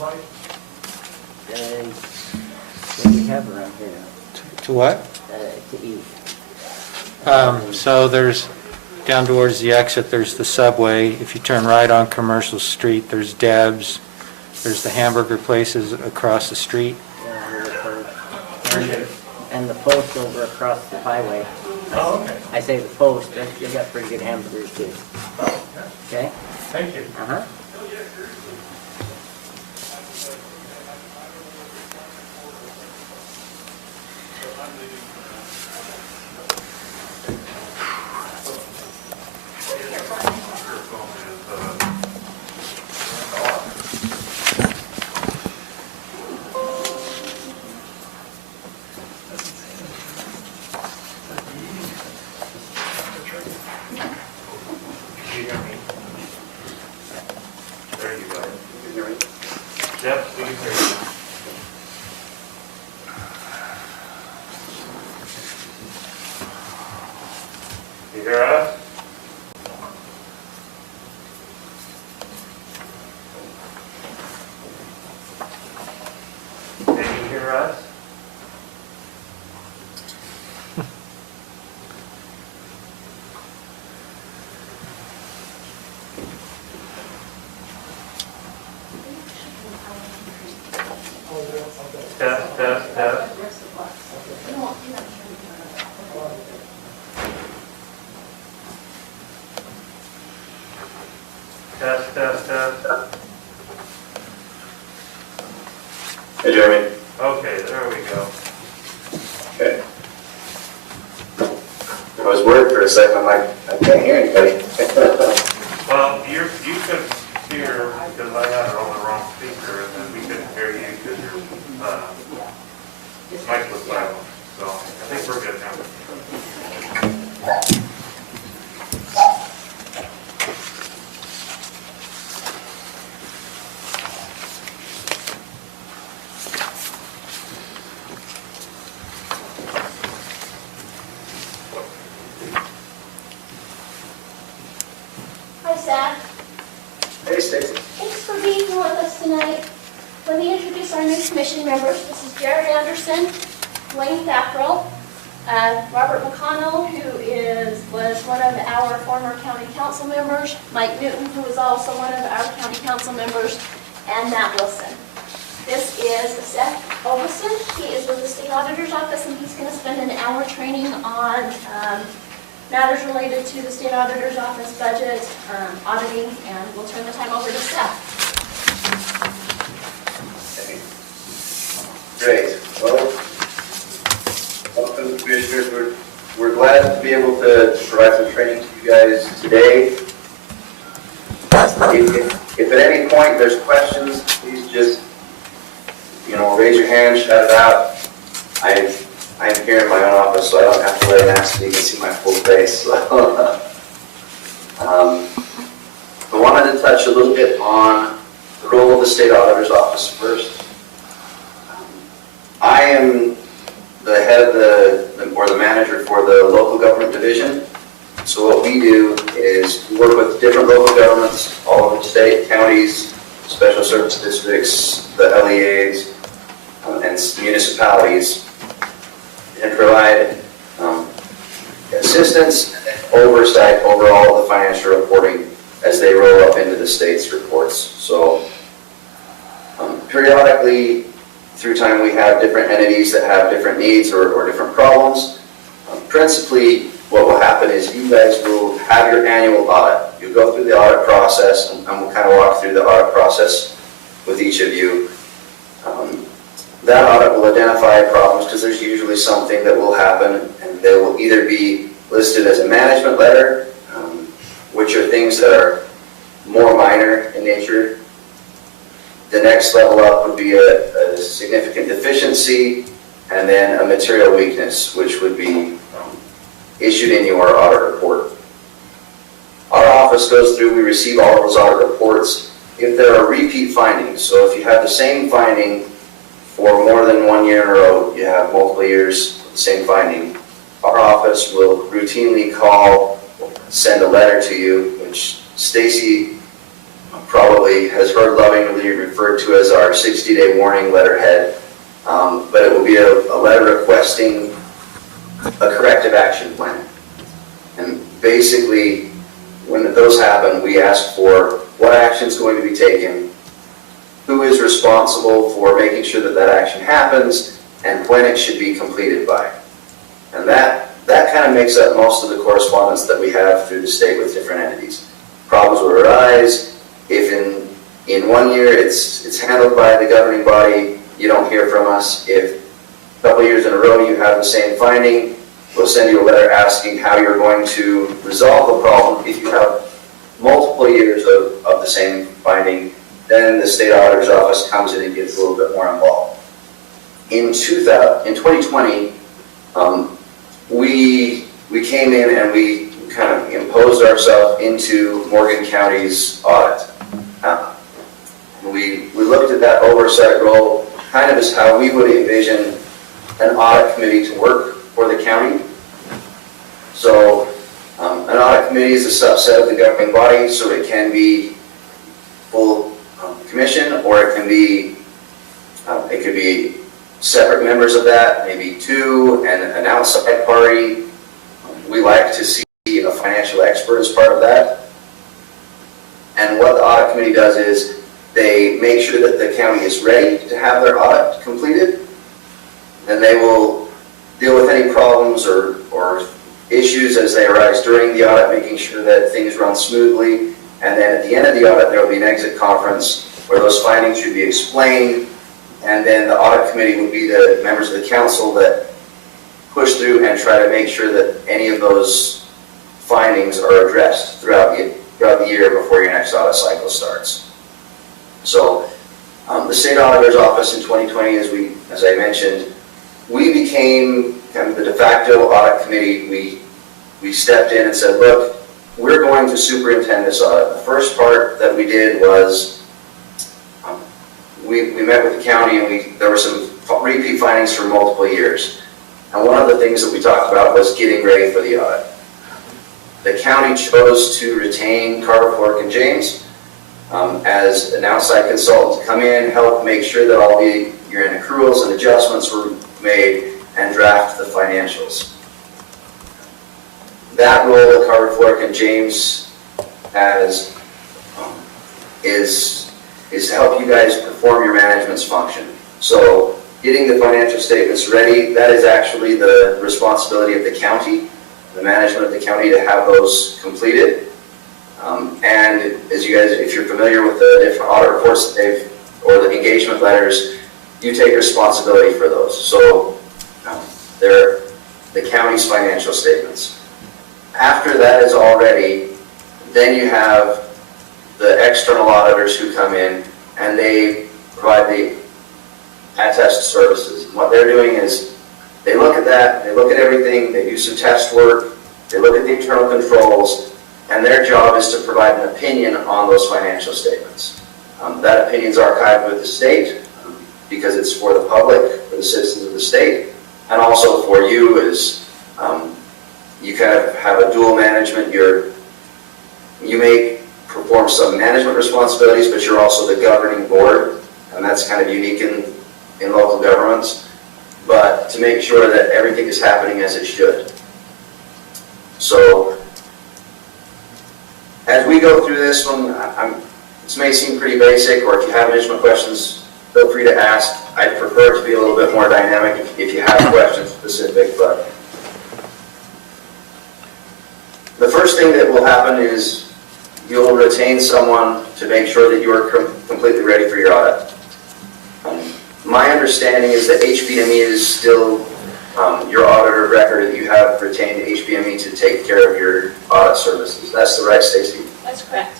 light? What do we have around here To what? to eat? So there's, down towards the exit, there's the Subway. If you turn right on Commercial Street, there's Deb's. There's the hamburger places across the street. And the post over across the highway. Oh, okay. I say the post, they got pretty good hamburgers too. Oh, okay. Okay? Thank you. Uh-huh. You hear me? There you go. You hear me? Yep, we can hear you. You hear us? Can you hear us? Test, test, test. Test, test, test. Hey, Jeremy. Okay, there we go. Okay. I was worried for a second. I'm like, I can't hear anybody. Well, you could hear, because I had it on the wrong speaker, and then we couldn't hear you because your mic was silent. So I think we're good now. Hi, Zach. Hey, Stacy. Thanks for being here with us tonight. Let me introduce our new commission members. This is Jared Anderson, Wayne Thackrell, Robert McConnell, who was one of our former county council members, Mike Newton, who was also one of our county council members, and Matt Wilson. This is Seth Olson. He is with the state auditor's office, and he's going to spend an hour training on matters related to the state auditor's office budget, auditing, and we'll turn the time over to Seth. Great. Well, welcome, commissioners. We're glad to be able to provide some training to you guys today. If at any point there's questions, please just, raise your hand, shout it out. I'm here in my own office, so I don't have to wear a mask so you can see my full face. I wanted to touch a little bit on the role of the state auditor's office first. I am the head of the manager for the local government division. So what we do is we work with different local governments all over the state, counties, special service districts, the LEAs, and municipalities, and provide assistance and oversight over all of the financial reporting as they roll up into the state's reports. So periodically, through time, we have different entities that have different needs or different problems. Principally, what will happen is you guys will have your annual audit. You'll go through the audit process, and we'll kind of walk through the audit process with each of you. That audit will identify problems because there's usually something that will happen, and they will either be listed as a management letter, which are things that are more minor in nature. The next level up would be a significant deficiency, and then a material weakness, which would be issued in your audit report. Our office goes through, we receive all of those audit reports. If there are repeat findings, so if you have the same finding for more than 1 year in a row, you have multiple years with the same finding, our office will routinely call, send a letter to you, which Stacy probably has heard lovingly referred to as our 60-day warning letterhead. But it will be a letter requesting a corrective action plan. And basically, when those happen, we ask for what action is going to be taken, who is responsible for making sure that that action happens, and when it should be completed by. And that kind of makes up most of the correspondence that we have through the state with different entities. Problems will arise. If in 1 year it's handled by the governing body, you don't hear from us. If a couple years in a row you have the same finding, we'll send you a letter asking how you're going to resolve the problem. If you have multiple years of the same finding, then the state auditor's office comes in and gets a little bit more involved. In 2020, we came in and we kind of imposed ourselves into Morgan County's audit. We looked at that oversight role kind of as how we would envision an audit committee to work for the county. So an audit committee is a subset of the governing body, so it can be full commission, or it could be separate members of that, maybe two, and an outside party. We like to see a financial expert as part of that. And what the audit committee does is they make sure that the county is ready to have their audit completed. Then they will deal with any problems or issues as they arise during the audit, making sure that things run smoothly. And then at the end of the audit, there will be an exit conference where those findings should be explained. And then the audit committee would be the members of the council that push through and try to make sure that any of those findings are addressed throughout the year before your next audit cycle starts. So the state auditor's office in 2020, as I mentioned, we became kind of the de facto audit committee. We stepped in and said, look, we're going to superintend this audit. The first part that we did was we met with the county, and there were some repeat findings for multiple years. And one of the things that we talked about was getting ready for the audit. The county chose to retain Carver, Flork, and James as an outside consultant to come in, help make sure that all the year-end accruals and adjustments were made, and draft the financials. That role that Carver, Flork, and James has is to help you guys perform your management's function. So getting the financial statements ready, that is actually the responsibility of the county, the management of the county, to have those completed. And as you guys, if you're familiar with the different audit reports that or the engagement letters, you take responsibility for those. So they're the county's financial statements. After that is all ready, then you have the external auditors who come in and they provide the attest services. What they're doing is they look at that, they look at everything, they do some test work, they look at the internal controls, and their job is to provide an opinion on those financial statements. That opinion is archived with the state because it's for the public, for the citizens of the state, and also for you as you kind of have a dual management. You may perform some management responsibilities, but you're also the governing board, and that's kind of unique in local governments, but to make sure that everything is happening as it should. So as we go through this one, this may seem pretty basic, or if you have additional questions, feel free to ask. I'd prefer it to be a little bit more dynamic if you have questions specific, but the first thing that will happen is you'll retain someone to make sure that you are completely ready for your audit. My understanding is that HPME is still your auditor of record, that you have retained HPME to take care of your audit services. That's the right, Stacy? That's correct.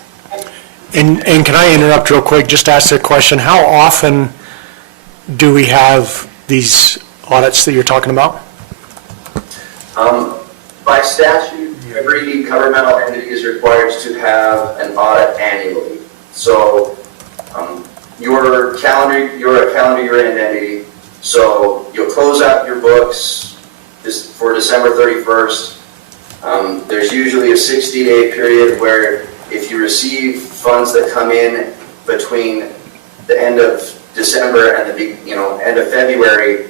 And can I interrupt real quick, just ask a question? How often do we have these audits that you're talking about? By statute, every governmental entity is required to have an audit annually. So you're a calendar year-end entity, so you'll close out your books for December 31st. There's usually a 60-day period where if you receive funds that come in between the end of December and end of February,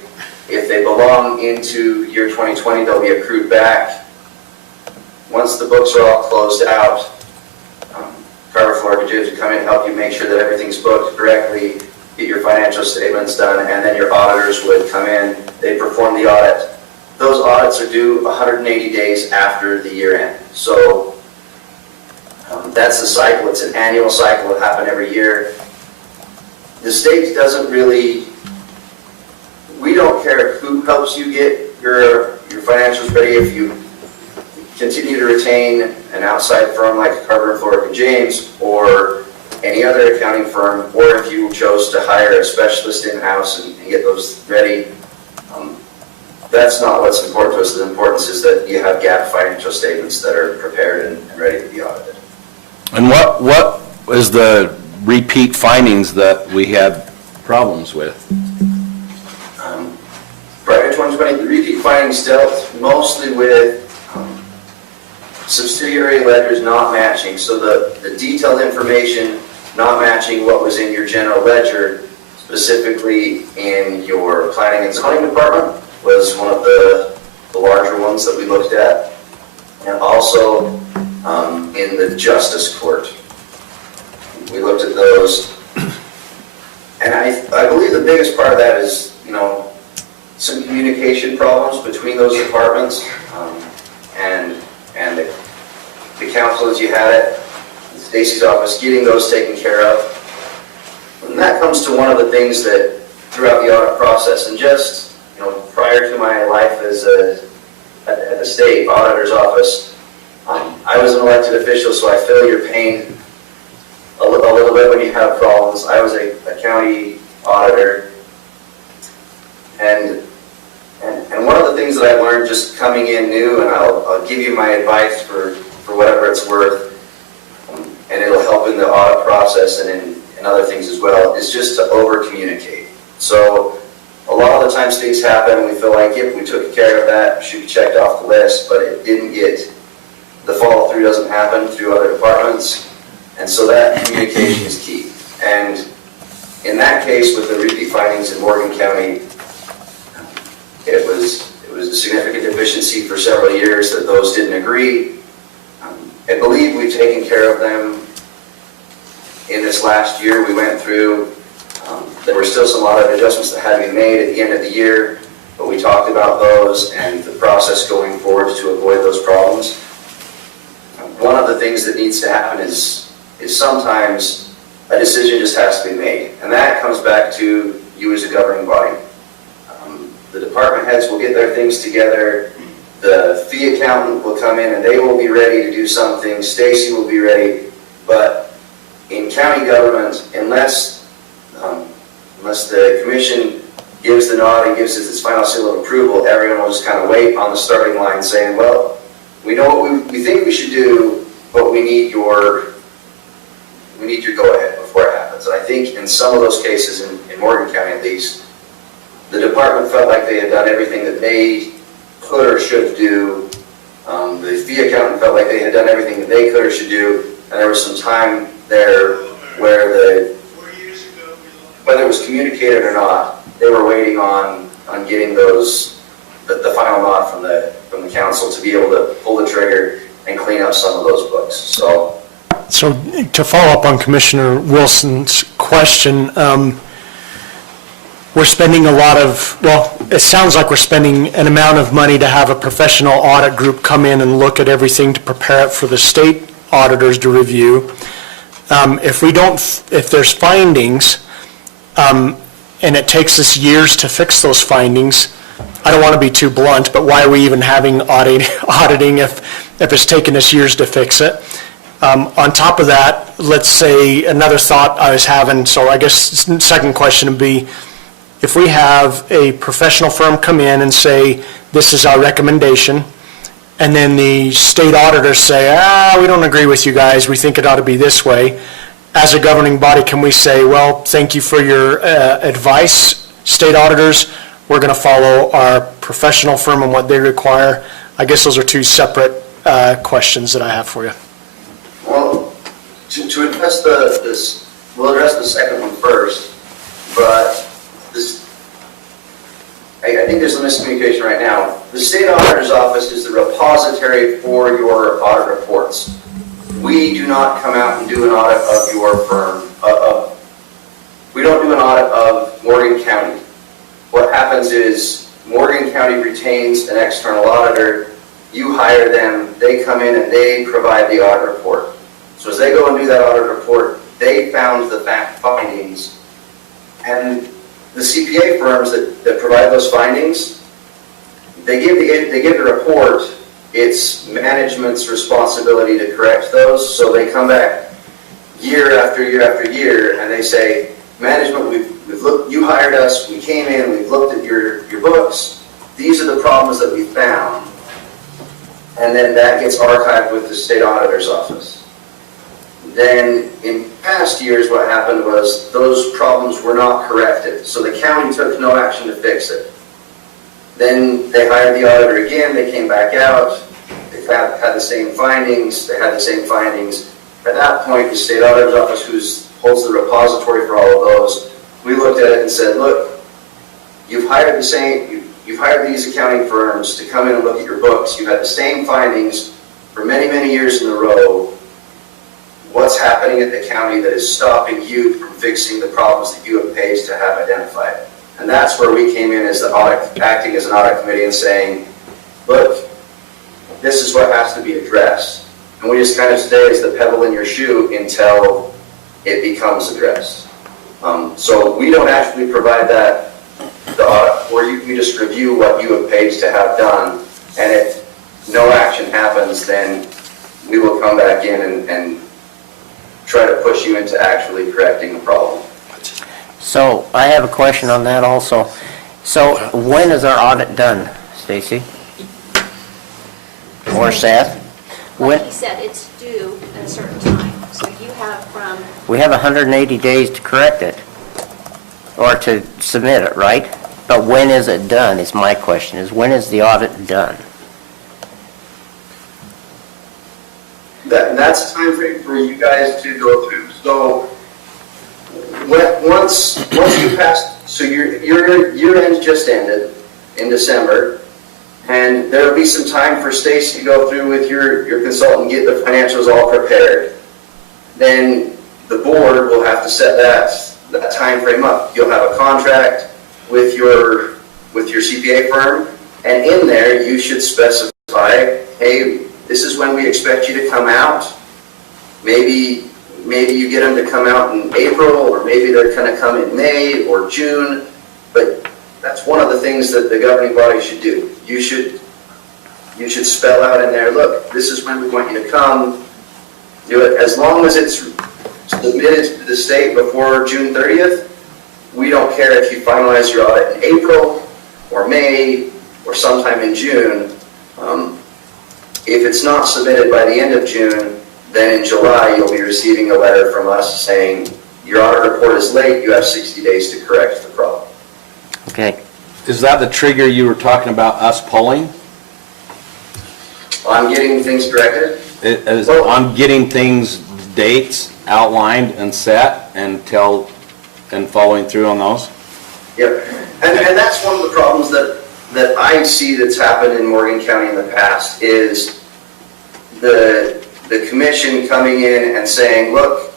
if they belong into year 2020, they'll be accrued back. Once the books are all closed out, Carver Florida Jibs would come in and help you make sure that everything's booked correctly, get your financial statements done, and then your auditors would come in, they perform the audit. Those audits are due 180 days after the year end. So that's the cycle. It's an annual cycle. It'll happen every year. The state doesn't really, we don't care who helps you get your financials ready. If you continue to retain an outside firm like Carver Florida James or any other accounting firm, or if you chose to hire a specialist in-house and get those ready, that's not what's important to us. The importance is that you have GAAP financial statements that are prepared and ready to be audited. And what is the repeat findings that we had problems with? Prior to 2020, the repeat findings dealt mostly with subsidiary ledgers not matching. So the detailed information not matching what was in your general ledger, specifically in your planning and zoning department, was one of the larger ones that we looked at. And also in the justice court. We looked at those. And I believe the biggest part of that is, some communication problems between those departments and the council as you had it, Stacy's office, getting those taken care of. And that comes to one of the things that throughout the audit process and just, prior to my life as at the state auditor's office, I was an elected official, so I feel your pain a little bit when you have problems. I was a county auditor, and one of the things that I learned just coming in new, and I'll give you my advice for whatever it's worth, and it'll help in the audit process and in other things as well, is just to over-communicate. So a lot of the times things happen and we feel like, yep, we took care of that, it should be checked off the list, but it didn't get, the follow-through doesn't happen through other departments, and so that communication is key. And in that case, with the repeat findings in Morgan County, it was a significant deficiency for several years that those didn't agree. I believe we've taken care of them in this last year. We went through, there were still some audit adjustments that had to be made at the end of the year, but we talked about those and the process going forward to avoid those problems. One of the things that needs to happen is sometimes a decision just has to be made, and that comes back to you as a governing body. The department heads will get their things together, the fee accountant will come in and they will be ready to do something, Stacy will be ready, but in county government, unless the commission gives the nod and gives it its final seal of approval, everyone will just kind of wait on the starting line saying, well, we know what we think we should do, but we need your go-ahead before it happens. And I think in some of those cases, in Morgan County at least, the department felt like they had done everything that they could or should do. The fee accountant felt like they had done everything that they could or should do, and there was some time there where whether it was communicated or not, they were waiting on getting the final nod from the council to be able to pull the trigger and clean up some of those books. So to follow up on Commissioner Wilson's question, we're spending it sounds like we're spending an amount of money to have a professional audit group come in and look at everything to prepare it for the state auditors to review. If there's findings, and it takes us years to fix those findings, I don't want to be too blunt, but why are we even having auditing if it's taken us years to fix it? On top of that, let's say another thought I was having, so I guess the second question would be, if we have a professional firm come in and say, this is our recommendation, and then the state auditors say, we don't agree with you guys, we think it ought to be this way, as a governing body, can we say, well, thank you for your advice, state auditors, we're going to follow our professional firm and what they require? I guess those are two separate questions that I have for you. Well, To address we'll address the second one first, but I think there's a miscommunication right now. The state auditor's office is the repository for your audit reports. We do not come out and do an audit of your firm. We don't do an audit of Morgan County. What happens is Morgan County retains an external auditor. You hire them, they come in and they provide the audit report. So as they go and do that audit report, they found the fact findings, and the CPA firms that provide those findings, they give the report. It's management's responsibility to correct those. So they come back year after year after year, and they say, management, we've looked, you hired us, we came in, we've looked at your books. These are the problems that we found. And then that gets archived with the state auditor's office. Then in past years, what happened was those problems were not corrected. So the county took no action to fix it. Then they hired the auditor again, they came back out, they had the same findings, At that point, the state auditor's office, who holds the repository for all of those, we looked at it and said, look, you've hired these accounting firms to come in and look at your books. You've had the same findings for many, many years in a row. What's happening at the county that is stopping you from fixing the problems that you have paid to have identified? And that's where we came in as the acting as an audit committee and saying, look, this is what has to be addressed. And we just kind of stay as the pebble in your shoe until it becomes addressed. So we don't actually provide the audit, or we just review what you have paid to have done. And if no action happens, then we will come back in and try to push you into actually correcting the problem. So I have a question on that also. So when is our audit done, Stacy? Or Seth? Like When? he said, it's due at a certain time. So you have from, We have 180 days to correct it, or to submit it, right? But when is it done, is my question, is when is the audit done? That's a time frame for you guys to go through. So once you pass, so your year end just ended in December, and there will be some time for Stacy to go through with your consultant and get the financials all prepared. Then the board will have to set that time frame up. You'll have a contract with your CPA firm, and in there you should specify, hey, this is when we expect you to come out. Maybe you get them to come out in April, or maybe they're going to come in May or June. But that's one of the things that the governing body should do. You should spell out in there, look, this is when we want you to come. Do it as long as it's submitted to the state before June 30th. We don't care if you finalize your audit in April or May or sometime in June. If it's not submitted by the end of June, then in July you'll be receiving a letter from us saying your audit report is late, you have 60 days to correct the problem. Okay. Is that the trigger you were talking about us pulling? On getting things corrected? On getting things, dates outlined and set and following through on those? Yep. And that's one of the problems that I see that's happened in Morgan County in the past is the commission coming in and saying, look,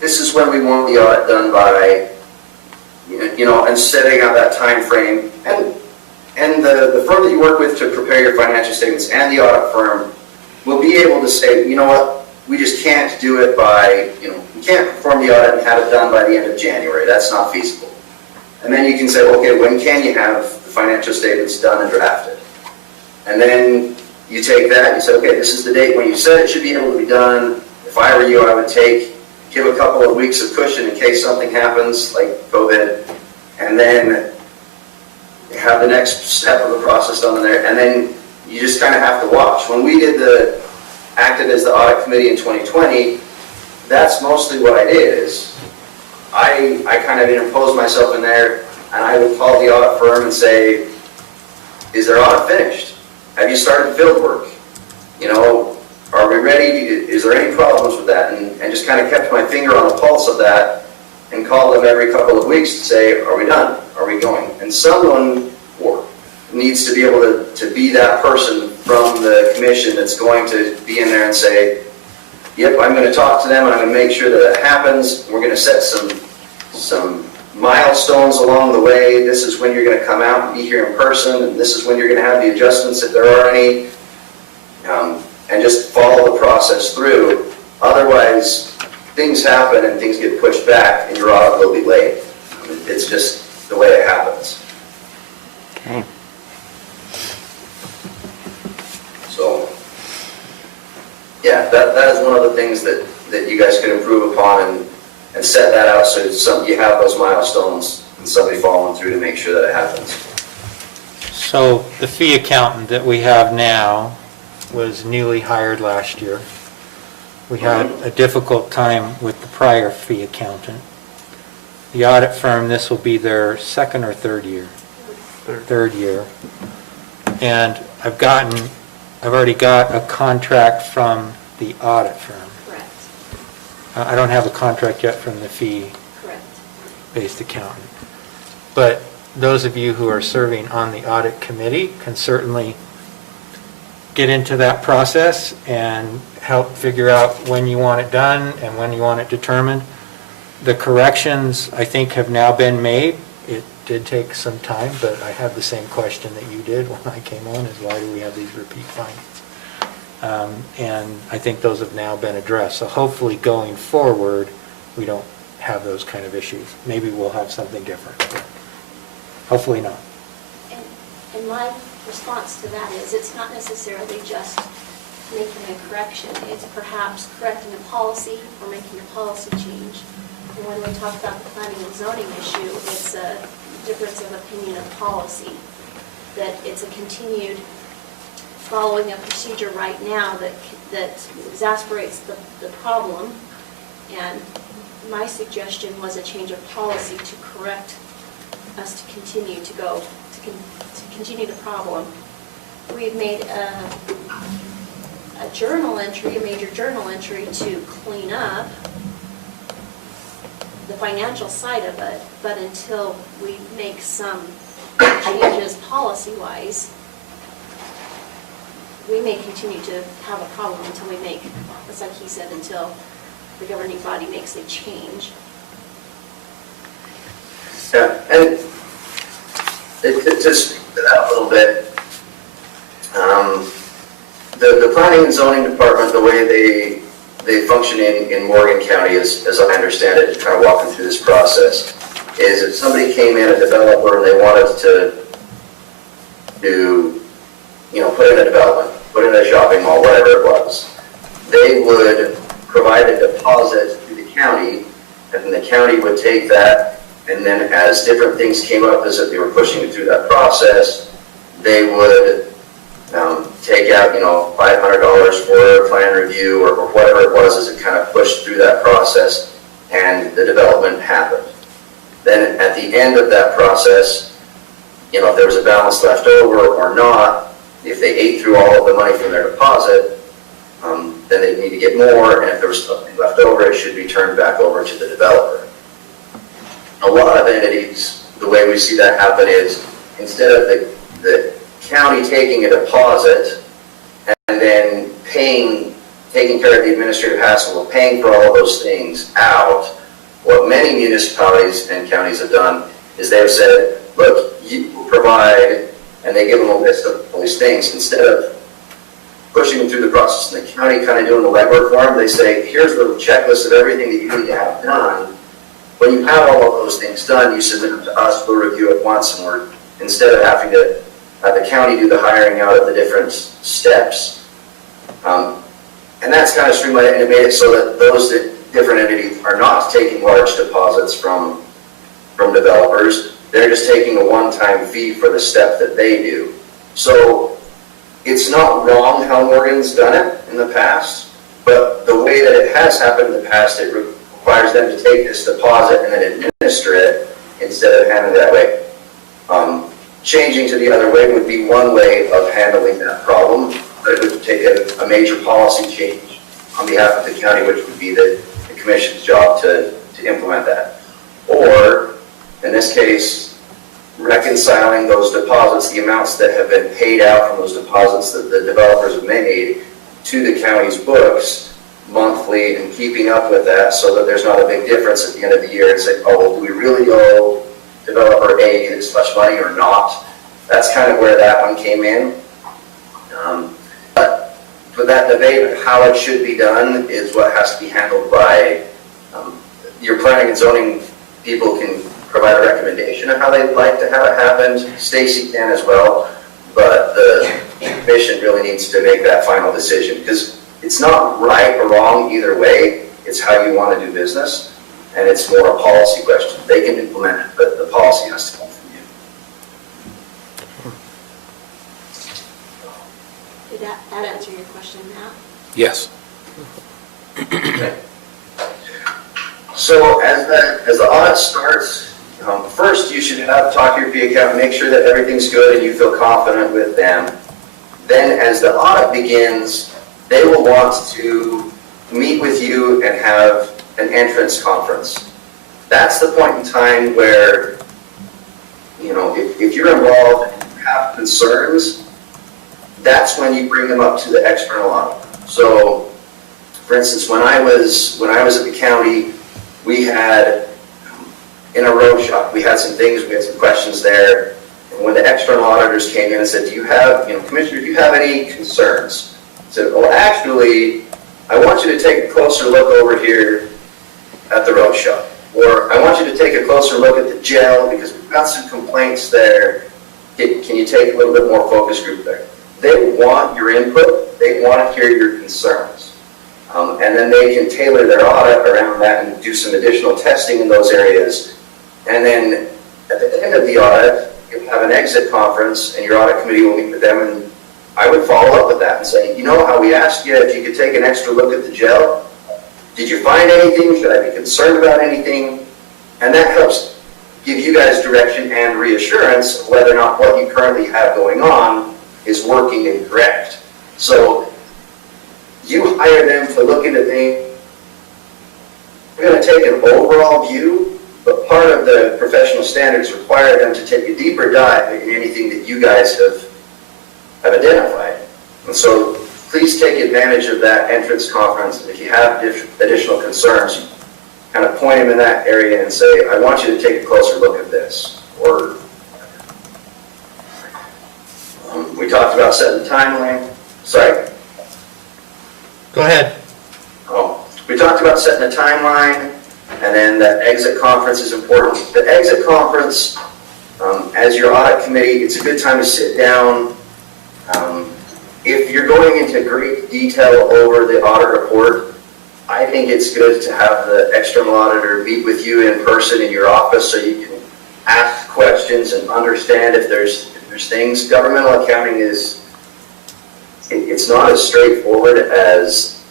this is when we want the audit done by, and setting out that time frame. And the firm that you work with to prepare your financial statements and the audit firm will be able to say, you know what, we just can't do it by, we can't perform the audit and have it done by the end of January. That's not feasible. And then you can say, okay, when can you have the financial statements done and drafted? And then you take that, you say, okay, this is the date when you said it should be able to be done. If I were you, I would give a couple of weeks of cushion in case something happens, like COVID, and then have the next step of the process done there, and then you just kind of have to watch. When we acted as the audit committee in 2020, that's mostly what I did is I kind of interposed myself in there, and I would call the audit firm and say, is their audit finished? Have you started field work? Are we ready? Is there any problems with that? And just kind of kept my finger on the pulse of that and called them every couple of weeks to say, are we done? Are we going? And someone needs to be able to be that person from the commission that's going to be in there and say, yep, I'm going to talk to them and I'm going to make sure that it happens. We're going to set some milestones along the way. This is when you're going to come out and be here in person, and this is when you're going to have the adjustments if there are any, and just follow the process through. Otherwise, things happen and things get pushed back and your audit will be late. It's just the way it happens. Okay. So, yeah, that is one of the things that you guys could improve upon and set that out so you have those milestones and somebody following through to make sure that it happens. So the fee accountant that we have now was newly hired last year. We had a difficult time with the prior fee accountant. The audit firm, this will be their second or third year? Third year. And I've already got a contract from the audit firm. Correct. I don't have a contract yet from the fee-based Correct. accountant. But those of you who are serving on the audit committee can certainly get into that process and help figure out when you want it done and when you want it determined. The corrections, I think, have now been made. It did take some time, but I had the same question that you did when I came on, is why do we have these repeat findings? And I think those have now been addressed. So hopefully going forward, we don't have those kind of issues. Maybe we'll have something different, but hopefully not. And my response to that is, it's not necessarily just making a correction. It's perhaps correcting a policy or making a policy change. And when we talk about the planning and zoning issue, it's a difference of opinion of policy, that it's a continued following a procedure right now that exasperates the problem. And my suggestion was a change of policy to correct us to continue to go, to continue the problem. We've made a journal entry, a major journal entry to clean up the financial side of it, but until we make some changes policy-wise, we may continue to have a problem until we make, it's like he said, until the governing body makes a change. Yeah, and to speak to that a little bit, the planning and zoning department, the way they function in Morgan County, as I understand it, kind of walking through this process, is if somebody came in, a developer, and they wanted to put in a development, put in a shopping mall, whatever it was, they would provide a deposit to the county, and then the county would take that, and then as different things came up as if they were pushing it through that process, they would take out, $500 for a plan review or whatever it was as it kind of pushed through that process and the development happened. Then at the end of that process, if there was a balance left over or not, if they ate through all of the money from their deposit, then they'd need to get more, and if there was something left over, it should be turned back over to the developer. A lot of entities, the way we see that happen is, instead of the county taking a deposit and then taking care of the administrative hassle of paying for all of those things out, what many municipalities and counties have done is they've said, look, you provide, and they give them a list of all these things. Instead of pushing them through the process and the county kind of doing the legwork for them, they say, here's the checklist of everything that you need to have done. When you have all of those things done, you submit them to us, we'll review it once, and instead of having to have the county do the hiring out of the different steps. And that's kind of streamlined, and it made it so that those different entities are not taking large deposits from developers. They're just taking a one-time fee for the step that they do. So it's not wrong how Morgan's done it in the past, but the way that it has happened in the past, it requires them to take this deposit and then administer it instead of handling it that way. Changing to the other way would be one way of handling that problem. but it would take a major policy change on behalf of the county, which would be the commission's job to implement that. Or, in this case, reconciling those deposits, the amounts that have been paid out from those deposits that the developers have made to the county's books monthly, and keeping up with that so that there's not a big difference at the end of the year and say, oh, well, do we really owe developer A this much money or not? That's kind of where that one came in. But for that debate of how it should be done is what has to be handled by your planning and zoning people. Can provide a recommendation of how they'd like to have it happen. Stacy can as well, but the commission really needs to make that final decision, because it's not right or wrong either way. It's how you want to do business, and it's more a policy question. They can implement it, but the policy has to come from you. Did that answer your question, Matt? Yes. Okay. So as the audit starts, first you should talk to your P accountant, make sure that everything's good and you feel confident with them. Then as the audit begins, they will want to meet with you and have an entrance conference. That's the point in time where, you know, if you're involved and you have concerns, that's when you bring them up to the external audit. So, for instance, when I was at the county, we had, in a road shop, we had some things, we had some questions there. And when the external auditors came in and said, do you have, Commissioner, do you have any concerns? I said, well, actually, I want you to take a closer look over here at the road shop. Or I want you to take a closer look at the jail, because we've got some complaints there. Can you take a little bit more focus group there? They want your input. They want to hear your concerns. And then they can tailor their audit around that and do some additional testing in those areas. And then at the end of the audit, you'll have an exit conference, and your audit committee will meet with them. And I would follow up with that and say, you know how we asked you if you could take an extra look at the jail? Did you find anything? Should I be concerned about anything? And that helps give you guys direction and reassurance of whether or not what you currently have going on is working and correct. So you hire them to look into things. We're going to take an overall view, but part of the professional standards require them to take a deeper dive in anything that you guys have identified. And so please take advantage of that entrance conference. If you have additional concerns, kind of point them in that area and say, I want you to take a closer look at this. Or we talked about setting the timeline. Sorry? Go ahead. Oh, we talked about setting a timeline, and then the exit conference is important. The exit conference, as your audit committee, it's a good time to sit down. If you're going into great detail over the audit report, I think it's good to have the external auditor meet with you in person in your office so you can ask questions and understand if there's things. Governmental accounting it's not as straightforward as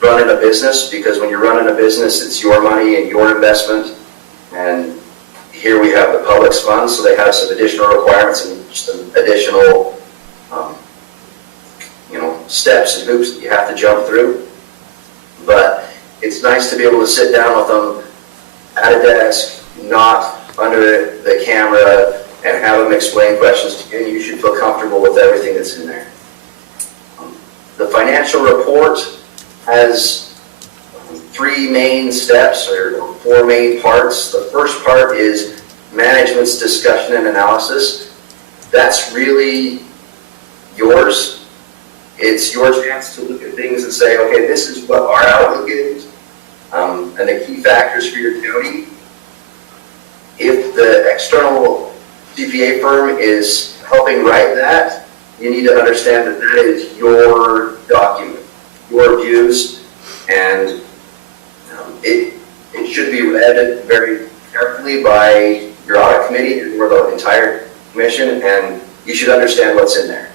running a business, because when you're running a business, it's your money and your investment. And here we have the public's funds, so they have some additional requirements and some additional steps and hoops that you have to jump through. But it's nice to be able to sit down with them at a desk, not under the camera, and have them explain questions to you, and you should feel comfortable with everything that's in there. The financial report has 3 main steps, or 4 main parts. The first part is management's discussion and analysis. That's really yours. It's your chance to look at things and say, okay, this is what our outlook is, and the key factors for your county. If the external CPA firm is helping write that, you need to understand that that is your document, your views, and it should be read very carefully by your audit committee or the entire commission, and you should understand what's in there.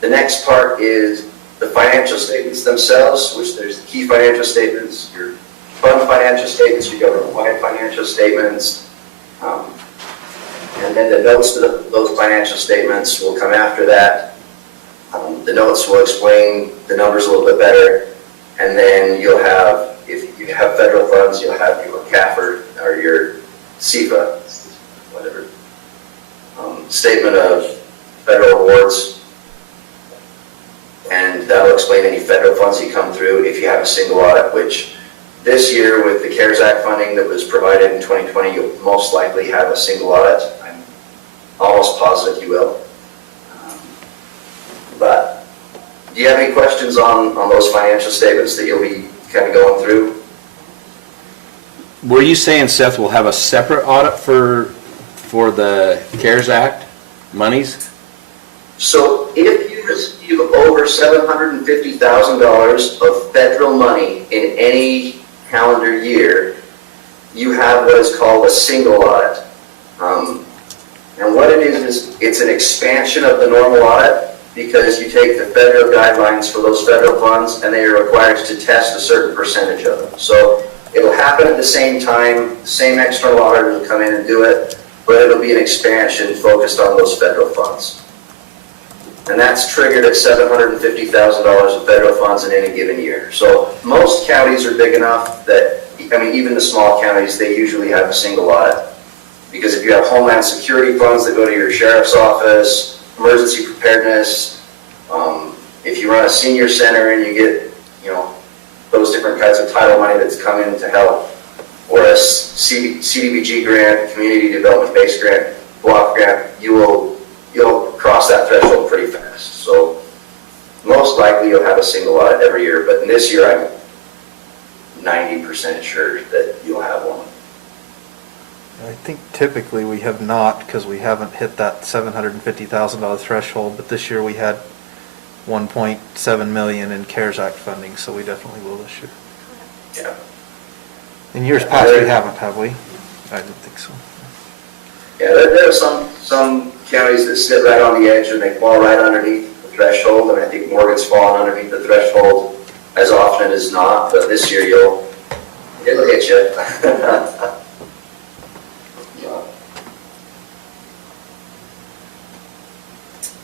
The next part is the financial statements themselves, which there's the key financial statements, your fund financial statements, your government-wide financial statements, and then the notes to those financial statements will come after that. The notes will explain the numbers a little bit better, and then you'll have, if you have federal funds, you'll have your CAFR or your CFA, whatever, statement of federal awards, and that'll explain any federal funds that come through if you have a single audit, which this year with the CARES Act funding that was provided in 2020, you'll most likely have a single audit. I'm almost positive you will. But do you have any questions on those financial statements that you'll be kind of going through? Were you saying, Seth, we'll have a separate audit for the CARES Act monies? So if you receive over $750,000 of federal money in any calendar year, you have what is called a single audit. And what it is it's an expansion of the normal audit, because you take the federal guidelines for those federal funds and they are required to test a certain percentage of them. So it'll happen at the same time, the same external auditor will come in and do it, but it'll be an expansion focused on those federal funds. And that's triggered at $750,000 of federal funds in any given year. So most counties are big enough that, I mean, even the small counties, they usually have a single audit. Because if you have Homeland Security funds that go to your sheriff's office, emergency preparedness, if you run a senior center and you get, those different kinds of title money that's come in to help, or a CDBG grant, community development based grant, block grant, you'll cross that threshold pretty fast. So most likely you'll have a single audit every year, but this year I'm 90% sure that you'll have one. I think typically we have not, because we haven't hit that $750,000 threshold, but this year we had 1.7 million in CARES Act funding, so we definitely will this year. Yeah. In years past, we haven't, have we? I don't think so. Yeah, there are some counties that sit right on the edge and they fall right underneath the threshold, and I think Morgan's fallen underneath the threshold as often as not, but this year it'll hit you.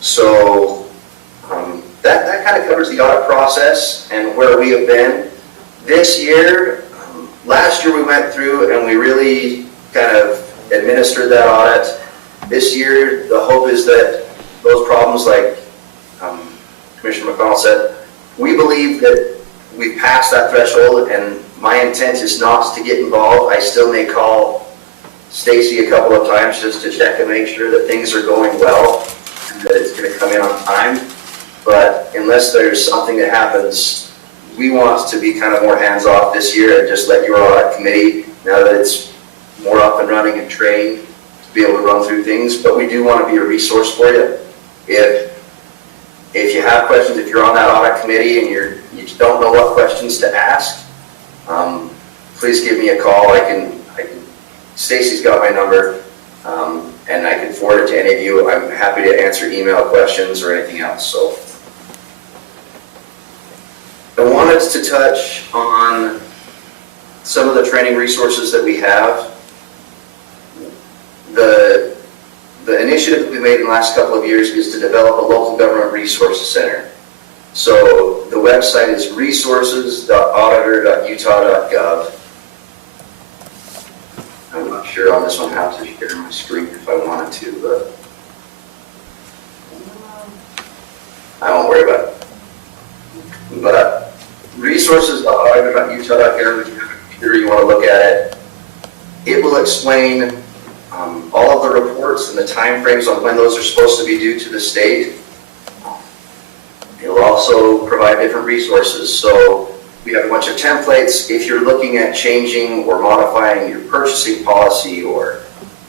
So that kind of covers the audit process and where we have been. This year, last year we went through and we really kind of administered that audit. This year, the hope is that those problems, like Commissioner McConnell said, we believe that we've passed that threshold, and my intent is not to get involved. I still may call Stacy a couple of times just to check and make sure that things are going well, that it's going to come in on time. But unless there's something that happens, we want to be kind of more hands-off this year and just let your audit committee, now that it's more up and running and trained, to be able to run through things. But we do want to be a resource for you. If you have questions, if you're on that audit committee and you don't know what questions to ask, please give me a call. Stacy's got my number. And I can forward it to any of you. I'm happy to answer email questions or anything else. So I wanted to touch on some of the training resources that we have. The initiative that we made in the last couple of years is to develop a local government resources center. So the website is resources.auditor.utah.gov. I'm not sure on this one how to share my screen if I wanted to, but I won't worry about it. But resources.auditor.utah.gov, if you have a computer, you want to look at it. It will explain all of the reports and the time frames on when those are supposed to be due to the state. It will also provide different resources. So we have a bunch of templates. If you're looking at changing or modifying your purchasing policy or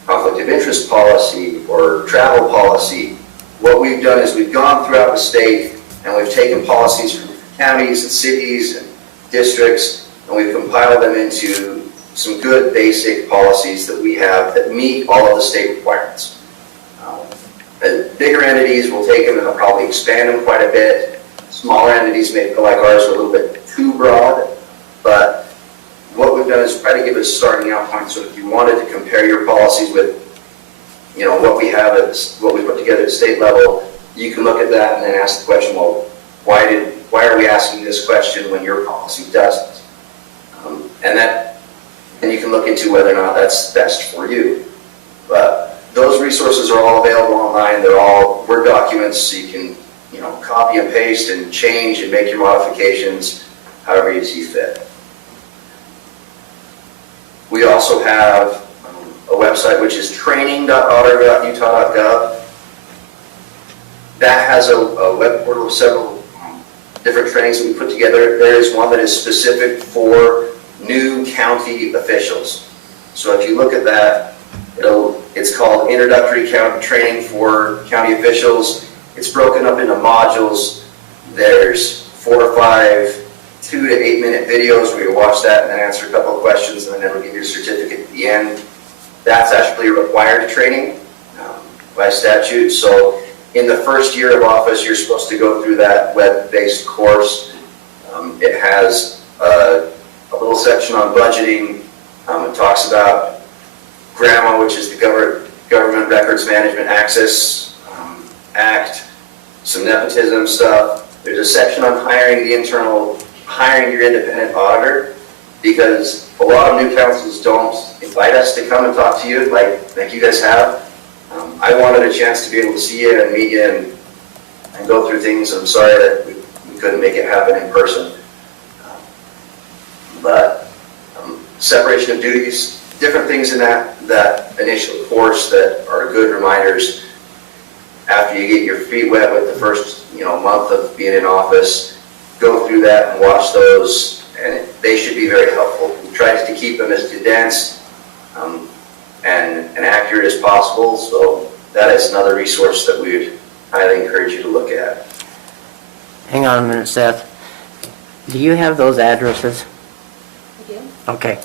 conflict of interest policy or travel policy, what we've done is we've gone throughout the state and we've taken policies from counties and cities and districts, and we've compiled them into some good basic policies that we have that meet all of the state requirements. Bigger entities will take them and they'll probably expand them quite a bit. Smaller entities may feel like ours are a little bit too broad, but what we've done is try to give a starting out point. So if you wanted to compare your policies with, what we have what we put together at the state level, you can look at that and then ask the question, well, why are we asking this question when your policy doesn't? And you can look into whether or not that's best for you. But those resources are all available online. They're all Word documents, so you can, copy and paste and change and make your modifications however you see fit. We also have a website which is training.auditor.utah.gov. That has a web portal of several different trainings that we put together. There is one that is specific for new county officials. So if you look at that, it's called Introductory County Training for County Officials. It's broken up into modules. There's 4 or 5 2 to 8 minute videos where you watch that and then answer a couple of questions, and then it'll give you a certificate at the end. That's actually a required training by statute. So in the first year of office, you're supposed to go through that web-based course. It has a little section on budgeting. It talks about GRAMA, which is the Government Records Management Access Act, some nepotism stuff. There's a section on hiring your independent auditor, because a lot of new councils don't invite us to come and talk to you like you guys have. I wanted a chance to be able to see you and meet you and go through things. I'm sorry that we couldn't make it happen in person. But separation of duties, different things in that initial course that are good reminders after you get your feet wet with the first month of being in office. Go through that and watch those, and they should be very helpful. We try to keep them as condensed and accurate as possible, so that is another resource that we would highly encourage you to look at. Hang on a minute, Seth. Do you have those addresses? I do. Okay,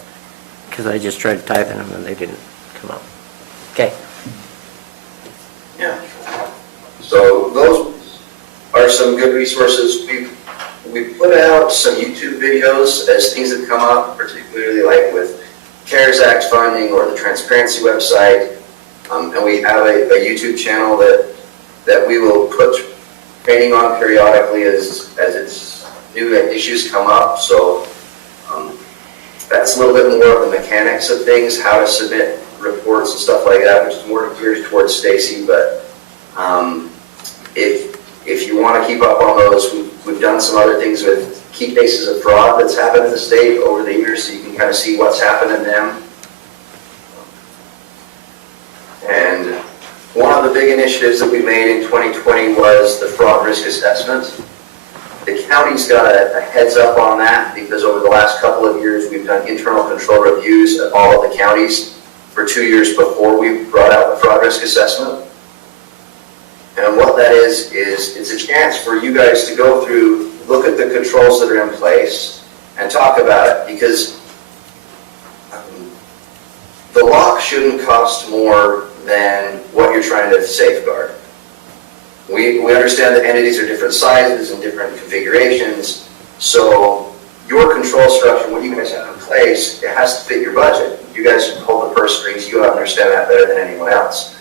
because I just tried typing them and they didn't come up. Okay. Yeah. So those are some good resources. We put out some YouTube videos as things have come up, particularly like with CARES Act funding or the transparency website. And we have a YouTube channel that we will put training on periodically as its new issues come up. So that's a little bit more of the mechanics of things, how to submit reports and stuff like that, which is more geared towards Stacy. But if you want to keep up on those, we've done some other things with key cases of fraud that's happened in the state over the years, so you can kind of see what's happened in them. And one of the big initiatives that we made in 2020 was the fraud risk assessment. The county's got a heads up on that, because over the last couple of years, we've done internal control reviews at all of the counties for 2 years before we brought out the fraud risk assessment. And what that is it's a chance for you guys to go through, look at the controls that are in place, and talk about it, because the lock shouldn't cost more than what you're trying to safeguard. We understand that entities are different sizes and different configurations, so your control structure, what you guys have in place, it has to fit your budget. You guys hold the purse strings, you understand that better than anyone else.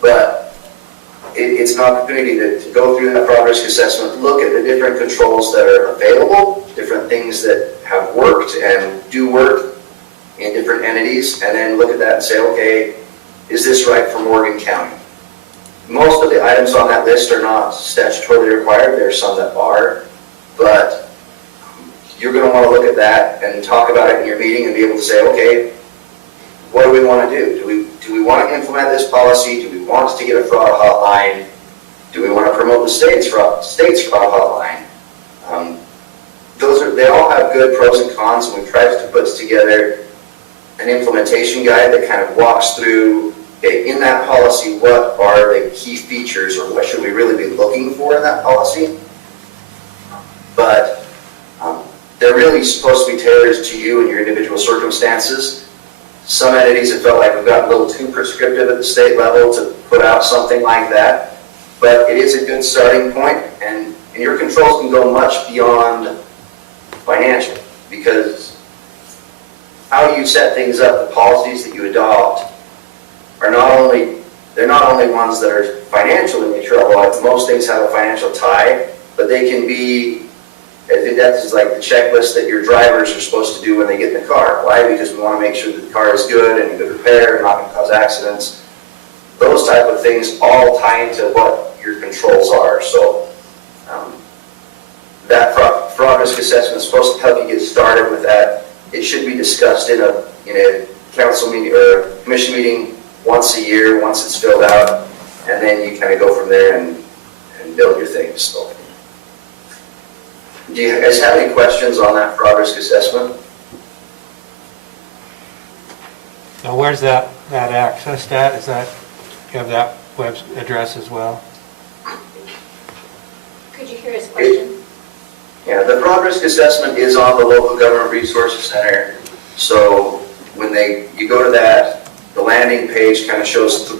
But it's an opportunity to go through that fraud risk assessment, look at the different controls that are available, different things that have worked and do work in different entities, and then look at that and say, okay, is this right for Morgan County? Most of the items on that list are not statutorily required. There are some that are, but you're going to want to look at that and talk about it in your meeting and be able to say, okay, what do we want to do? Do we want to implement this policy? Do we want to get a fraud hotline? Do we want to promote the state's fraud hotline? They all have good pros and cons, and we've tried to put together an implementation guide that kind of walks through, okay, in that policy, what are the key features, or what should we really be looking for in that policy? But they're really supposed to be tailored to you and your individual circumstances. Some entities have felt like we've gotten a little too prescriptive at the state level to put out something like that, but it is a good starting point, and your controls can go much beyond financial, because how you set things up, the policies that you adopt, are not only they're not only ones that are financially in trouble, like most things have a financial tie, but they can be, I think that is like the checklist that your drivers are supposed to do when they get in the car. Why? Because we want to make sure that the car is good and in good repair and not going to cause accidents. Those type of things all tie into what your controls are. So that fraud risk assessment is supposed to help you get started with that. It should be discussed in a council meeting or commission meeting once a year, once it's filled out, and then you kind of go from there and build your things. So, do you guys have any questions on that fraud risk assessment? Now, where's that accessed at? Is that, you have that web address as well? Could you hear his question? Yeah, the fraud risk assessment is on the local government resources center. So when you go to that, the landing page kind of shows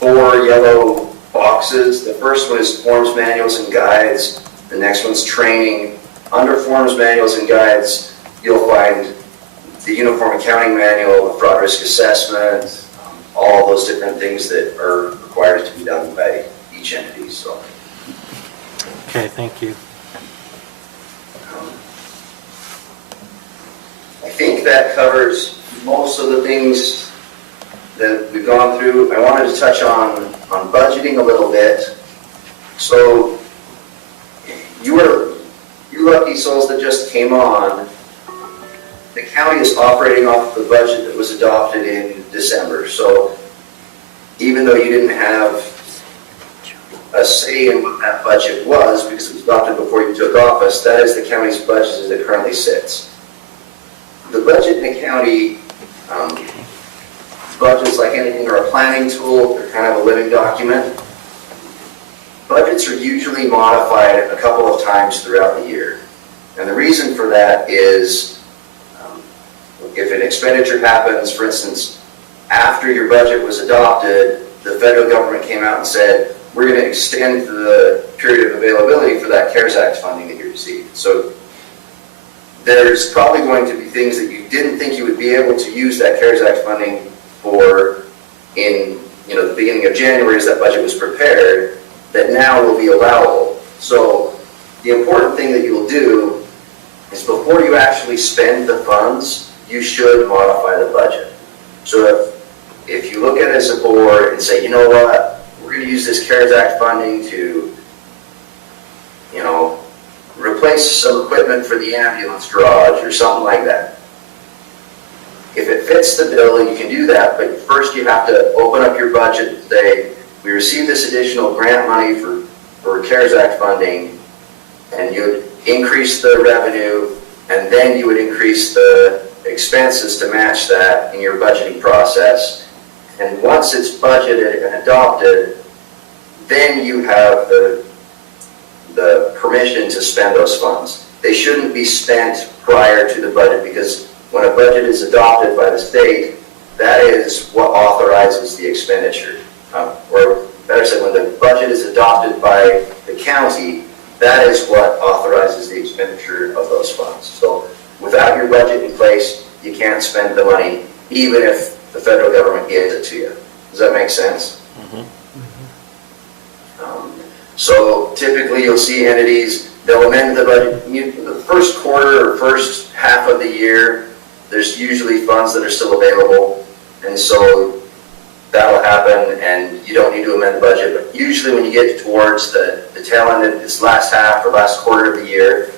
4 yellow boxes. The first one is forms, manuals, and guides. The next one's training. Under forms, manuals, and guides, you'll find the uniform accounting manual, the fraud risk assessment, all those different things that are required to be done by each entity. So. Okay, thank you. I think that covers most of the things that we've gone through. I wanted to touch on budgeting a little bit. So you lucky souls that just came on, the county is operating off the budget that was adopted in December. So even though you didn't have a say in what that budget was, because it was adopted before you took office, that is the county's budget as it currently sits. The budget in the county, budgets like anything are a planning tool, they're kind of a living document. Budgets are usually modified a couple of times throughout the year. And the reason for that is if an expenditure happens, for instance, after your budget was adopted, the federal government came out and said, we're going to extend the period of availability for that CARES Act funding that you received. So there's probably going to be things that you didn't think you would be able to use that CARES Act funding for in the beginning of January as that budget was prepared, that now will be allowable. So the important thing that you will do is before you actually spend the funds, you should modify the budget. So if you look at it as a board and say, you know what, we're going to use this CARES Act funding to, replace some equipment for the ambulance garage or something like that. If it fits the bill, you can do that, but first you have to open up your budget and say, we received this additional grant money for CARES Act funding, and you would increase the revenue, and then you would increase the expenses to match that in your budgeting process. And once it's budgeted and adopted, then you have the permission to spend those funds. They shouldn't be spent prior to the budget, because when a budget is adopted by the state, that is what authorizes the expenditure. Or better said, when the budget is adopted by the county, that is what authorizes the expenditure of those funds. So without your budget in place, you can't spend the money, even if the federal government gives it to you. Does that make sense? So typically you'll see entities, they'll amend the budget. The first quarter or first half of the year, there's usually funds that are still available. And so that'll happen and you don't need to amend the budget. But usually when you get towards the tail end of this last half or last quarter of the year,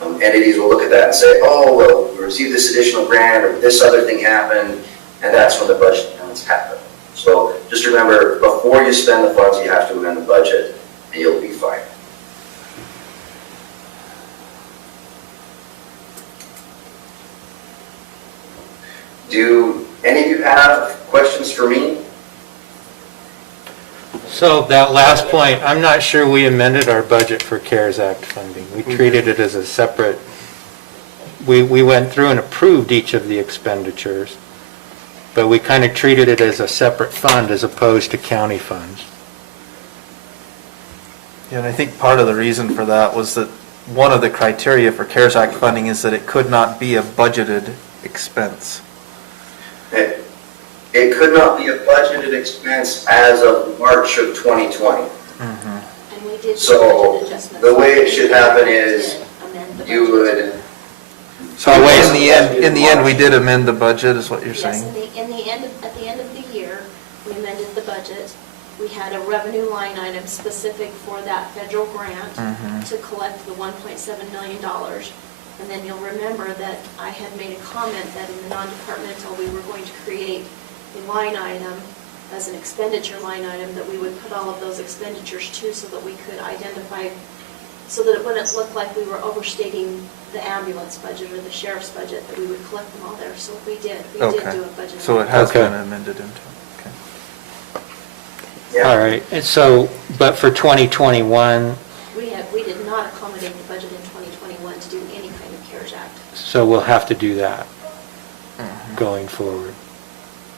entities will look at that and say, oh, well, we received this additional grant or this other thing happened, and that's when the budget amendments happen. So just remember, before you spend the funds, you have to amend the budget, and you'll be fine. Do any of you have questions for me? So that last point, I'm not sure we amended our budget for CARES Act funding. We treated it as a separate, we went through and approved each of the expenditures, but we kind of treated it as a separate fund as opposed to county funds. Yeah, and I think part of the reason for that was that one of the criteria for CARES Act funding is that it could not be a budgeted expense. it could not be a budgeted expense as of March of 2020. And we did. So, budget adjustments. the way it should happen is We did amend the You budget. would, So in the end, we did amend the budget, is what you're Yes, saying? at the end of the year, we amended the budget. We had a revenue line item specific for that federal grant to collect the $1.7 million. And then you'll remember that I had made a comment that in the non-departmental, we were going to create a line item as an expenditure line item that we would put all of those expenditures to so that we could identify, so that it wouldn't look like we were overstating the ambulance budget or the sheriff's budget, that we would collect them all there. So we did do Okay. a budget. So it has Okay. been amended into, okay. yeah. All right, and so, but for 2021, We did not accommodate the budget in 2021 to do any kind of CARES Act. so we'll have to do that going forward.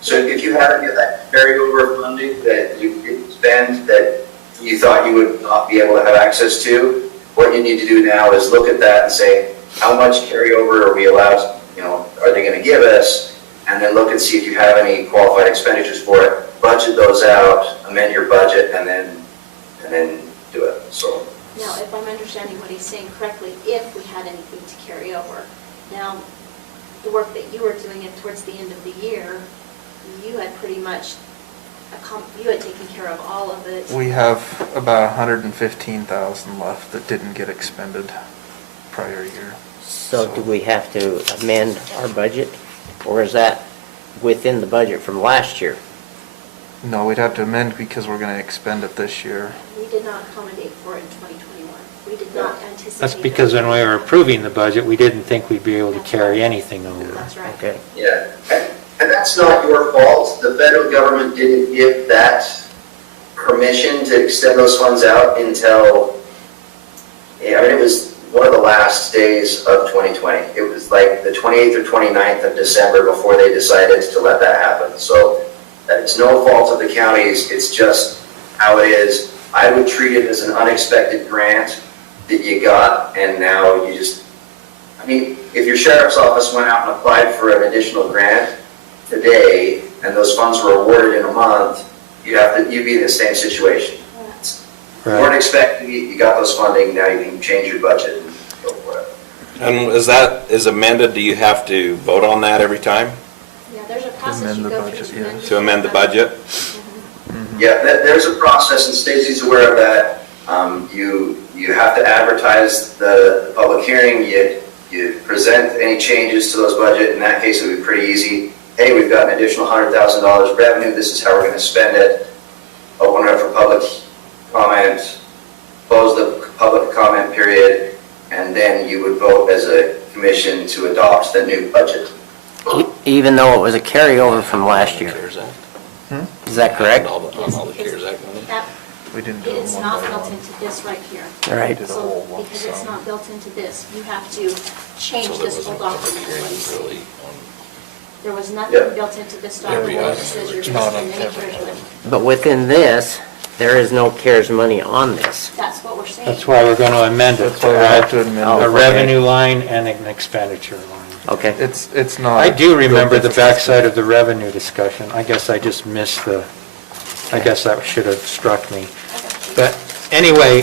So if you have any of that carryover funding that you didn't spend that you thought you would not be able to have access to, what you need to do now is look at that and say, how much carryover are we allowed, are they going to give us? And then look and see if you have any qualified expenditures for it. Budget those out, amend your budget, and then do it. So, Now, if I'm understanding what he's saying correctly, if we had anything to carry over. Now, the work that you were doing towards the end of the year, you had pretty much, you had taken care of all of it. We have about 115,000 left that didn't get expended prior year. So do we have to amend our budget, or is that within the budget from last year? No, we'd have to amend because we're gonna expend it this year. We did not accommodate for it in 2021. We did not anticipate. That's because when we were approving the budget, we didn't think we'd be able to carry anything over. That's right. Okay. yeah. And that's not your fault. The federal government didn't give that permission to extend those funds out until, it was one of the last days of 2020. It was like the 28th or 29th of December before they decided to let that happen. So it's no fault of the counties, it's just how it is. I would treat it as an unexpected grant that you got, and now you just, if your sheriff's office went out and applied for an additional grant today, and those funds were awarded in a month, you'd be in the same situation. You weren't expecting it, you got those funding, now you can change your budget and go for it. And is amended, do you have to vote on that every time Yeah, there's a process amend you the go budget, through yes. to amend the budget? Yeah, there's a process, and Stacy's aware of that. You have to advertise the public hearing, you present any changes to those budget. In that case, it would be pretty easy. Hey, we've got an additional $100,000 of revenue, this is how we're going to spend it. Open it up for public comment, close the public comment period, and then you would vote as a commission to adopt the new budget. Even though it was a carryover from last year, CARES Act. is that correct? On all the CARES Act money? That, We didn't do them it's one not by built one. into this right here. All right. Did a So, whole lump because it's sum. not built into this, you have to change So there this whole wasn't public document. is what he's hearings saying. really on. There was nothing Yeah. built into this Every document that item says you're was going to not spend on any every CARES money. But within this, there is no CARES money on this. That's what we're saying. That's why we're going to amend it That's to why we have to add amend Oh, a it. okay. revenue line and an expenditure line. Okay. It's not. I do remember the built into backside of the revenue discussion. I guess I just missed I guess that should have struck me. But anyway,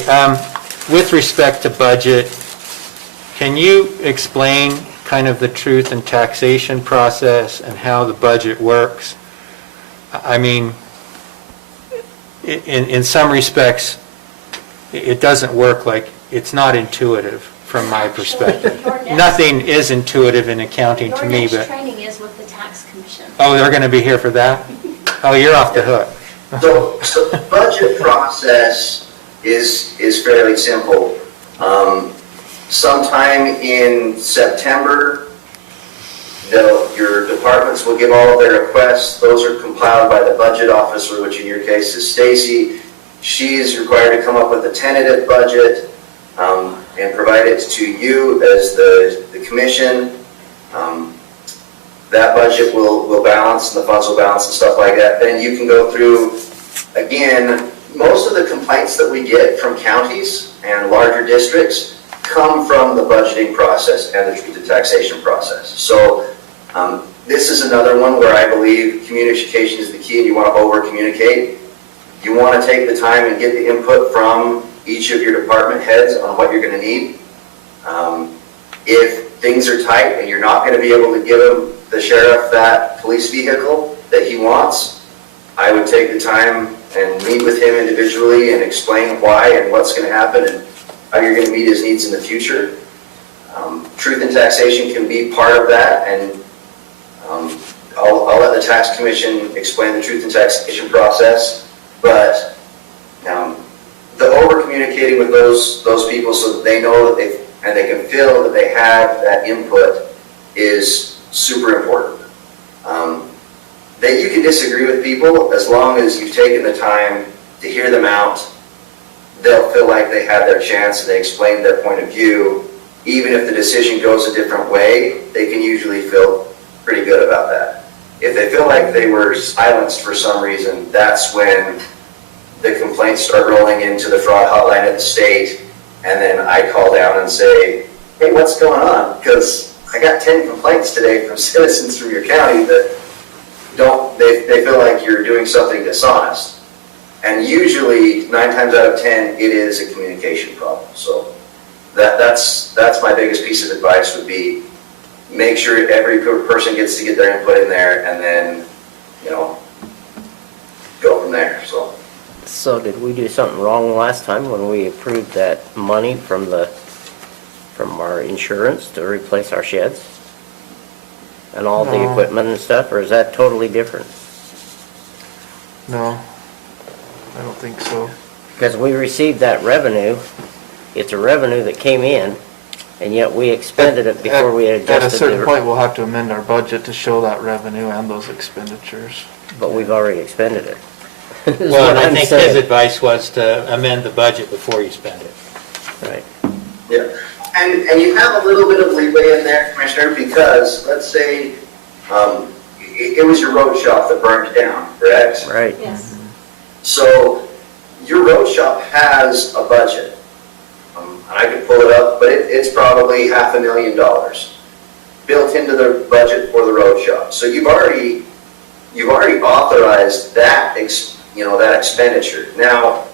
with respect to budget, can you explain kind of the truth and taxation process and how the budget works? I mean, in some respects, it doesn't work like, it's not intuitive from my Actually, perspective. your next- Nothing is intuitive in accounting to me, Your but, next training is with the tax commission. oh, they're going to be here for that? Oh, you're off the hook. So the budget process is fairly simple. Sometime in September, your departments will give all of their requests. Those are compiled by the budget officer, which in your case is Stacy. She is required to come up with a tentative budget and provide it to you as the commission. That budget will balance, and the funds will balance and stuff like that. Then you can go through, again, most of the complaints that we get from counties and larger districts come from the budgeting process and the taxation process. So this is another one where I believe communication is the key, and you want to over-communicate. You want to take the time and get the input from each of your department heads on what you're going to need. If things are tight and you're not going to be able to give the sheriff that police vehicle that he wants, I would take the time and meet with him individually and explain why and what's going to happen and how you're going to meet his needs in the future. Truth in taxation can be part of that, and I'll let the tax commission explain the truth in taxation process, but the over-communicating with those people so that they know that they can feel that they have that input is super important. That you can disagree with people as long as you've taken the time to hear them out. They'll feel like they had their chance and they explained their point of view. Even if the decision goes a different way, they can usually feel pretty good about that. If they feel like they were silenced for some reason, that's when the complaints start rolling into the fraud hotline at the state, and then I call down and say, hey, what's going on? Because I got 10 complaints today from citizens from your county that they feel like you're doing something dishonest. And usually, 9 times out of 10, it is a communication problem. So that's my biggest piece of advice would be, make sure every person gets to get their input in there, and then, go from there, so. So did we do something wrong last time when we approved that money from our insurance to replace our sheds? And all the No. equipment and stuff, or is that totally different? No, I don't think so. Because we received that revenue, it's a revenue that came in, and yet we expended it before we had At a adjusted certain it. point, we'll have to amend our budget to show that revenue and those expenditures. But we've already expended it. is Well, what and I I'm think saying. his advice was to amend the budget before you spend it. Right. Yeah, and you have a little bit of leeway in there, Commissioner, because let's say it was your road shop that burned down, correct? Right. Yes. So your road shop has a budget. And I could pull it up, but it's probably $500,000 built into the budget for the road shop. So you've already authorized that that expenditure. Now,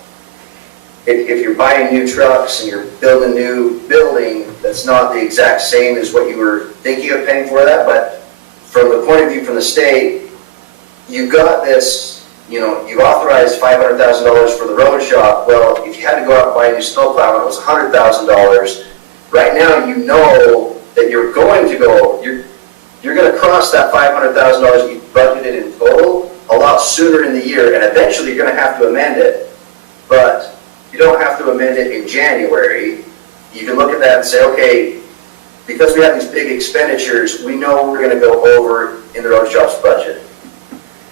if you're buying new trucks and you're building a new building, that's not the exact same as what you were thinking of paying for that, but from the point of view from the state, you've got this, you've authorized $500,000 for the road shop. Well, if you had to go out and buy a new snowplow and it was $100,000, right now you know that you're going to cross that $500,000 you budgeted in total a lot sooner in the year, and eventually you're going to have to amend it. But you don't have to amend it in January. You can look at that and say, okay, because we have these big expenditures, we know we're going to go over in the road shop's budget.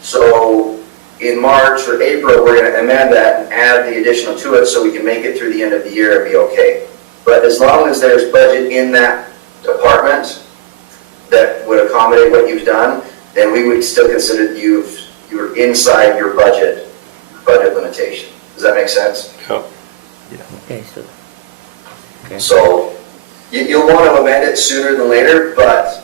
So in March or April, we're going to amend that and add the additional to it so we can make it through the end of the year and be okay. But as long as there's budget in that department that would accommodate what you've done, then we would still consider you're inside your budget limitation. Does that make sense? Okay, so, So you'll want to amend it sooner than later, but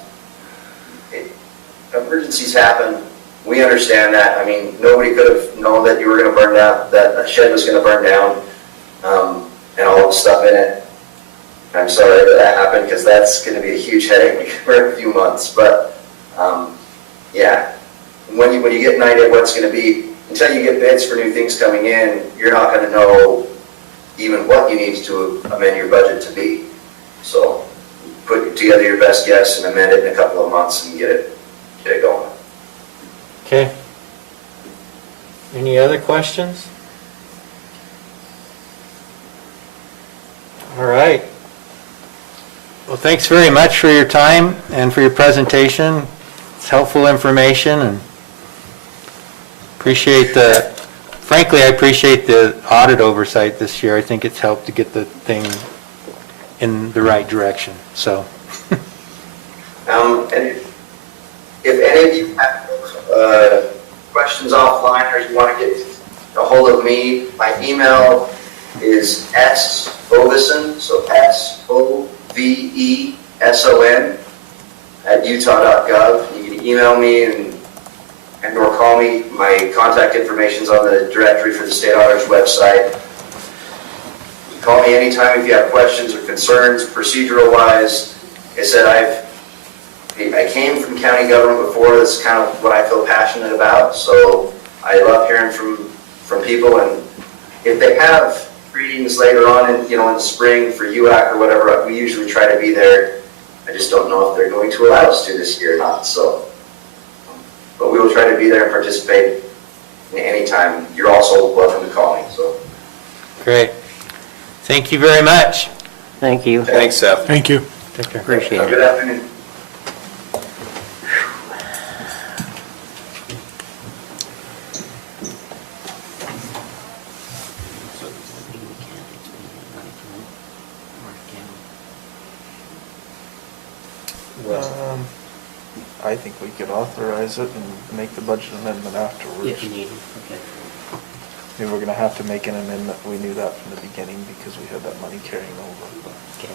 emergencies happen. We understand that. I mean, nobody could have known that you were going to burn down, that a shed was going to burn down, and all the stuff in it. I'm sorry that happened, because that's going to be a huge headache for a few months. But yeah, when you get an idea of what's going to be, until you get bids for new things coming in, you're not going to know even what you need to amend your budget to be. So put together your best guess and amend it in a couple of months and get it going. Okay. Any other questions? All right. Well, thanks very much for your time and for your presentation. It's helpful information, and frankly, I appreciate the audit oversight this year. I think it's helped to get the thing in the right direction, so. And if any of you have questions offline, or you want to get a hold of me, my email is soveson, so SOVESON @utah.gov. You can email me and or call me. My contact information's on the directory for the state auditor's website. You can call me anytime if you have questions or concerns, procedural wise. Like I said, I came from county government before. That's kind of what I feel passionate about. So I love hearing from people, and if they have readings later on in the spring for UAC or whatever, we usually try to be there. I just don't know if they're going to allow us to this year or not. So, but we will try to be there and participate anytime. You're also welcome to call me. So, Great. Thank you very much. Thank you. Thanks, Seth. Thank you. Take care. Appreciate have a it. good afternoon. I think we could authorize it and make the budget amendment afterwards. If you need it, okay. I mean, we're gonna have to make an amendment, we knew that from the beginning because we had that money carrying over. Okay.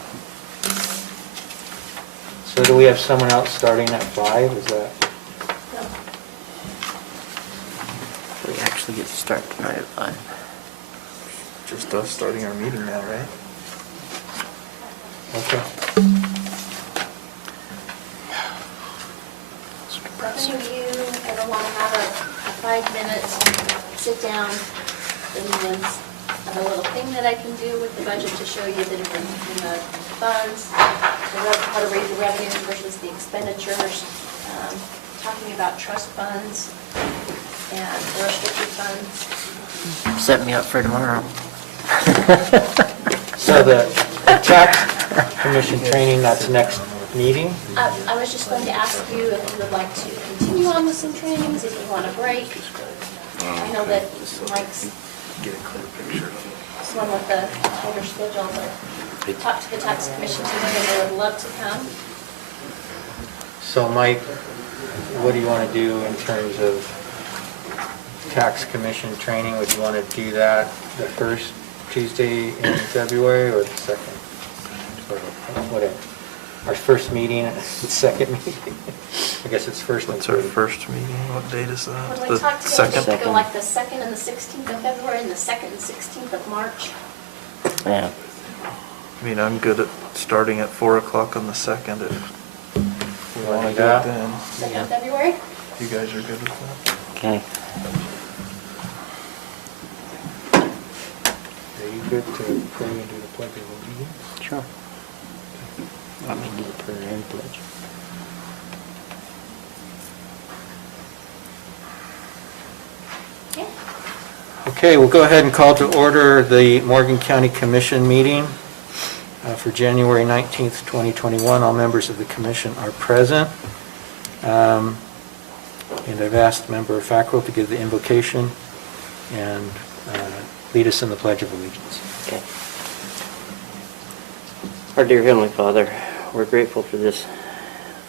So do we have someone else starting at 5? Is that? We actually get to start tonight at 5. Just us starting our meeting now, right? Okay. If any of you ever want to have a 5-minute sit-down, then there's a little thing that I can do with the budget to show you the different funds, how to raise the revenues versus the expenditures, talking about trust funds and restricted funds. Set me up for tomorrow. So the tax commission training, that's next meeting? I was just going to ask you if you would like to continue on with some trainings, if you want a break. I know that Mike's Get a clear picture. one with the tighter schedule, but talk to the tax commission team, and they would love to come. So Mike, what do you want to do in terms of tax commission training? Would you want to do that the first Tuesday in February or the second? Or whatever. Our first meeting, the second meeting? I guess it's first and What's our third. first meeting? What date is that? Would we The talk together, second? maybe go like the 2nd and the 16th of February and the 2nd and 16th of March? Yeah. I mean, I'm good at starting at 4 o'clock on the 2nd if we Wanna want do to do it that? then. 2nd of February? You guys are good with that? Okay. Are you good to pray and do the pledge of allegiance? Sure. Want me to do the prayer and pledge? Okay. Okay, we'll go ahead and call to order the Morgan County Commission meeting for January 19th, 2021. All members of the commission are present. And I've asked Member Fackrell to give the invocation and lead us in the Pledge of Allegiance. Okay. Our dear Heavenly Father, we're grateful for this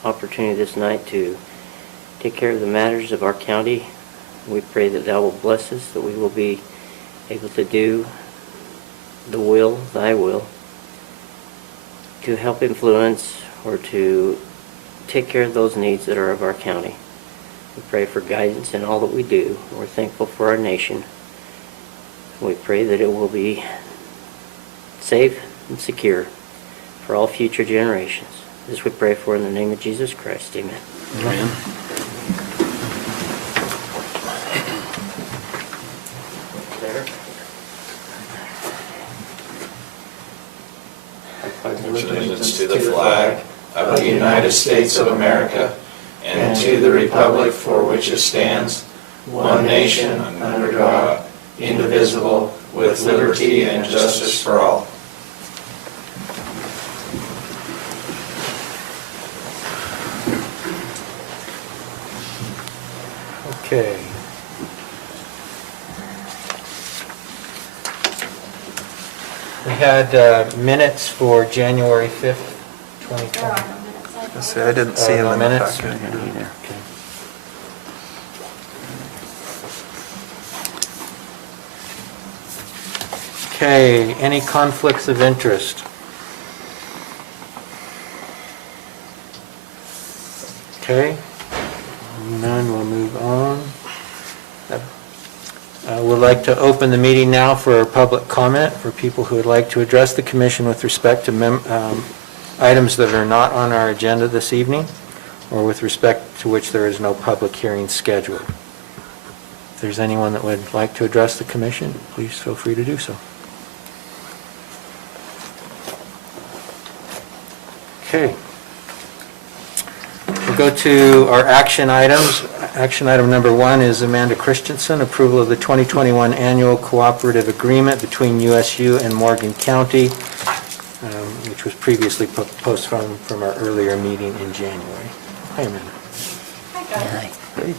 opportunity this night to take care of the matters of our county. We pray that Thou will bless us, that we will be able to do the will, Thy will, to help influence or to take care of those needs that are of our county. We pray for guidance in all that we do. We're thankful for our nation. We pray that it will be safe and secure for all future generations. This we pray for in the name of Jesus Christ. Amen. Amen. Allegiance to the flag of the United States of America and to the republic for which it stands, one nation, under God, indivisible, with liberty and justice for all. Okay. We had minutes for January 5th, There 2020. are no minutes. I say, I didn't see him No in the minutes? packet. Okay. Okay, any conflicts of interest? Okay, Seeing none, we'll move on. We'd like to open the meeting now for public comment for people who would like to address the commission with respect to items that are not on our agenda this evening, or with respect to which there is no public hearing scheduled. If there's anyone that would like to address the commission, please feel free to do so. Okay. We'll go to our action items. Action item number 1 is Amanda Christensen, approval of the 2021 annual cooperative agreement between USU and Morgan County, which was previously postponed from our earlier meeting in January. Hi, Amanda. Hi, guys.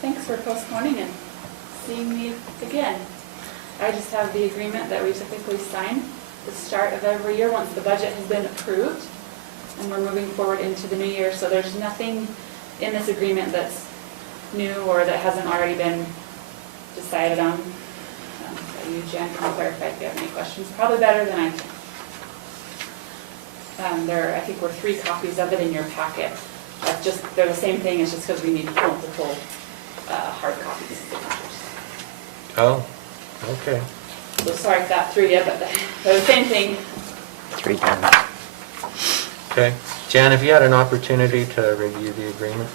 Thanks for postponing and seeing me again. I just have the agreement that we typically sign at the start of every year once the budget has been approved, and we're moving forward into the new year, so there's nothing in this agreement that's new or that hasn't already been decided on. You, Jan, can clarify if you have any questions. Probably better than I can. I think we're 3 copies of it in your packet. They're the same thing, it's just because we need multiple hard copies. Oh, okay. So sorry if that threw you, but they're the same thing. 3 times. Okay. Jan, have you had an opportunity to review the agreement?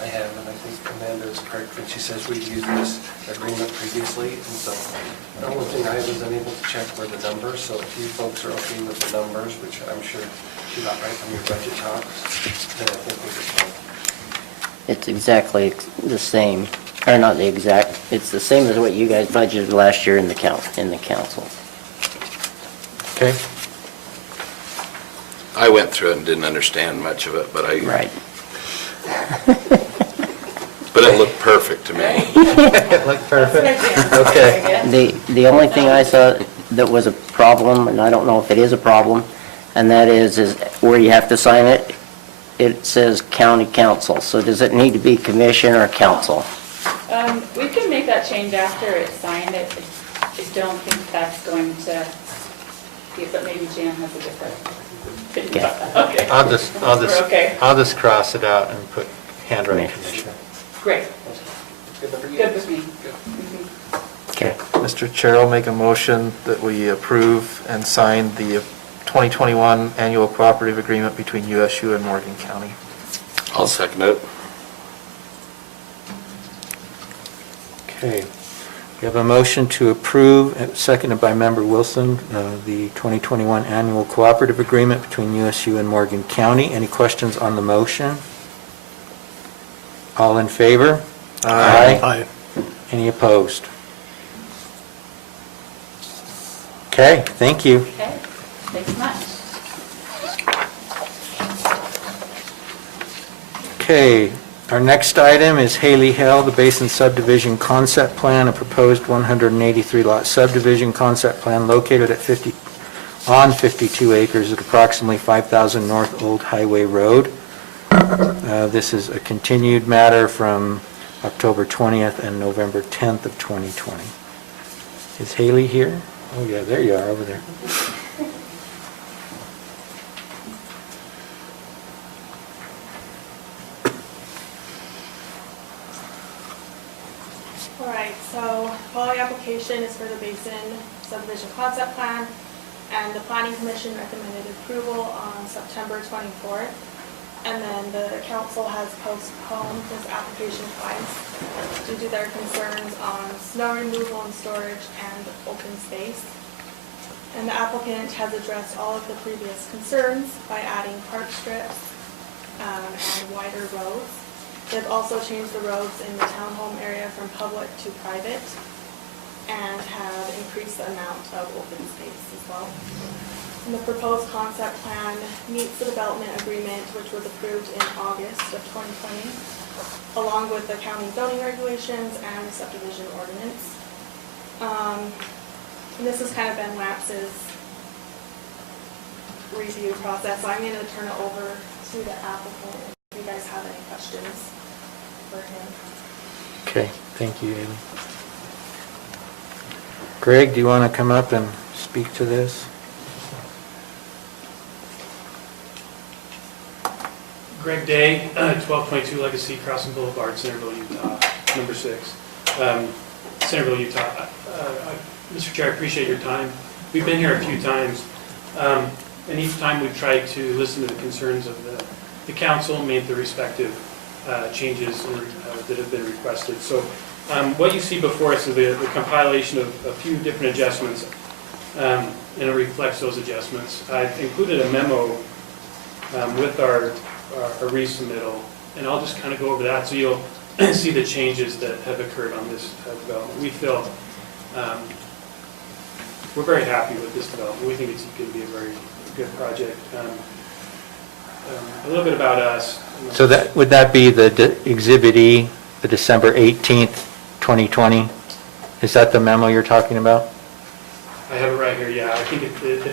I have, and I think Amanda is correct when she says we've used this agreement previously, and so the only thing I was unable to check were the numbers, so if you folks are okay with the numbers, which I'm sure you got right from your budget talks, then I think we're just fine. It's exactly the same, or not the exact, it's the same as what you guys budgeted last year in the council. Okay. I went through it and didn't understand much of it, but Right. But it looked perfect to me. It looked perfect. Okay. The only thing I saw that was a problem, and I don't know if it is a problem, and that is where you have to sign it, it says county council. So does it need to be commission or council? We can make that change after it's signed. I don't think that's going to be, but maybe Jan has a different opinion about that. Okay. I'll just cross it out and put handwriting commissioner. Great. Good for you? Good with me. Okay. Mr. Chair, I'll make a motion that we approve and sign the 2021 annual cooperative agreement between USU and Morgan County. I'll second it. Okay. We have a motion to approve, seconded by Member Wilson, the 2021 annual cooperative agreement between USU and Morgan County. Any questions on the motion? All in favor? Aye. Any opposed? Okay, thank you. Okay, thanks much. Okay, our next item is Haley Hill, the Basin Subdivision Concept Plan, a proposed 183-lot subdivision concept plan located at 52 acres at approximately 5,000 North Old Highway Road. This is a continued matter from October 20th and November 10th of 2020. Is Haley here? Oh yeah, there you are, over there. All right, so following application is for the Basin Subdivision Concept Plan, and the Planning Commission recommended approval on September 24th. And then the council has postponed this application twice due to their concerns on snow removal and storage and open space. And the applicant has addressed all of the previous concerns by adding park strips and wider roads. They've also changed the roads in the townhome area from public to private and have increased the amount of open space as well. And the proposed concept plan meets the development agreement, which was approved in August of 2020, along with the county zoning regulations and the subdivision ordinance. And this has kind of been WAPS's review process, so I'm going to turn it over to the applicant if you guys have any questions for him. Okay, thank you, Amy. Greg, do you want to come up and speak to this? Greg Day, 1222 Legacy Crossing Boulevard, Centerville, Utah, number 6. Centerville, Utah. Mr. Chair, I appreciate your time. We've been here a few times, and each time we've tried to listen to the concerns of the council, made the respective changes that have been requested. So what you see before us is the compilation of a few different adjustments, and it reflects those adjustments. I've included a memo with our resubmittal, and I'll just kind of go over that so you'll see the changes that have occurred on this development. We feel we're very happy with this development. We think it's going to be a very good project. A little bit about us. So that, would that be the Exhibit E, the December 18th, 2020? Is that the memo you're talking about? I have it right here, yeah. I think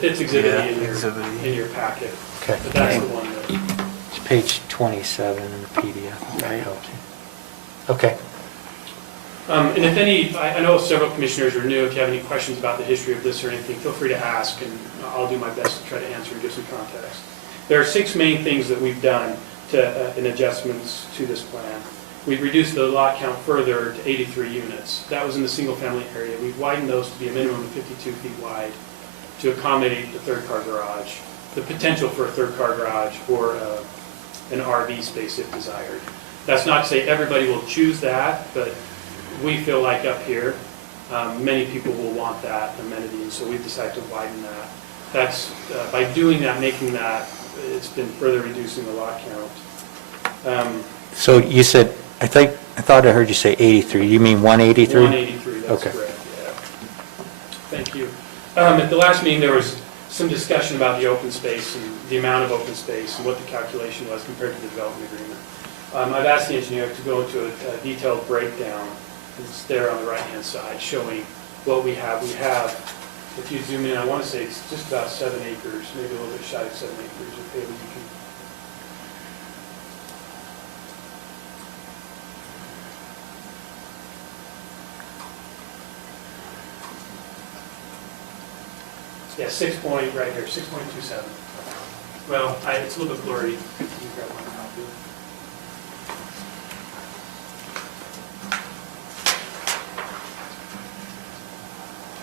it's Exhibit E in your packet. Okay. But that's the one that... It's page 27 in the PDF. That helps you. Okay. And if any, I know several commissioners are new. If you have any questions about the history of this or anything, feel free to ask, and I'll do my best to try to answer and give some context. There are 6 main things that we've done in adjustments to this plan. We've reduced the lot count further to 83 units. That was in the single-family area. We've widened those to be a minimum of 52 feet wide to accommodate the third-car garage, the potential for a third-car garage or an RV space if desired. That's not to say everybody will choose that, but we feel like up here, many people will want that amenity, and so we've decided to widen that. That's, by doing that, making that, it's been further reducing the lot count. So you said, I thought I heard you say 83. You mean 183? 183, that's okay. correct, yeah. Thank you. At the last meeting, there was some discussion about the open space and the amount of open space and what the calculation was compared to the development agreement. I've asked the engineer to go into a detailed breakdown. It's there on the right-hand side showing what we have. We have, if you zoom in, I want to say it's just about 7 acres, maybe a little bit shy of 7 acres. Okay, you can. Yeah, 6 point, right here, 6.27. Well, it's a little bit blurry. You can grab one copy.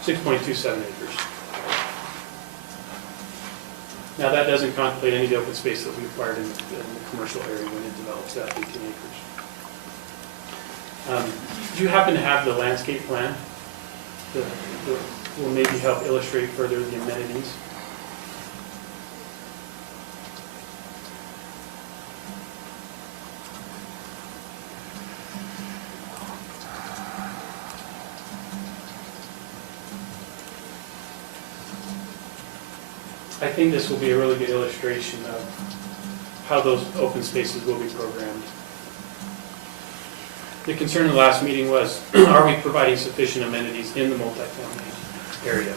6.27 acres. Now that doesn't contemplate any of the open space that we acquired in the commercial area when it develops that 18 acres. Do you happen to have the landscape plan that will maybe help illustrate further the amenities? I think this will be a really good illustration of how those open spaces will be programmed. The concern in the last meeting was, are we providing sufficient amenities in the multifamily area?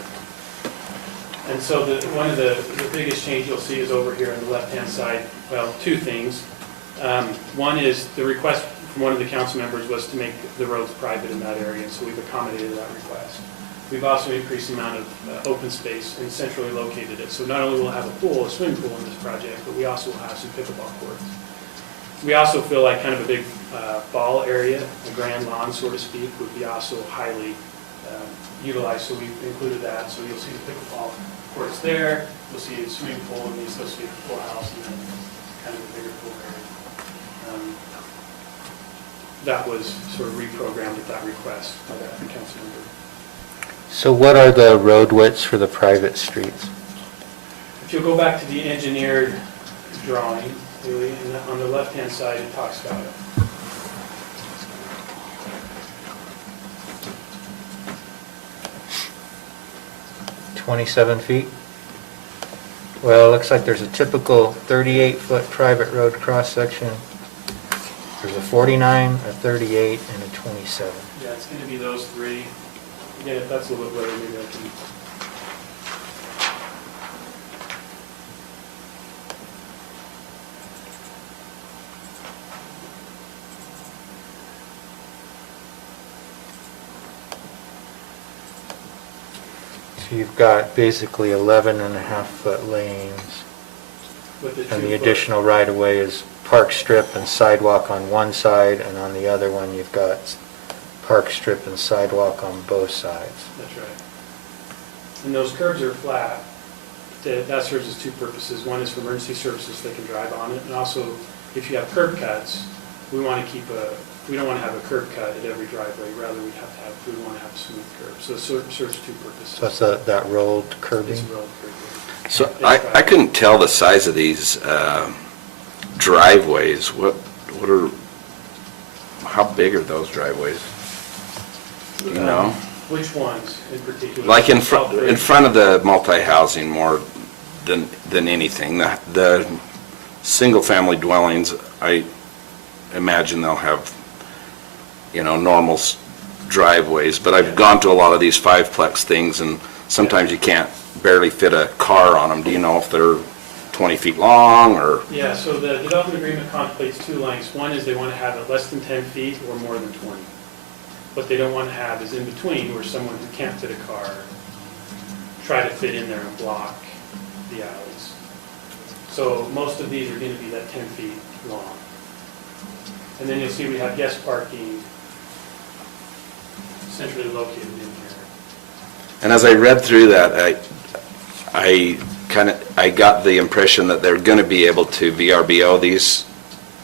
And so one of the biggest change you'll see is over here on the left-hand side. Well, 2 things. One is the request from one of the council members was to make the roads private in that area, so we've accommodated that request. We've also increased the amount of open space and centrally located it. So not only will have a pool, a swimming pool in this project, but we also will have some pickleball courts. We also feel like kind of a big ball area, a grand lawn, so to speak, would be also highly utilized. So we've included that. So you'll see the pickleball courts there. You'll see a swimming pool and the associated pool house, and then kind of a bigger pool area. That was sort of reprogrammed at that request by that council member. So what are the road widths for the private streets? If you'll go back to the engineered drawing, really, and on the left-hand side it talks about it. $27 feet? Well, it looks like there's a typical 38-foot private road cross-section. There's a 49, a 38, and a 27. Yeah, it's going to be those 3. Again, if that's a little bit blurry, maybe I can... So you've got basically 11.5-foot lanes, With the and the 2-foot. additional right-of-way is park strip and sidewalk on one side, and on the other one, you've got park strip and sidewalk on both sides. That's right. And those curbs are flat. That serves as two purposes. One is for emergency services, they can drive on it, and also, if you have curb cuts, we want to we don't want to have a curb cut at every driveway, rather we want to have a smooth curb. So it serves two purposes. So that's that rolled curbing? It's a rolled curbing. So I couldn't tell the size of these driveways. How big are those driveways? Do you know? Which ones in particular? Like in front of the multi-housing more than anything. The single-family dwellings, I imagine they'll have, normal driveways. But I've gone to a lot of these five-plex things, and sometimes you can't barely fit a car on them. Do you know if they're 20 feet long, or? Yeah, so the development agreement contemplates two lengths. One is they want to have it less than 10 feet or more than 20. What they don't want to have is in between, where someone who can't fit a car try to fit in there and block the alleys. So most of these are going to be that 10 feet long. And then you'll see we have guest parking centrally located in here. And as I read through that, I got the impression that they're going to be able to VRBO these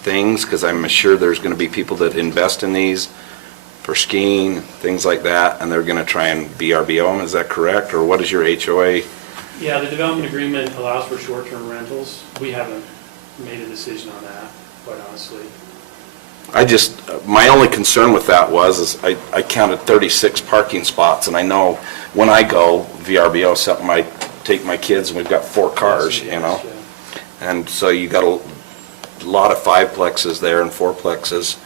things, because I'm sure there's going to be people that invest in these for skiing, things like that, and they're going to try and VRBO them. Is that correct? Or what is your HOA? Yeah, the development agreement allows for short-term rentals. We haven't made a decision on that, quite honestly. My only concern with that is I counted 36 parking spots, and I know when I go VRBO something, I take my kids, and we've got 4 cars, And so you got a lot of five-plexes there and four-plexes.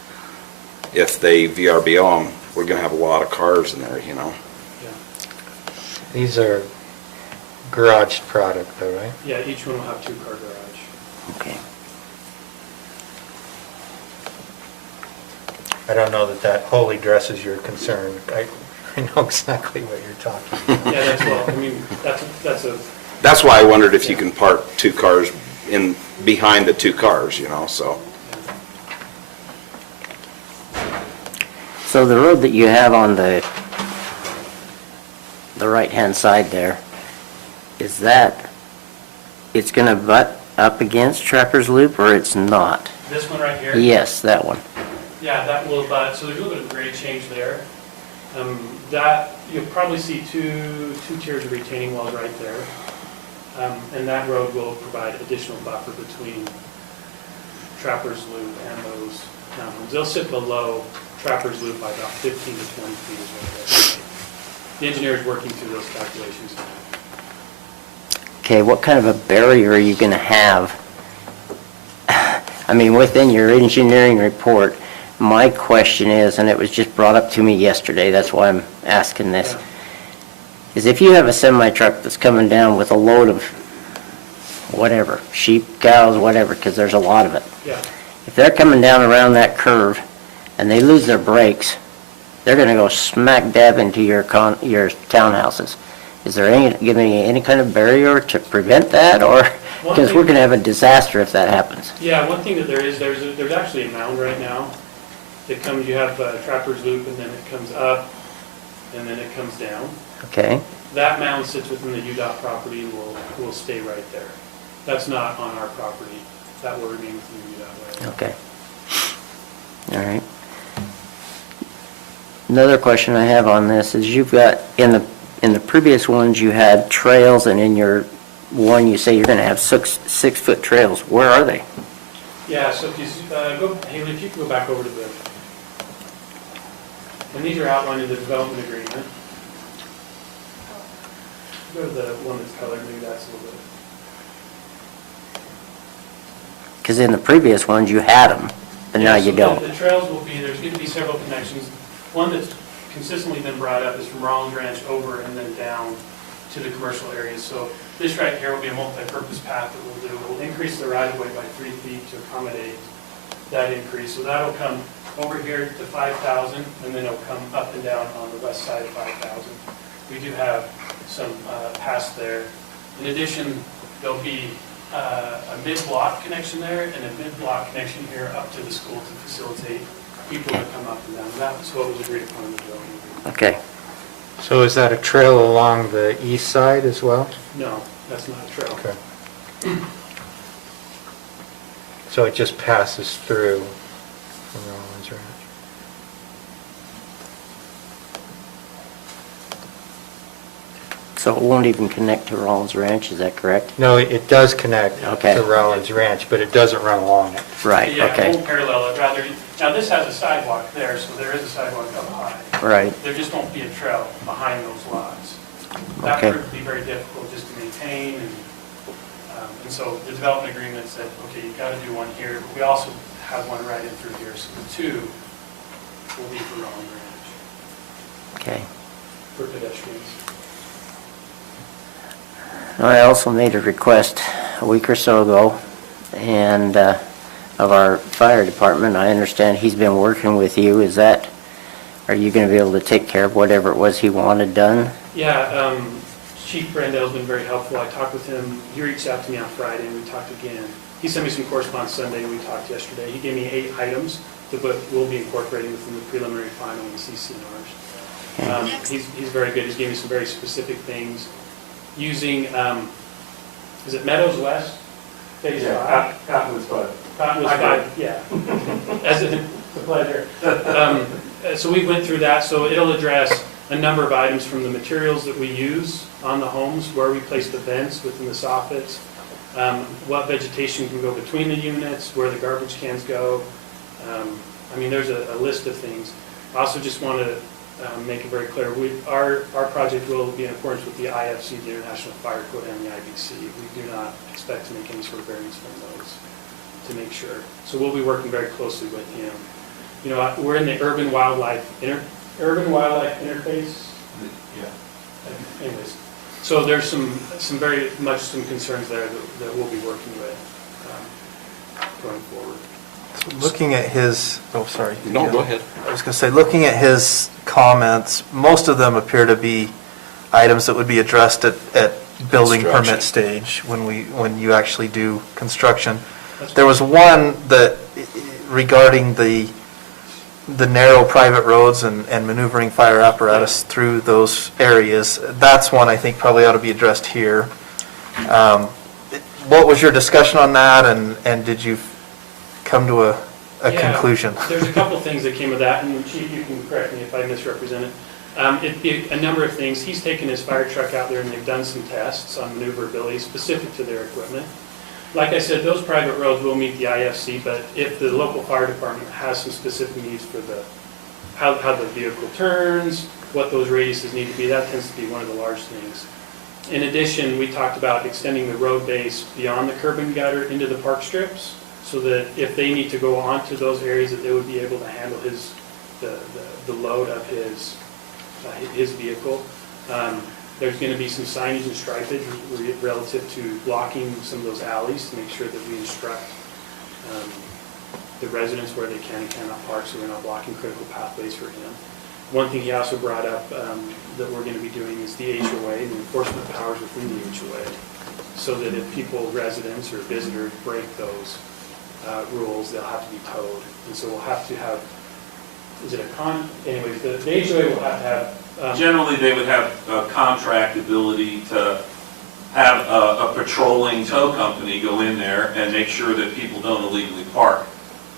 If they VRBO them, we're going to have a lot of cars in there, Yeah. These are garaged product though, right? Yeah, each one will have 2-car garage. Okay. I don't know that wholly addresses your concern. I know exactly what you're talking about. Yeah, That's why I wondered if you can park 2 cars in behind the 2 cars, so. So the road that you have on the right-hand side there, is that, it's going to butt up against Trappers Loop, or it's not? This one right here? Yes, that one. Yeah, that will butt, so there's a little bit of grade change there. You'll probably see two tiers of retaining walls right there. And that road will provide additional buffer between Trappers Loop and those mountains. They'll sit below Trappers Loop by about 15 to 20 feet is what they're saying. The engineer is working through those calculations now. Okay, what kind of a barrier are you going to have? I mean, within your engineering report, my question is, and it was just brought up to me yesterday, that's why I'm asking this, is if you have a semi-truck that's coming down with a load of whatever, sheep, cows, whatever, because there's a lot of it. Yeah. If they're coming down around that curve and they lose their brakes, they're going to go smack dab into your townhouses. Is there any kind of barrier to prevent that, or because we're going to have a disaster if that happens? Yeah, one thing that there's actually a mound right now that comes. You have Trappers Loop, and then it comes up, and then it comes down. Okay. That mound sits within the UDOT property and will stay right there. That's not on our property. That will remain within the UDOT right. Okay. All right. Another question I have on this is you've got, in the previous ones you had trails, and in your one you say you're going to have 6-foot trails. Where are they? Yeah, so if you Haley, if you can go back over to and these are outlined in the development agreement. Go to the one that's colored, maybe that's a little bit. Because in the previous ones you had them, but now you don't. The trails will be, there's going to be several connections. One that's consistently been brought up is from Rollins Ranch over and then down to the commercial areas. So this right here will be a multi-purpose path that we'll do. We'll increase the right-of-way by 3 feet to accommodate that increase. So that'll come over here to 5,000, and then it'll come up and down on the west side of 5,000. We do have some paths there. In addition, there'll be a mid-block connection there and a mid-block connection here up to the school to facilitate people to come up and down. That's what was agreed upon in the development agreement. Okay. So is that a trail along the east side as well? No, that's not a trail. Okay. So it just passes through from Rollins Ranch? So it won't even connect to Rollins Ranch, is that correct? No, it does connect Okay. to Rollins Ranch, but it doesn't run along it. Right, Yeah, it okay, won't parallel it, rather, now this has a sidewalk there, so there is a sidewalk up high. right, There just won't be a trail behind those lots. That Okay. proved to be very difficult just to maintain, and so the development agreement said, okay, you've got to do one here, but we also have one right in through here, so the two will be for Rollins Ranch, okay. for pedestrians. I also made a request a week or so ago, and of our fire department. I understand he's been working with you. Are you going to be able to take care of whatever it was he wanted done? Yeah, Chief Brandell's been very helpful. I talked with him, he reached out to me on Friday, and we talked again. He sent me some correspondence Sunday, and we talked yesterday. He gave me 8 items that we'll be incorporating within the preliminary final and CCNRs. He's very good. He's gave me some very specific things. Using, is it Meadows West? Phase 5? Cottonwood's Bud. Cottonwood's Bud, yeah. It's a pleasure. So we went through that, so it'll address a number of items from the materials that we use on the homes, where we place the vents within the soffits, what vegetation can go between the units, where the garbage cans go. I mean, there's a list of things. I also just want to make it very clear, our project will be in accordance with the IFC, the International Fire Code, and the IBC. We do not expect to make any sort of variance from those, to make sure. So we'll be working very closely with him. You know, we're in the urban wildlife interface. Yeah. Anyways, so there's some very much some concerns there that we'll be working with going forward. Looking at his, oh, sorry. No, go ahead. I was going to say, looking at his comments, most of them appear to be items that would be addressed at building Construction. permit stage when you actually do construction. There was one that regarding the narrow private roads and maneuvering fire apparatus through those areas. That's one I think probably ought to be addressed here. What was your discussion on that, and did you come to a Yeah, conclusion? There's a couple things that came of that, and Chief, you can correct me if I misrepresent it. It'd be a number of things. He's taken his fire truck out there and they've done some tests on maneuverability specific to their equipment. Like I said, those private roads will meet the IFC, but if the local fire department has some specific needs for how the vehicle turns, what those radiuses need to be, that tends to be one of the large things. In addition, we talked about extending the road base beyond the curb and gutter into the park strips, so that if they need to go onto those areas, that they would be able to handle the load of his vehicle. There's going to be some signage and stripage relative to blocking some of those alleys to make sure that we instruct the residents where they can and cannot park, so we're not blocking critical pathways for him. One thing he also brought up that we're going to be doing is the HOA, the enforcement powers within the HOA, so that if people, residents or visitors, break those rules, they'll have to be towed. And so we'll have to have, anyways, the HOA will have to have. Generally, they would have a contract ability to have a patrolling tow company go in there and make sure that people don't illegally park.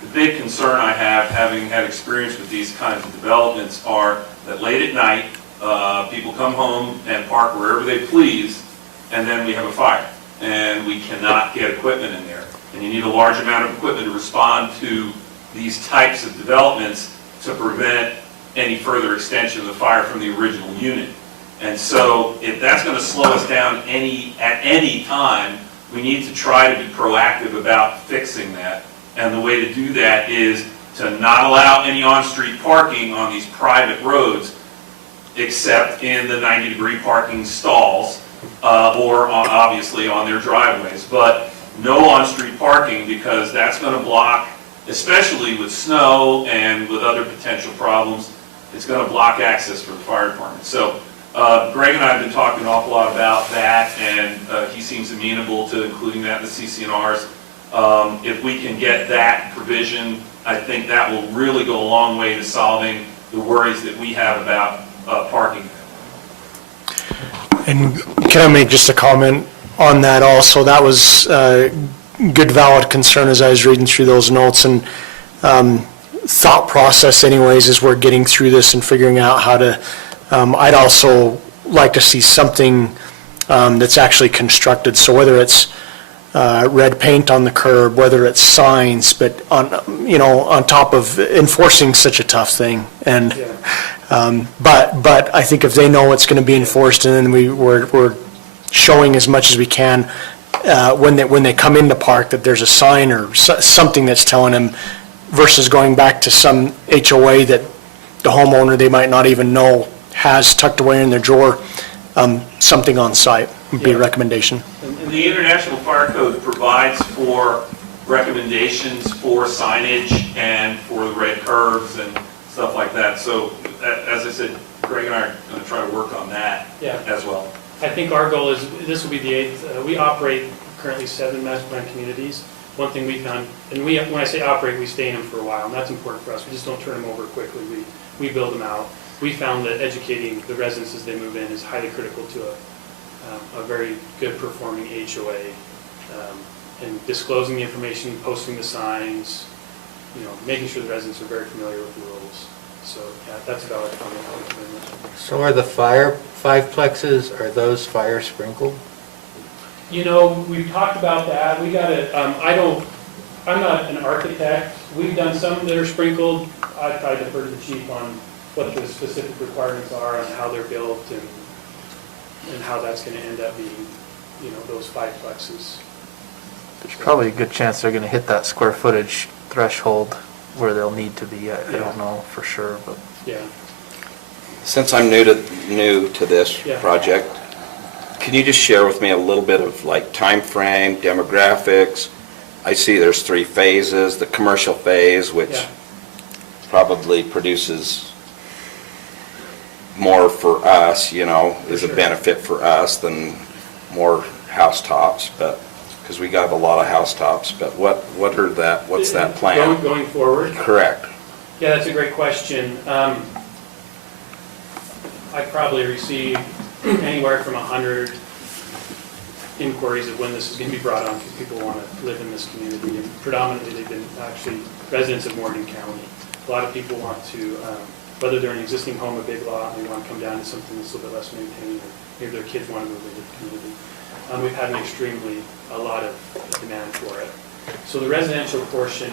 The big concern I have, having had experience with these kinds of developments, are that late at night, people come home and park wherever they please, and then we have a fire, and we cannot get equipment in there. And you need a large amount of equipment to respond to these types of developments to prevent any further extension of the fire from the original unit. And so if that's going to slow us down at any time, we need to try to be proactive about fixing that. And the way to do that is to not allow any on-street parking on these private roads, except in the 90-degree parking stalls, or obviously on their driveways. But no on-street parking, because that's going to block, especially with snow and with other potential problems, it's going to block access for the fire department. So Greg and I have been talking an awful lot about that, and he seems amenable to including that in the CCNRs. If we can get that provision, I think that will really go a long way to solving the worries that we have about parking. And can I make just a comment on that also? That was a good, valid concern as I was reading through those notes, and thought process anyways as we're getting through this and figuring out how to, I'd also like to see something that's actually constructed. So whether it's red paint on the curb, whether it's signs, but on, you know, on top of enforcing such a tough thing. And but I think if they know it's going to be enforced, and then we're showing as much as we can when they come into park that there's a sign or something that's telling them, versus going back to some HOA that the homeowner they might not even know has tucked away in their drawer, something on site would be a recommendation. And the International Fire Code provides for recommendations for signage and for the red curves and stuff like that. So, as I said, Greg and I are going to try to work on that as well. I think our goal is, this will be the 8th, we operate currently 7 master plan communities. One thing we found, and when I say operate, we stay in them for a while, and that's important for us. We just don't turn them over quickly. We build them out. We found that educating the residents as they move in is highly critical to a very good performing HOA. And disclosing the information, posting the signs, you know, making sure the residents are very familiar with the rules. So yeah, that's about it. So are the fiveplexes, are those fire sprinkled? You know, we've talked about that. We got to, I'm not an architect. We've done some that are sprinkled. I probably defer to the chief on what the specific requirements are and how they're built and how that's going to end up being, you know, those fiveplexes. There's probably a good chance they're going to hit that square footage threshold where they'll need to be. I don't know for sure, but. Yeah. Since I'm new to this project, can you just share with me a little bit of like time frame, demographics? I see there's 3 phases. The commercial phase, which probably produces more for us, you know, is a benefit for us than more housetops, but because we got a lot of housetops. But what's that plan? Going forward? Correct. Yeah, that's a great question. I probably received anywhere from 100 inquiries of when this is going to be brought on, because people want to live in this community, and predominantly they've been actually residents of Morgan County. A lot of people want to, whether they're in an existing home, a big lot, and they want to come down to something that's a little bit less maintained, or maybe their kids want to move into the community. We've had a lot of demand for it. So the residential portion,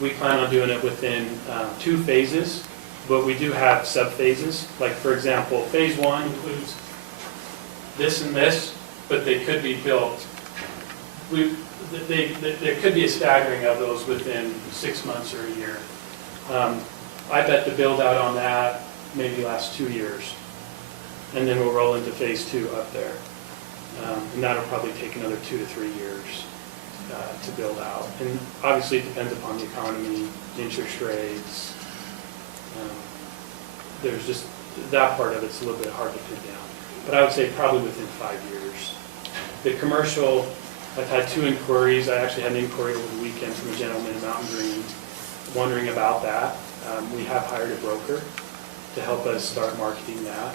we plan on doing it within 2 phases, but we do have sub-phases. Like, for example, phase 1 includes this and this, but they could be built. There could be a staggering of those within 6 months or a year. I bet the build out on that maybe lasts 2 years. And then we'll roll into phase 2 up there. And that'll probably take another 2 to 3 years to build out. And obviously it depends upon the economy, interest rates. There's just, that part of it's a little bit hard to pin down. But I would say probably within 5 years. The commercial, I've had 2 inquiries. I actually had an inquiry over the weekend from a gentleman in Mountain Green wondering about that. We have hired a broker to help us start marketing that.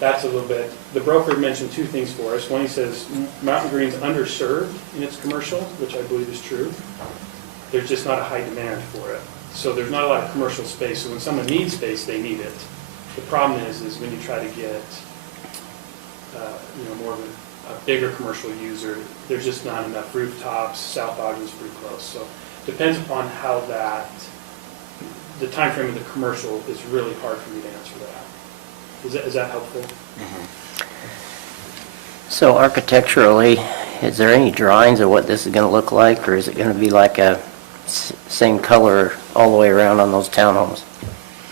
That's a little bit, the broker mentioned 2 things for us. One, he says Mountain Green's underserved in its commercial, which I believe is true. There's just not a high demand for it. So there's not a lot of commercial space. So when someone needs space, they need it. The problem is when you try to get more of a bigger commercial user, there's just not enough rooftops. South Ogden's pretty close. So depends upon how the time frame of the commercial is really hard for me to answer that. Is that helpful? Mm-hmm. So architecturally, is there any drawings of what this is going to look like, or is it going to be like a same color all the way around on those townhomes?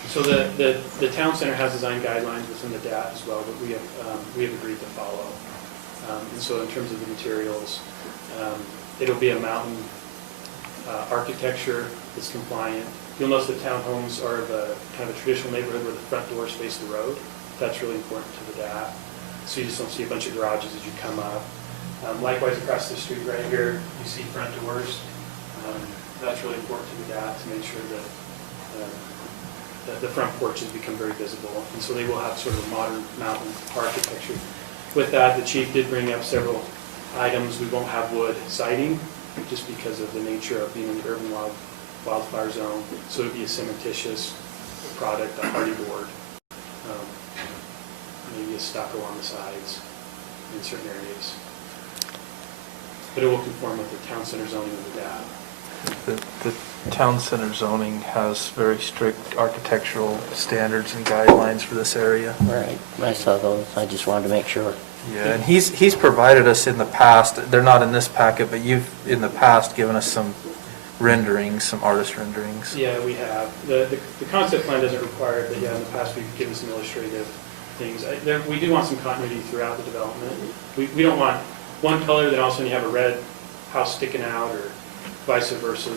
So the town center has design guidelines within the DAT as well, but we have agreed to follow. And so in terms of the materials, it'll be a mountain architecture that's compliant. You'll notice the townhomes are the kind of a traditional neighborhood where the front doors face the road. That's really important to the DAP. So you just don't see a bunch of garages as you come up. Likewise, across the street right here, you see front doors. That's really important to the DAP to make sure that the front porches become very visible. And so they will have sort of a modern mountain architecture. With that, the chief did bring up several items. We won't have wood siding just because of the nature of being in the urban wildfire zone. So it would be a cementitious product, a hardy board, maybe a stucco on the sides in certain areas. But it will conform with the town center zoning of the DAP. The town center zoning has very strict architectural standards and guidelines for this area. Right, I saw those, I just wanted to make sure. Yeah, and he's provided us in the past, they're not in this packet, but you've in the past given us some renderings, some artist renderings. Yeah, we have. The concept plan doesn't require it, but yeah, in the past we've given some illustrative things. We do want some continuity throughout the development. We don't want one color, then all of a sudden you have a red house sticking out, or vice versa.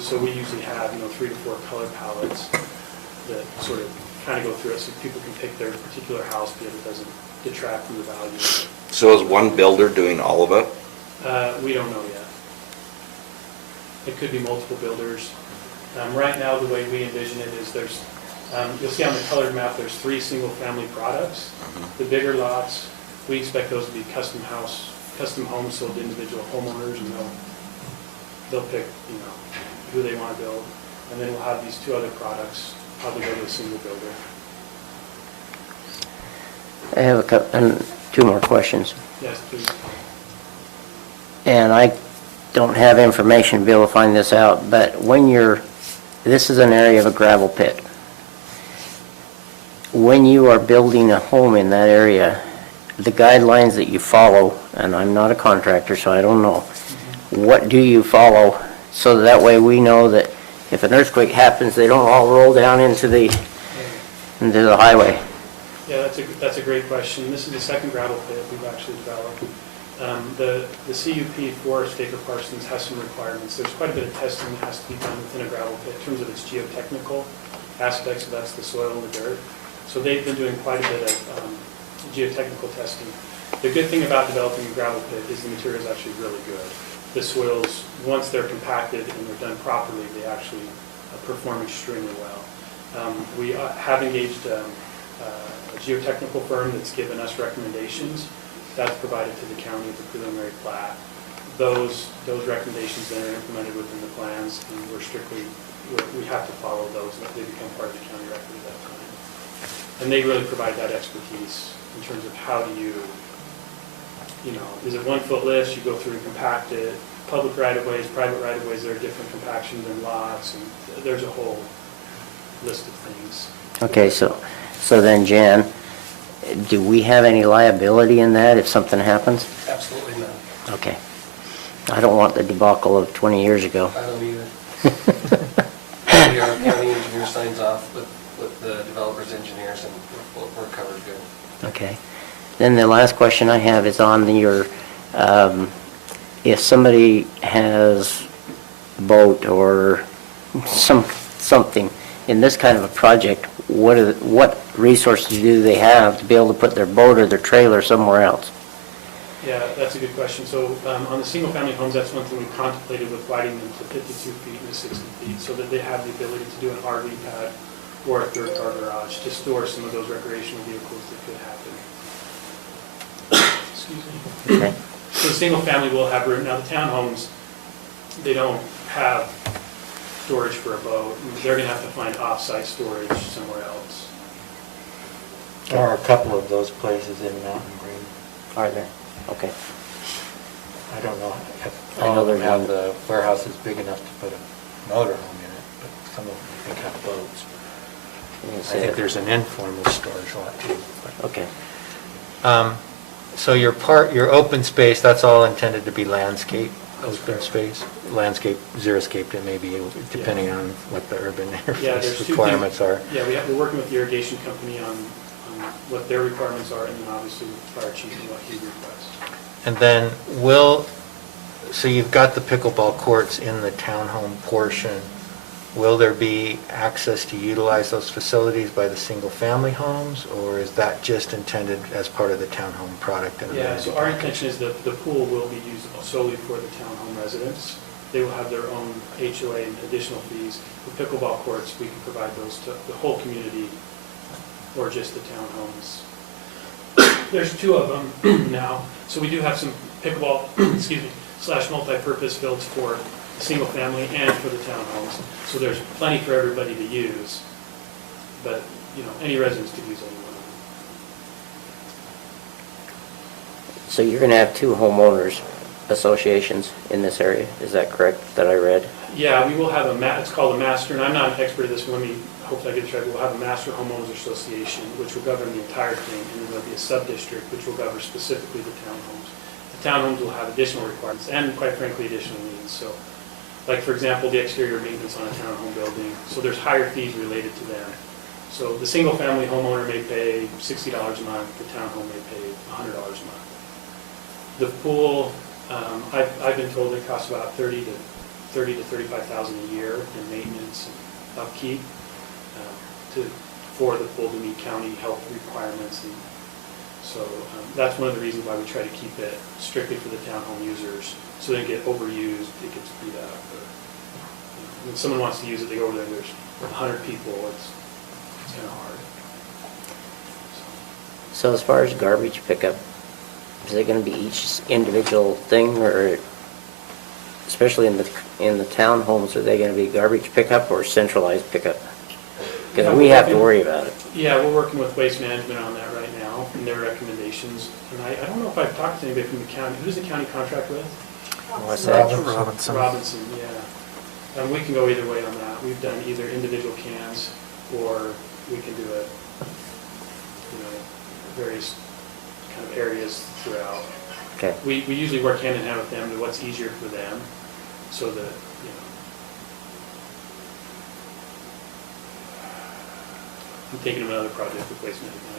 So we usually have 3 to 4 color palettes that sort of kind of go through it so people can pick their particular house, but it doesn't detract from the value. So is one builder doing all of it? We don't know yet. It could be multiple builders. Right now, the way we envision it is you'll see on the colored map, there's 3 single-family products. The bigger lots, we expect those to be custom homes sold to individual homeowners, and they'll pick, who they want to build. And then we'll have these 2 other products probably go to a single builder. I have 2 more questions. Yes, please. And I don't have information to be able to find this out, but this is an area of a gravel pit. When you are building a home in that area, the guidelines that you follow, and I'm not a contractor, so I don't know, what do you follow so that way we know that if an earthquake happens, they don't all roll down into the highway? Yeah, that's a great question. This is the second gravel pit we've actually developed. The CUP for Staker Parsons has some requirements. There's quite a bit of testing that has to be done within a gravel pit in terms of its geotechnical aspects, so that's the soil and the dirt. So they've been doing quite a bit of geotechnical testing. The good thing about developing a gravel pit is the material is actually really good. The soils, once they're compacted and they're done properly, they actually perform extremely well. We have engaged a geotechnical firm that's given us recommendations. That's provided to the county as a preliminary plat. Those recommendations then are implemented within the plans, and we have to follow those, and they become part of the county record at that time. And they really provide that expertise in terms of how do you, is it 1 foot lifts, you go through and compact it, public right-of-ways, private right-of-ways, there are different compactions and lots, and there's a whole list of things. Okay, so then, Jan, do we have any liability in that if something happens? Absolutely not. Okay. I don't want the debacle of 20 years ago. I don't either. Our county engineer signs off with the developer's engineers, and we're covered good. Okay. Then the last question I have is on if somebody has a boat or something in this kind of a project, what resources do they have to be able to put their boat or their trailer somewhere else? Yeah, that's a good question. So on the single-family homes, that's one thing we contemplated with widening them to 52 feet and 60 feet, so that they have the ability to do an RV pad or a third-car garage to store some of those recreational vehicles that could happen. Excuse me. Okay. So the single-family will have room. Now, the townhomes, they don't have storage for a boat. They're going to have to find off-site storage somewhere else. There are a couple of those places in Mountain Green. Are there? Okay. I don't know if I all know of them there's have one. the warehouses big enough to put a motorhome in it, but some of them I think have boats. I think there's an informal storage lot too. Okay. So your open space, that's all intended to be landscape, open space, landscape, xeriscaped it maybe, depending on what the urban Yeah, interface there's requirements are. Yeah, we're working with the irrigation company on what their requirements are, and then obviously with the fire chief and what he requests. And then so you've got the pickleball courts in the townhome portion. will there be access to utilize those facilities by the single-family homes, or is that just intended as part of the townhome product? And Yeah, amenity so our package? intention is that the pool will be used solely for the townhome residents. They will have their own HOA and additional fees. The pickleball courts, we can provide those to the whole community or just the townhomes. There's 2 of them now, so we do have some pickleball, excuse me, / multi-purpose fields for the single family and for the townhomes. So there's plenty for everybody to use, but, you know, any residents could use any one of them. So you're going to have 2 homeowners associations in this area, is that correct, that I read? Yeah, we will have it's called a master, and I'm not an expert at this, but hopefully I get this right, we'll have a master homeowners association, which will govern the entire thing, and then there'll be a sub-district, which will govern specifically the townhomes. The townhomes will have additional requirements, and quite frankly, additional needs, so, like, for example, the exterior maintenance on a townhome building, so there's higher fees related to them. So the single-family homeowner may pay $60 a month, the townhome may pay $100 a month. The pool, I've been told it costs about $30,000 to $35,000 a year in maintenance and upkeep for the pool to meet county health requirements. And so that's one of the reasons why we try to keep it strictly for the townhome users, so they don't get overused, it gets beat up. Or, when someone wants to use it, they go over there, and there's 100 people, it's kind of hard. So as far as garbage pickup, is it going to be each individual thing, or especially in the townhomes, are they going to be garbage pickup or centralized pickup? Because we have to worry about it. Yeah, we're working with Waste Management on that right now, and their recommendations. And I don't know if I've talked to anybody from the county. Who's the county contract with? What's that? Robinson. Robinson, yeah. We can go either way on that. We've done either individual cans, or we can do it, you know, various kind of areas throughout. Okay. We usually work hand in hand with them to what's easier for them, so that, you know. I'm thinking of another project with Waste Management, I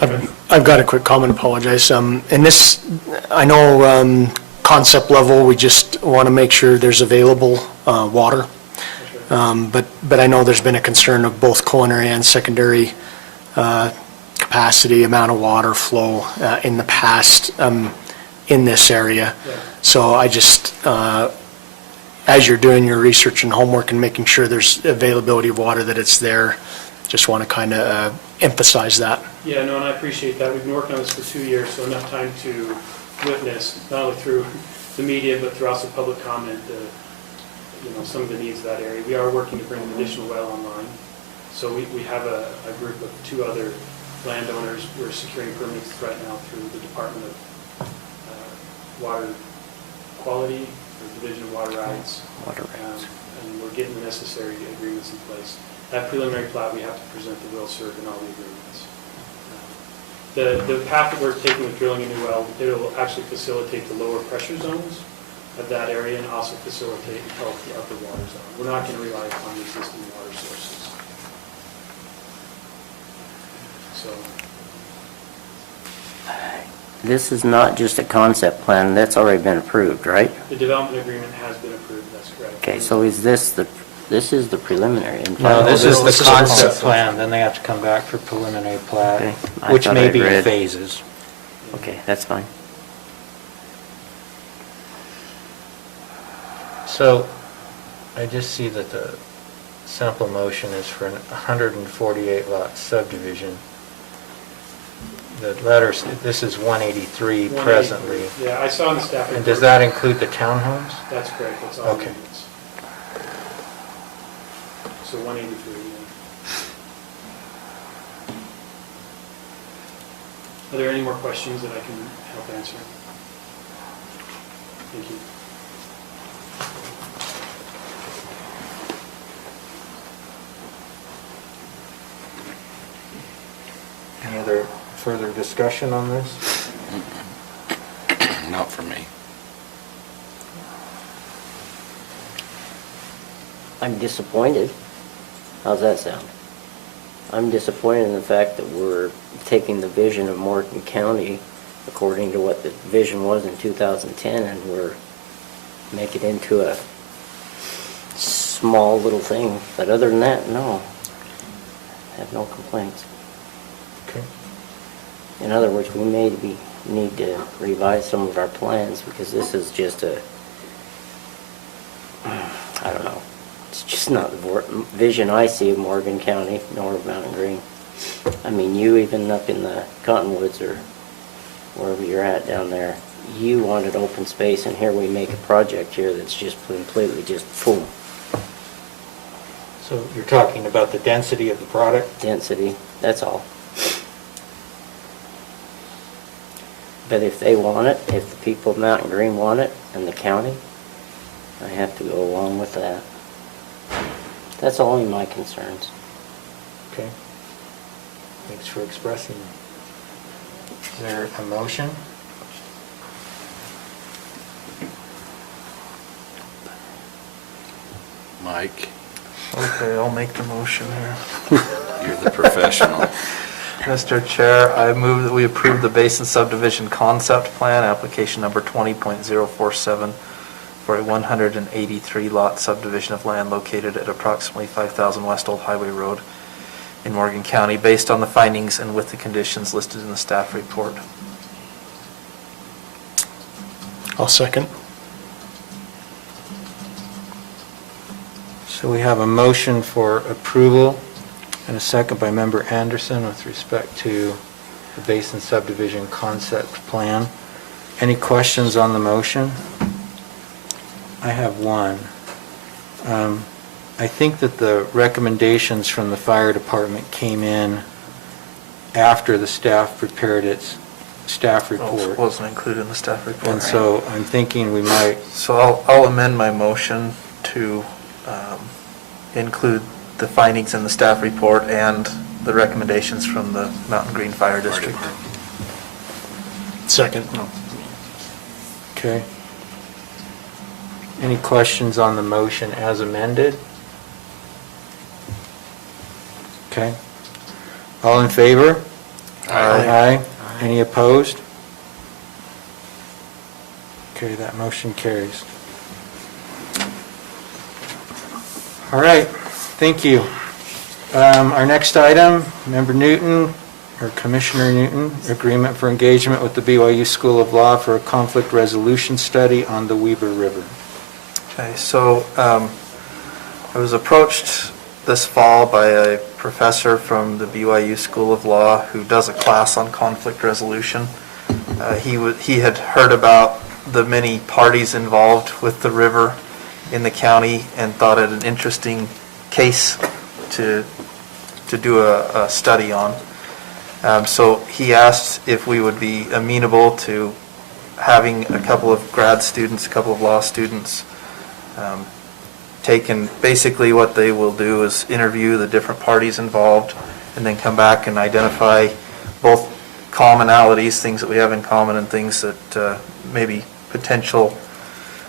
apologize. I've got a quick comment, apologize. In this, I know concept level, we just want to make sure there's available water. But I know there's been a concern of both culinary and secondary capacity, amount of water flow in the past in this area. Yeah. So I just, as you're doing your research and homework and making sure there's availability of water, that it's there, just want to kind of emphasize that. Yeah, no, and I appreciate that. We've been working on this for 2 years, so enough time to witness, not only through the media, but through also public comment, some of the needs of that area. We are working to bring an additional well online. So we have a group of 2 other landowners. We're securing permits right now through the Department of Water Quality, or Division of Water Rights. And we're getting the necessary agreements in place. That preliminary plat, we have to present the will serve and all the agreements. The path that we're taking with drilling a new well, it'll actually facilitate the lower pressure zones of that area and also facilitate and help the upper water zone. We're not going to rely upon the existing water sources. So, This is not just a concept plan, that's already been approved, right? the development agreement has been approved, that's correct. Okay, so is this is the preliminary? and No, final? this is this the is a concept concept. plan, then they have to come back for preliminary plat, Okay, I which thought may I'd be in read- phases. Okay, that's fine. So, I just see that the sample motion is for an 148 lot subdivision. The letters, this is 183 presently. Yeah, I saw in the staff report. And does that include the townhomes? That's correct, that's all Okay. units. So 183, yeah. Are there any more questions that I can help answer? Thank you. Any other further discussion on this? Not for me. I'm disappointed. How's that sound? I'm disappointed in the fact that we're taking the vision of Morgan County according to what the vision was in 2010, and we're make it into a small little thing. But other than that, no. I have no complaints. Okay. In other words, we maybe need to revise some of our plans because this is just a, I don't know. It's just not the vision I see of Morgan County nor of Mountain Green. I mean, you even up in the Cottonwoods or wherever you're at down there, you wanted open space, and here we make a project here that's just completely just full. So you're talking about the density of the product? Density, that's all. But if they want it, if the people of Mountain Green want it, and the county, I have to go along with that. That's only my concerns. Okay. Thanks for expressing them. Is there a motion? Mike, Okay, I'll make the motion here. you're the professional. Mr. Chair, I move that we approve the Basin Subdivision Concept Plan, application number 20.047, for a 183 lot subdivision of land located at approximately 5,000 West Old Highway Road in Morgan County, based on the findings and with the conditions listed in the staff report. I'll second. So we have a motion for approval and a second by Member Anderson with respect to the Basin Subdivision Concept Plan. Any questions on the motion? I have one. I think that the recommendations from the fire department came in after the staff prepared its staff report. It wasn't included in the staff report. And so I'm thinking we might... So I'll amend my motion to include the findings in the staff report and the recommendations from the Mountain Green Fire District. Second. Okay. Any questions on the motion as amended? Okay. All in favor? Aye. Aye. Any opposed? Okay, that motion carries. All right, thank you. Our next item, Member Newton, or Commissioner Newton, agreement for engagement with the BYU School of Law for a conflict resolution study on the Weber River. Okay, so I was approached this fall by a professor from the BYU School of Law who does a class on conflict resolution. He had heard about the many parties involved with the river in the county and thought it an interesting case to do a study on. So he asked if we would be amenable to having a couple of grad students, a couple of law students, taken. Basically what they will do is interview the different parties involved and then come back and identify both commonalities, things that we have in common, and things that maybe potential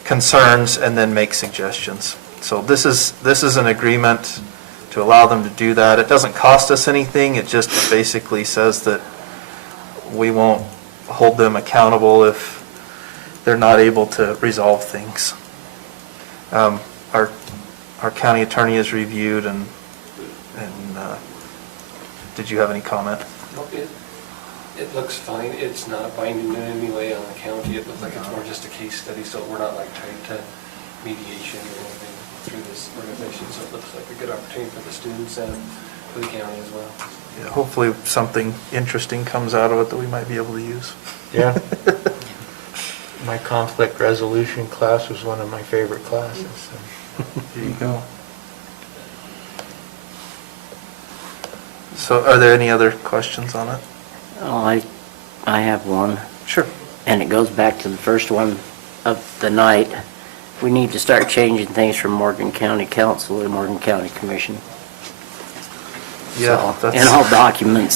concerns, and then make suggestions. So this is an agreement to allow them to do that. It doesn't cost us anything. It just basically says that we won't hold them accountable if they're not able to resolve things. Our county attorney has reviewed and did you have any comment? It looks fine. It's not binding in any way on the county. It looks like it's more just a case study, so we're not like tied to mediation or anything through this organization. So it looks like a good opportunity for the students and for the county as well. Yeah, hopefully something interesting comes out of it that we might be able to use. Yeah. My conflict resolution class was one of my favorite classes. So. There you go. So are there any other questions on it? Oh, I have one. Sure. And it goes back to the first one of the night. We need to start changing things from Morgan County Council to Morgan County Commission. Yeah, So, in all documents.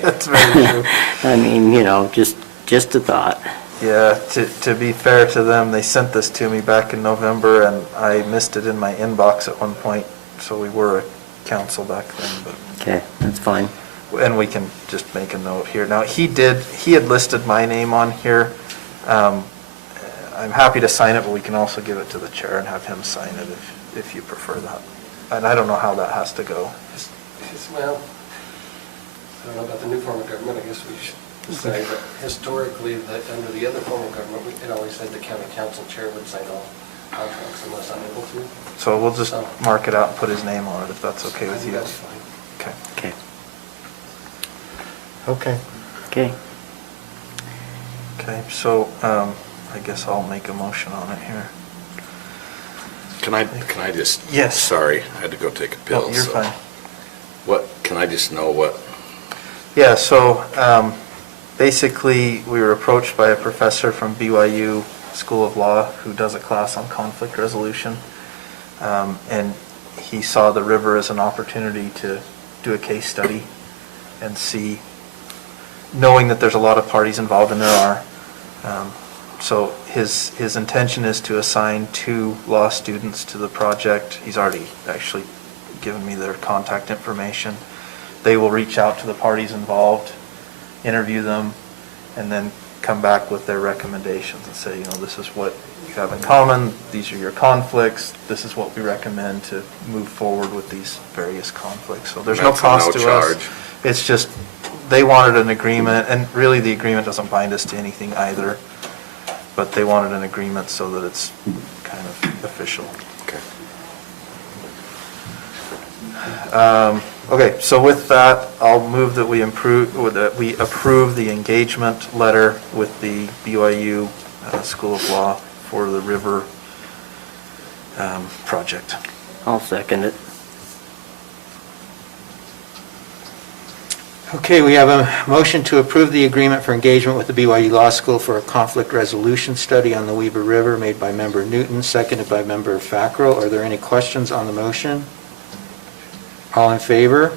That's very true. I mean, just a thought. Yeah, to be fair to them, they sent this to me back in November, and I missed it in my inbox at one point, so we were a council back then. But Okay, that's fine. And we can just make a note here. Now, he had listed my name on here. I'm happy to sign it, but we can also give it to the chair and have him sign it if you prefer that. And I don't know how that has to go. Well, I don't know about the new form of government, I guess we should say, but historically, under the other form of government, it always said the county council chair would sign all contracts unless I'm able to. So we'll just mark it out and put his name on it if that's okay with you. That's fine. Okay. Okay. Okay. Okay. Okay, so I guess I'll make a motion on it here. Can I just? Yes. Sorry, I had to go take a pill. No, you're so fine. can I just know what? Yeah, so basically, we were approached by a professor from BYU School of Law who does a class on conflict resolution. And he saw the river as an opportunity to do a case study and see, knowing that there's a lot of parties involved, and there are. So his intention is to assign 2 law students to the project. He's already actually given me their contact information. They will reach out to the parties involved, interview them, and then come back with their recommendations and say, this is what you have in common, these are your conflicts, this is what we recommend to move forward with these various conflicts. So there's no That's a cost no to charge. us. It's just, they wanted an agreement, and really the agreement doesn't bind us to anything either, but they wanted an agreement so that it's kind of official. Okay. Okay, so with that, I'll move that we approve the engagement letter with the BYU School of Law for the river project. I'll second it. Okay, we have a motion to approve the agreement for engagement with the BYU Law School for a conflict resolution study on the Weber River made by Member Newton, seconded by Member Fackrell. Are there any questions on the motion? All in favor?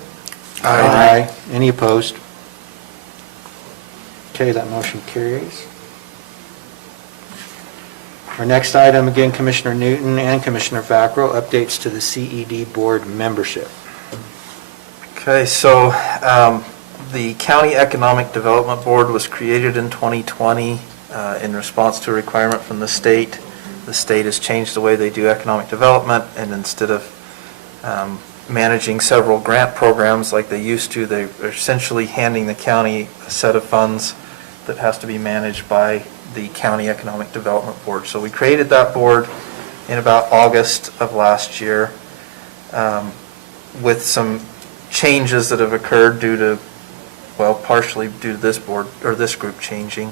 Aye. Any opposed? Okay, that motion carries. Our next item, again, Commissioner Newton and Commissioner Fackrell, updates to the CED board membership. Okay, so the County Economic Development Board was created in 2020 in response to a requirement from the state. The state has changed the way they do economic development, and instead of managing several grant programs like they used to, they are essentially handing the county a set of funds that has to be managed by the County Economic Development Board. So we created that board in about August of last year with some changes that have occurred due to, well, partially due to this board, or this group changing.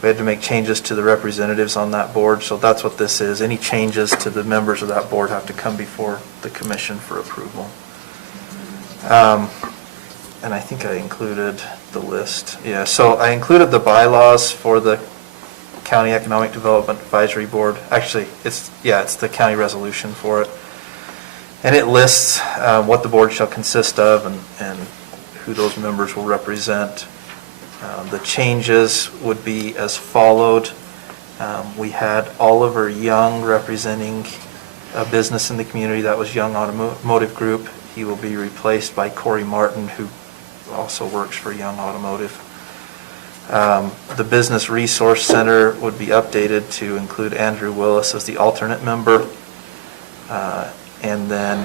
We had to make changes to the representatives on that board, so that's what this is. Any changes to the members of that board have to come before the commission for approval. And I think I included the list. Yeah, so I included the bylaws for the County Economic Development Advisory Board. Actually, it's the county resolution for it. And it lists what the board shall consist of and who those members will represent. The changes would be as followed. We had Oliver Young representing a business in the community, that was Young Automotive Group. He will be replaced by Corey Martin, who also works for Young Automotive. The Business Resource Center would be updated to include Andrew Willis as the alternate member. And then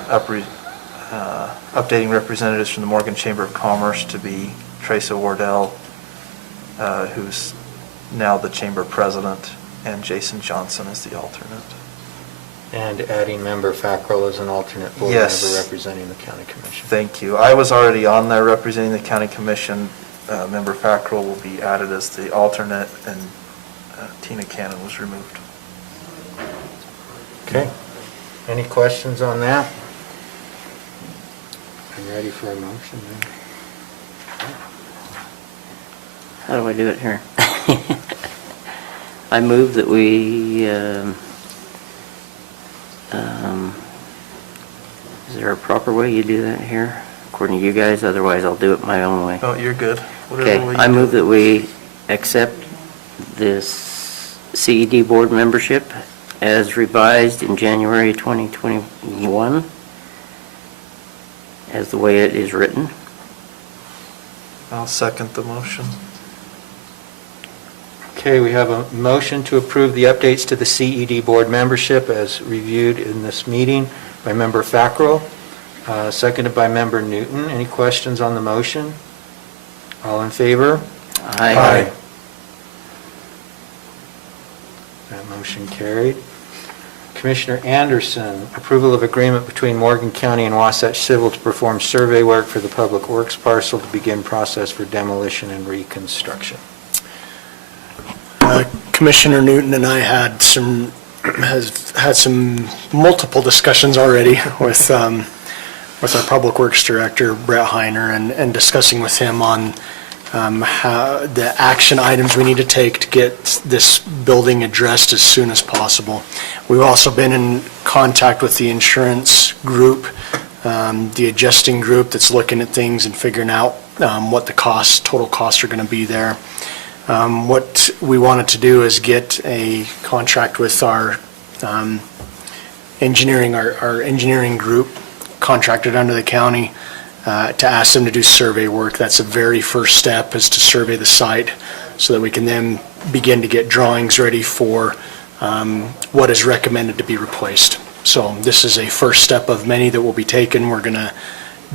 updating representatives from the Morgan Chamber of Commerce to be Teresa Wardell, who's now the chamber president, and Jason Johnson as the alternate. And adding Member Fackrell as an alternate board Yes. member representing the county commission. Thank you. I was already on there representing the county commission. Member Fackrell will be added as the alternate, and Tina Cannon was removed. Okay. Any questions on that? I'm ready for a motion then. How do I do it here? I move that we, is there a proper way you do that here? According to you guys, otherwise I'll do it my own way. Oh, you're good. Whatever Okay, way you I do move it. that we accept this CED board membership as revised in January 2021, as the way it is written. I'll second the motion. Okay, we have a motion to approve the updates to the CED board membership as reviewed in this meeting by Member Fackrell, seconded by Member Newton. Any questions on the motion? All in favor? Aye. That motion carried. Commissioner Anderson, approval of agreement between Morgan County and Wasatch Civil to perform survey work for the Public Works parcel to begin process for demolition and reconstruction. Commissioner Newton and I has had some multiple discussions already with our Public Works Director, Brett Heiner, and discussing with him on how the action items we need to take to get this building addressed as soon as possible. We've also been in contact with the insurance group, the adjusting group that's looking at things and figuring out what the total costs are going to be there. What we wanted to do is get a contract with our engineering group contracted under the county to ask them to do survey work. That's the very first step, is to survey the site so that we can then begin to get drawings ready for what is recommended to be replaced. So this is a first step of many that will be taken. We're going to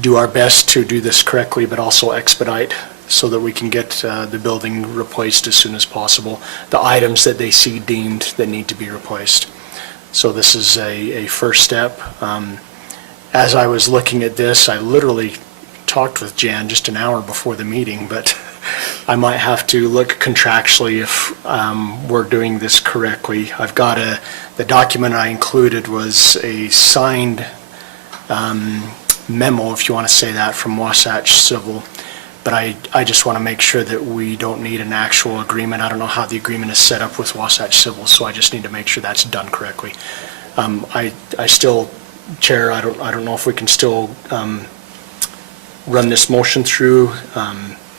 do our best to do this correctly, but also expedite so that we can get the building replaced as soon as possible, the items that they see deemed that need to be replaced. So this is a first step. As I was looking at this, I literally talked with Jan just an hour before the meeting, but I might have to look contractually if we're doing this correctly. I've got the document I included was a signed memo, if you want to say that, from Wasatch Civil. But I just want to make sure that we don't need an actual agreement. I don't know how the agreement is set up with Wasatch Civil, so I just need to make sure that's done correctly. I still, Chair, I don't know if we can still run this motion through,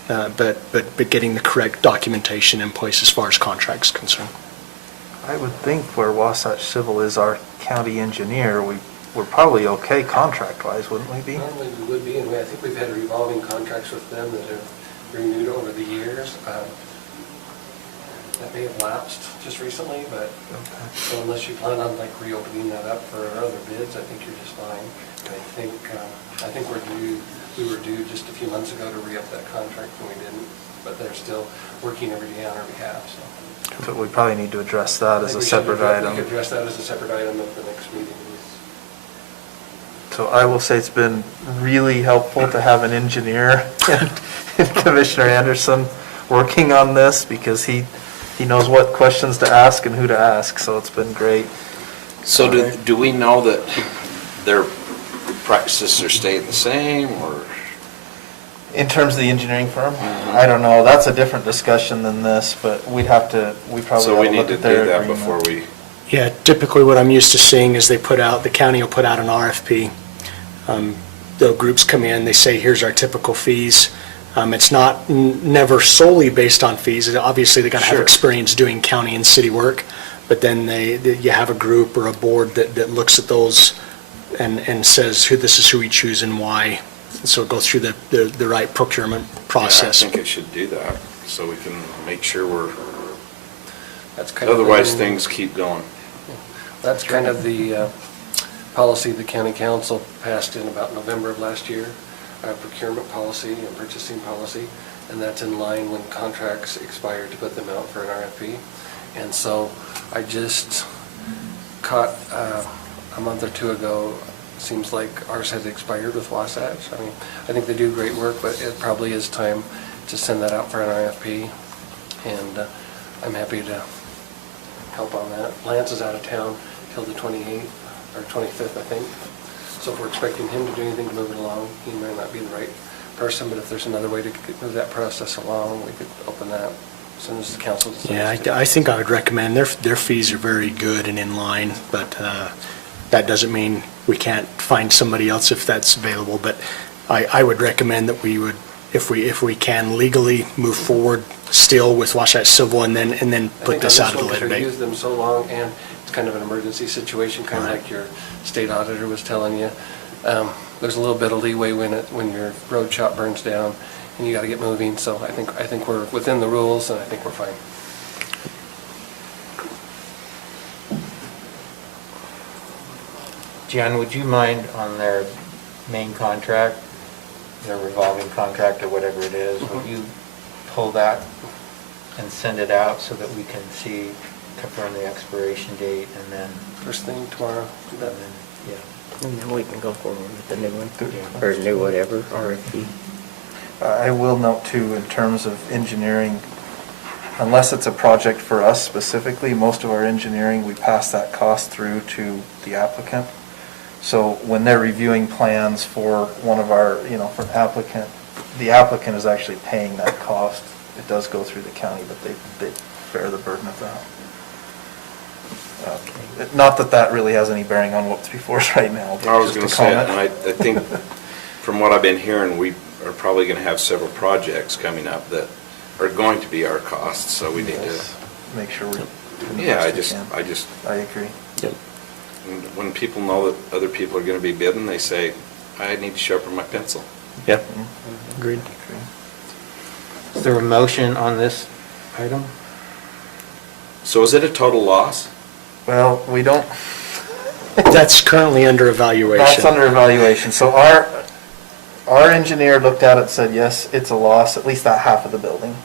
but getting the correct documentation in place as far as contracts concerned. I would think where Wasatch Civil is our county engineer, we're probably okay contract-wise, wouldn't we be? Normally we would be, and I think we've had revolving contracts with them that have renewed over the years. That may have lapsed just recently, but so unless you plan on like reopening that up for other bids, I think you're just fine. I think we were due just a few months ago to re-up that contract, and we didn't, but they're still working every day on our behalf, so. But we probably need to address that as a separate item. We could address that as a separate item at the next meeting. So I will say it's been really helpful to have an engineer and Commissioner Anderson working on this, because he knows what questions to ask and who to ask, so it's been great. So do we know that their practices are staying the same, or? In terms of the engineering firm, I don't know, that's a different discussion than this, but we probably So we ought to need look to at their do that agreement. before we, Yeah, typically what I'm used to seeing is the county will put out an RFP. The groups come in, they say, here's our typical fees. It's not never solely based on fees. Obviously, they got to have Sure. experience doing county and city work, but then you have a group or a board that looks at those and says, this is who we choose and why. So it goes through the right procurement process. yeah, I think it should do that, so we can make sure That's kind of otherwise things keep going. That's kind of the policy the county council passed in about November of last year, procurement policy and purchasing policy, and that's in line when contracts expire to put them out for an RFP. And so I just caught a month or two ago, seems like ours has expired with Wasatch. I mean, I think they do great work, but it probably is time to send that out for an RFP, and I'm happy to help on that. Lance is out of town till the 28th or 25th, I think. So if we're expecting him to do anything to move it along, he might not be the right person, but if there's another way to move that process along, we could open that as soon as the council decides. Yeah, I think I would recommend, their fees are very good and in line, but that doesn't mean we can't find somebody else if that's available. But I would recommend that we would, if we can legally move forward still with Wasatch Civil and then put this out at a later We date. used them so long, and it's kind of an emergency situation, kind of like your state auditor was telling you. There's a little bit of leeway when your road shop burns down, and you got to get moving, so I think we're within the rules, and I think we're fine. Jen, would you mind on their main contract, their revolving contract or whatever it is, would you pull that and send it out so that we can see, confirm the expiration date and then? First thing tomorrow. Do that. and then, Yeah. And then we can go forward with the new one, or new whatever, RFP. I will note too, in terms of engineering, unless it's a project for us specifically, most of our engineering, we pass that cost through to the applicant. So when they're reviewing plans for one of our, for an applicant, the applicant is actually paying that cost. It does go through the county, but they bear the burden of that. Not that that really has any bearing on what's before us right now. I was just going a to say, comment. and I think from what I've been hearing, we are probably going to have several projects coming up that are going to be our costs, so we need to. Yes. Make sure we're. doing the Yeah, best we can. I agree. Yep. And when people know that other people are going to be bidding, they say, I need to sharpen my pencil. Yep. Mm-hmm. Agreed. Is there a motion on this item? So is it a total loss? Well, we don't. That's currently under evaluation. That's under evaluation. So our engineer looked at it, said, yes, it's a loss, at least that half of the building.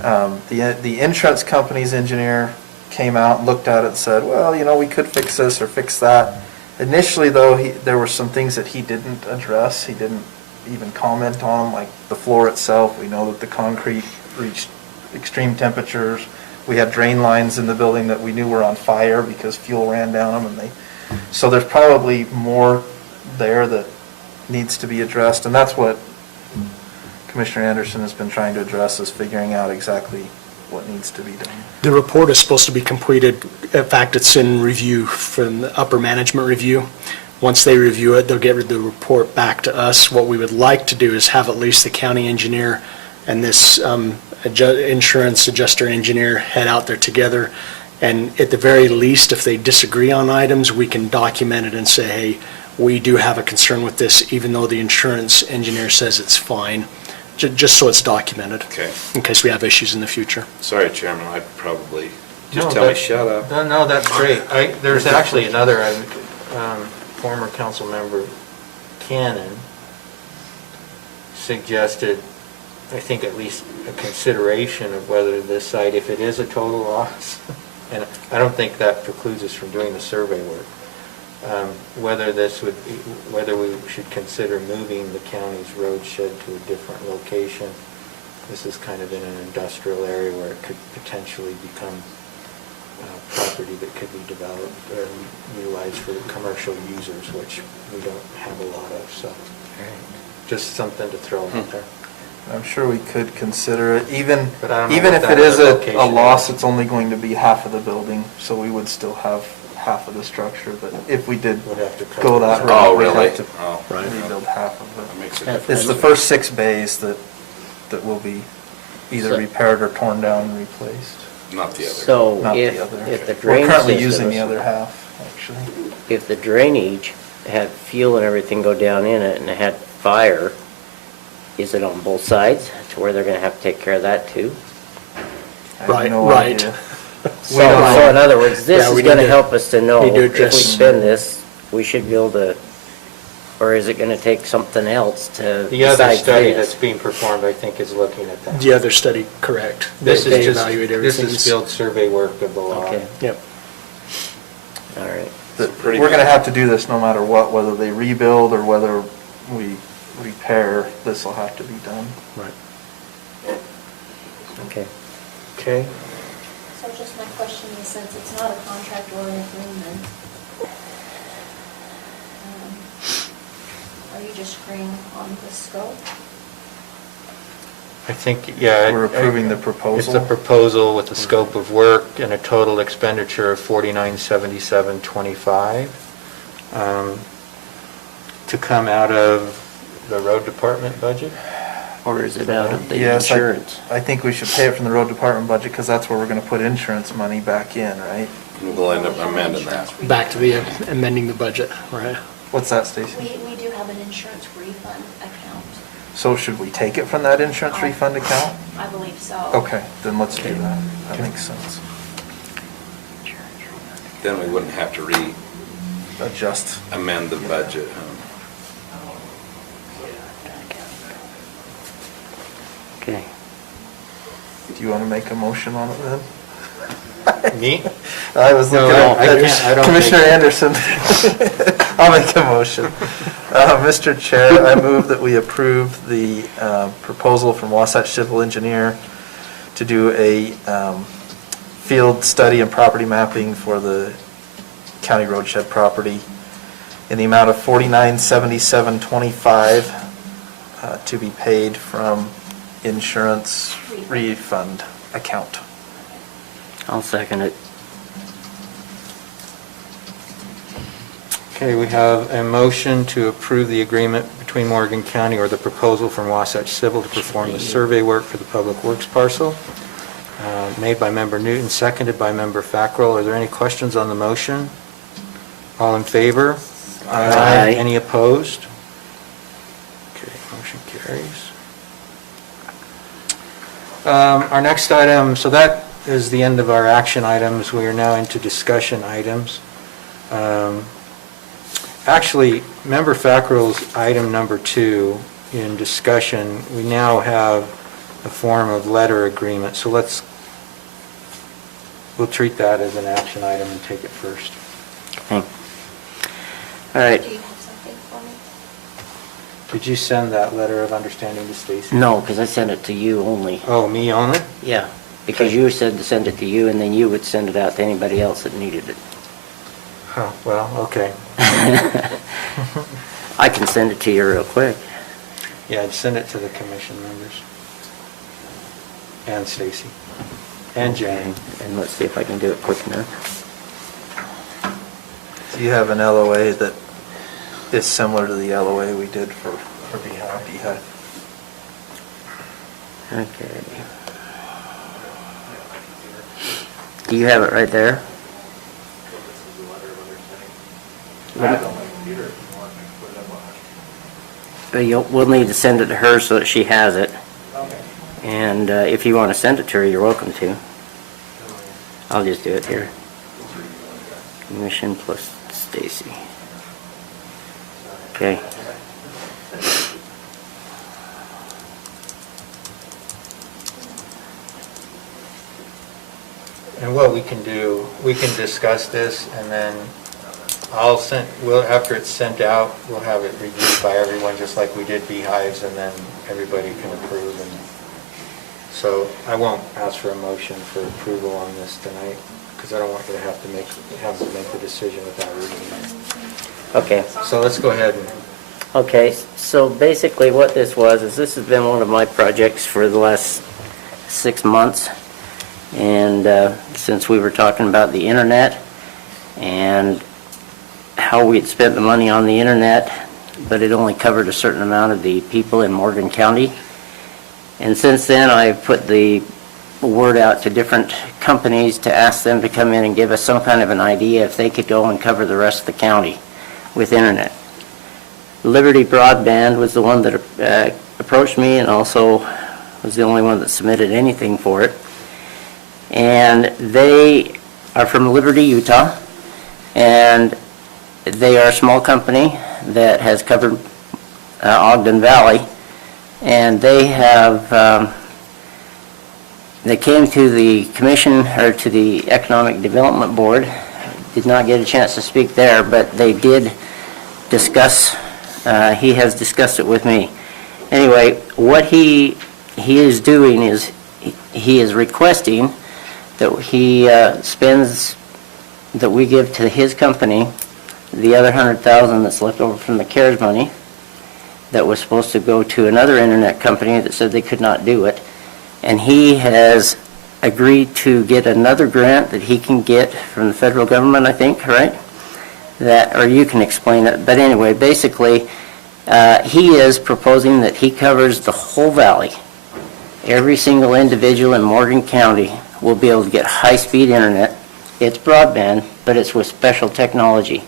The insurance company's engineer came out and looked at it and said, well, we could fix this or fix that. Initially, though, there were some things that he didn't address. He didn't even comment on, like the floor itself. We know that the concrete reached extreme temperatures. We had drain lines in the building that we knew were on fire because fuel ran down them, so there's probably more there that needs to be addressed, and that's what Commissioner Anderson has been trying to address, is figuring out exactly what needs to be done. The report is supposed to be completed. In fact, it's in review from the upper management review. Once they review it, they'll get the report back to us. What we would like to do is have at least the county engineer and this insurance adjuster engineer head out there together. And at the very least, if they disagree on items, we can document it and say, hey, we do have a concern with this, even though the insurance engineer says it's fine, just so it's documented. Okay. In case we have issues in the future. Sorry, Chairman, I probably, just No, tell me, that- shut up. No, that's great. There's actually another, former council member, Cannon, suggested, I think at least a consideration of whether this site, if it is a total loss, and I don't think that precludes us from doing the survey work, whether we should consider moving the county's road shed to a different location. This is kind of in an industrial area where it could potentially become property that could be developed or utilized for commercial users, which we don't have a lot of, so just something to throw out there. I'm sure we could consider it, even But I don't know even what if that it is a location loss, is. it's only going to be half of the building, so we would still have half of the structure, but if we did Would have to cover go that that. route, Oh, we'd really? have to Oh. Right. rebuild half of That it. makes a Yeah. difference. It's the first 6 bays that will be either So- repaired or torn down and replaced. Not the other. So Not if, the other. if the We're drainage currently system using the is- other half, actually. if the drainage had fuel and everything go down in it and it had fire, is it on both sides to where they're gonna have to take care of that too? I have Right, no right. idea. So in other words, this Yeah, is we gonna need to- help us to know need to if we address- spend this, we should be able to, or is it gonna take something else to The other besides study this? that's being performed, I think, is looking at that. The other study, correct. This They is just, evaluate this everything. is field survey work of the law. Okay, Yep. all right. pretty We're gonna good. have to do this no matter what, whether they rebuild or whether we repair, this will have to be done. Right. Okay. Okay. So just my question is, since it's not a contract or an agreement, are you just agreeing on the scope? I think, yeah. We're approving the It's proposal. a proposal with a scope of work and a total expenditure of $49,7725 to come out of the road department budget. Or is it out of the Yes, insurance? I think we should pay it from the road department budget, because that's where we're gonna put insurance money back in, right? We'll end up amending that. Back to the amending the budget, right? What's that, Stacy? We do have an insurance refund account. So should we take it from that insurance refund account? I believe so. Okay, then let's do that. That makes sense. Then we wouldn't have to Adjust. amend the budget. Okay. Do you want to make a motion on it then? Me? I was looking No, I can't- I at don't Commissioner think- Anderson. I'll make a motion. Mr. Chair, I move that we approve the proposal from Wasatch Civil Engineer to do a field study and property mapping for the county roadshed property in the amount of $4977.25 to be paid from insurance refund account. I'll second it. Okay, we have a motion to approve the agreement between Morgan County or the proposal from Wasatch Civil to perform the survey work for the Public Works parcel. Made by Member Newton, seconded by Member Fackrell. Are there any questions on the motion? All in favor? Aye. Any opposed? Okay, motion carries. Our next item, so that is the end of our action items. We are now into discussion items. Actually, Member Fackrell's item number 2 in discussion, we now have a form of letter agreement. So we'll treat that as an action item and take it first. Okay. All right. Do you have something for me? Did you send that letter of understanding to Stacy? No, because I sent it to you only. Oh, me only? Yeah, because you said to send it to you, and then you would send it out to anybody else that needed it. Oh, well, okay. I can send it to you real quick. Yeah, I'd send it to the commission members. And Stacy. And Jane. And let's see if I can do it quick enough. Do you have an LOA that is similar to the LOA we did for Beehive? Okay. Do you have it right there? We'll need to send it to her so that she has it. And if you want to send it to her, you're welcome to. I'll just do it here. Commission plus Stacy. Okay. And what we can do, we can discuss this and then after it's sent out, we'll have it reviewed by everyone just like we did Beehives, and then everybody can approve. And so I won't ask for a motion for approval on this tonight because I don't want you to have to make the decision without reading it. Okay. So let's go ahead and, Okay, so basically what this was is this has been one of my projects for the last 6 months. And since we were talking about the internet and how we had spent the money on the internet, but it only covered a certain amount of the people in Morgan County. And since then, I've put the word out to different companies to ask them to come in and give us some kind of an idea if they could go and cover the rest of the county with internet. Liberty Broadband was the one that approached me and also was the only one that submitted anything for it. And they are from Liberty, Utah, and they are a small company that has covered Ogden Valley, and they have they came to the commission or to the Economic Development Board. Did not get a chance to speak there, but they did discuss. He has discussed it with me. Anyway, what he is doing is he is requesting that he spends, that we give to his company the other $100,000 that's left over from the CARES money that was supposed to go to another internet company that said they could not do it. And he has agreed to get another grant that he can get from the federal government, I think, right? That, or you can explain it. But anyway, basically, he is proposing that he covers the whole valley. Every single individual in Morgan County will be able to get high-speed internet. It's broadband, but it's with special technology.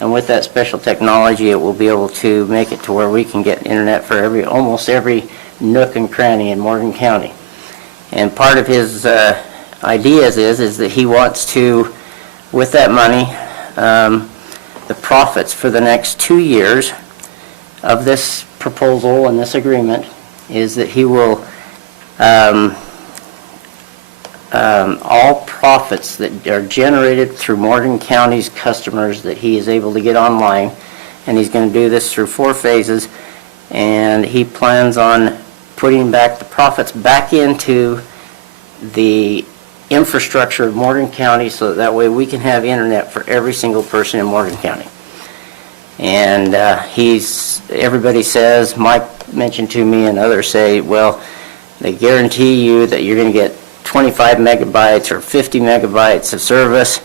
And with that special technology, it will be able to make it to where we can get internet for almost every nook and cranny in Morgan County. And part of his ideas is that he wants to, with that money, the profits for the next 2 years of this proposal and this agreement is that he will, all profits that are generated through Morgan County's customers that he is able to get online, and he's going to do this through 4 phases, and he plans on putting back the profits back into the infrastructure of Morgan County so that way we can have internet for every single person in Morgan County. And everybody says, Mike mentioned to me and others say, well, they guarantee you that you're going to get 25 megabytes or 50 megabytes of service,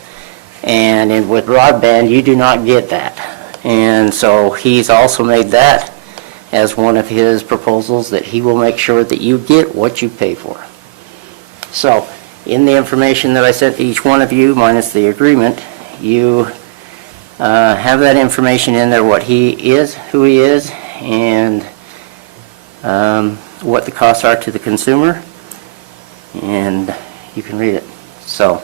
and with broadband you do not get that. And so he's also made that as one of his proposals, that he will make sure that you get what you pay for. So in the information that I sent to each one of you, minus the agreement, you have that information in there, what he is, who he is, and what the costs are to the consumer, and you can read it. So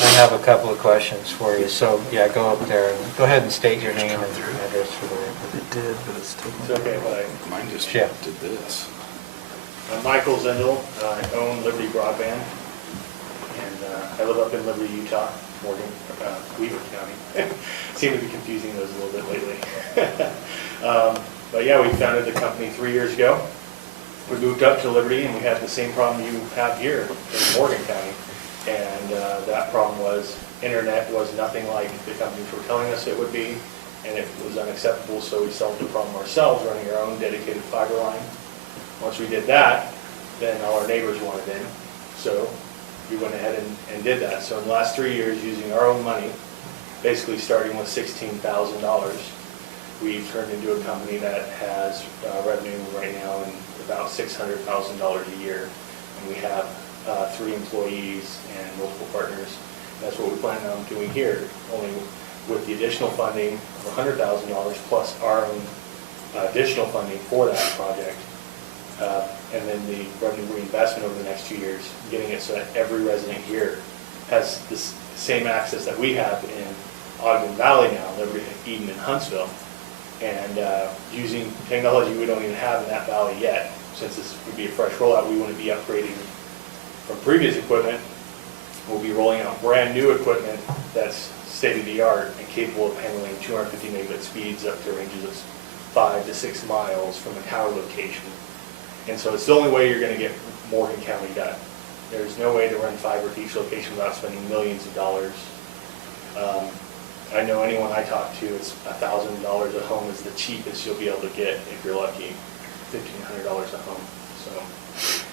I have a couple of questions for you. So, yeah, go up there and go ahead and state your name and address for the record. It did, but it's taken. It's okay, but Mine just Yeah. did this. I'm Michael Zindel. I own Liberty Broadband, and I live up in Liberty, Utah, Morgan, Weaver County. Seem to be confusing those a little bit lately. But yeah, we founded the company 3 years ago. We moved up to Liberty, and we had the same problem you have here in Morgan County. And that problem was internet was nothing like the companies were telling us it would be, and it was unacceptable, so we solved the problem ourselves, running our own dedicated fiber line. Once we did that, then all our neighbors wanted in, so we went ahead and did that. So in the last 3 years, using our own money, basically starting with $16,000, we've turned into a company that has revenue right now in about $600,000 a year, and we have 3 employees and multiple partners. That's what we plan on doing here, only with the additional funding of $100,000 plus our own additional funding for that project. And then the revenue reinvestment over the next 2 years, getting it so that every resident here has the same access that we have in Ogden Valley now, Liberty, Eden, and Huntsville. And using technology we don't even have in that valley yet. Since this would be a fresh rollout, we want to be upgrading from previous equipment. We'll be rolling out brand new equipment that's state-of-the-art and capable of handling 250 megabit speeds up to ranges of 5 to 6 miles from a tower location. And so it's the only way you're going to get Morgan County done. There's no way to run fiber to each location without spending millions of dollars. I know anyone I talk to, it's $1,000 a home is the cheapest you'll be able to get if you're lucky, $1,500 a home. So,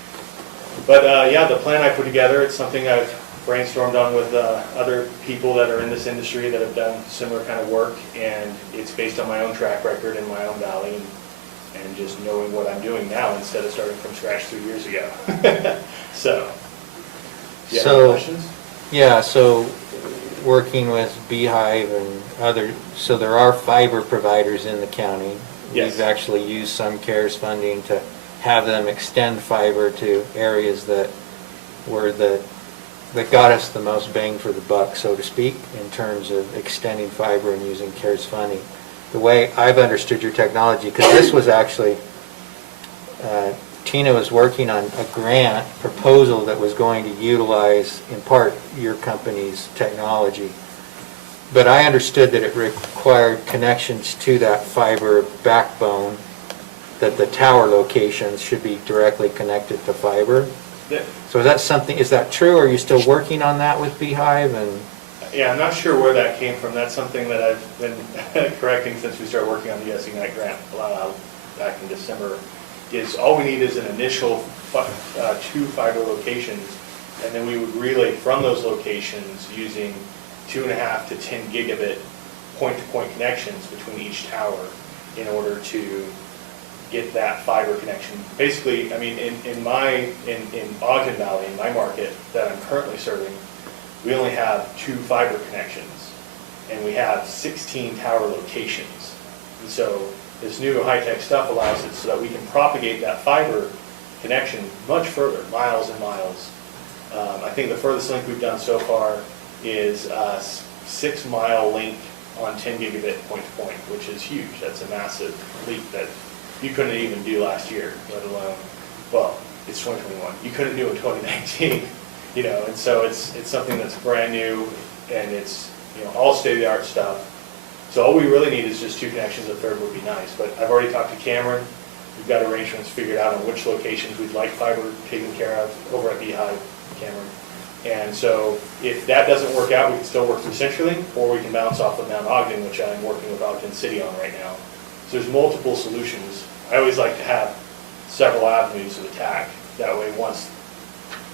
but yeah, the plan I put together, it's something I've brainstormed on with other people that are in this industry that have done similar kind of work, and it's based on my own track record in my own valley, and just knowing what I'm doing now instead of starting from scratch 3 years ago. So, do you have any questions? Yeah, so working with Beehive and other, so there are fiber providers in the county. Yes. We've actually used some CARES funding to have them extend fiber to areas that were that got us the most bang for the buck, so to speak, in terms of extending fiber and using CARES funding. The way I've understood your technology, because this was actually, Tina was working on a grant proposal that was going to utilize, in part, your company's technology. But I understood that it required connections to that fiber backbone, that the tower locations should be directly connected to fiber. So is that something, is that true? Are you still working on that with Beehive? And Yeah, I'm not sure where that came from. That's something that I've been correcting since we started working on the US Ignite grant back in December. Is all we need is an initial 2 fiber locations, and then we would relay from those locations using 2.5 to 10 gigabit point-to-point connections between each tower in order to get that fiber connection. Basically, I mean, in Ogden Valley, in my market that I'm currently serving, we only have 2 fiber connections, and we have 16 tower locations. And so this new high-tech stuff allows it so that we can propagate that fiber connection much further, miles and miles. I think the furthest link we've done so far is a 6-mile link on 10 gigabit point-to-point, which is huge. That's a massive leap that you couldn't even do last year, let alone, well, it's 2021. You couldn't do in 2019, you know, and so it's something that's brand new, and it's, you know, all state-of-the-art stuff. So all we really need is just 2 connections. A third would be nice, but I've already talked to Cameron. We've got arrangements figured out on which locations we'd like fiber taken care of over at Beehive, Cameron. And so if that doesn't work out, we can still work through CenturyLink, or we can bounce off of Mount Ogden, which I'm working with Ogden City on right now. So there's multiple solutions. I always like to have several avenues of attack. That way, once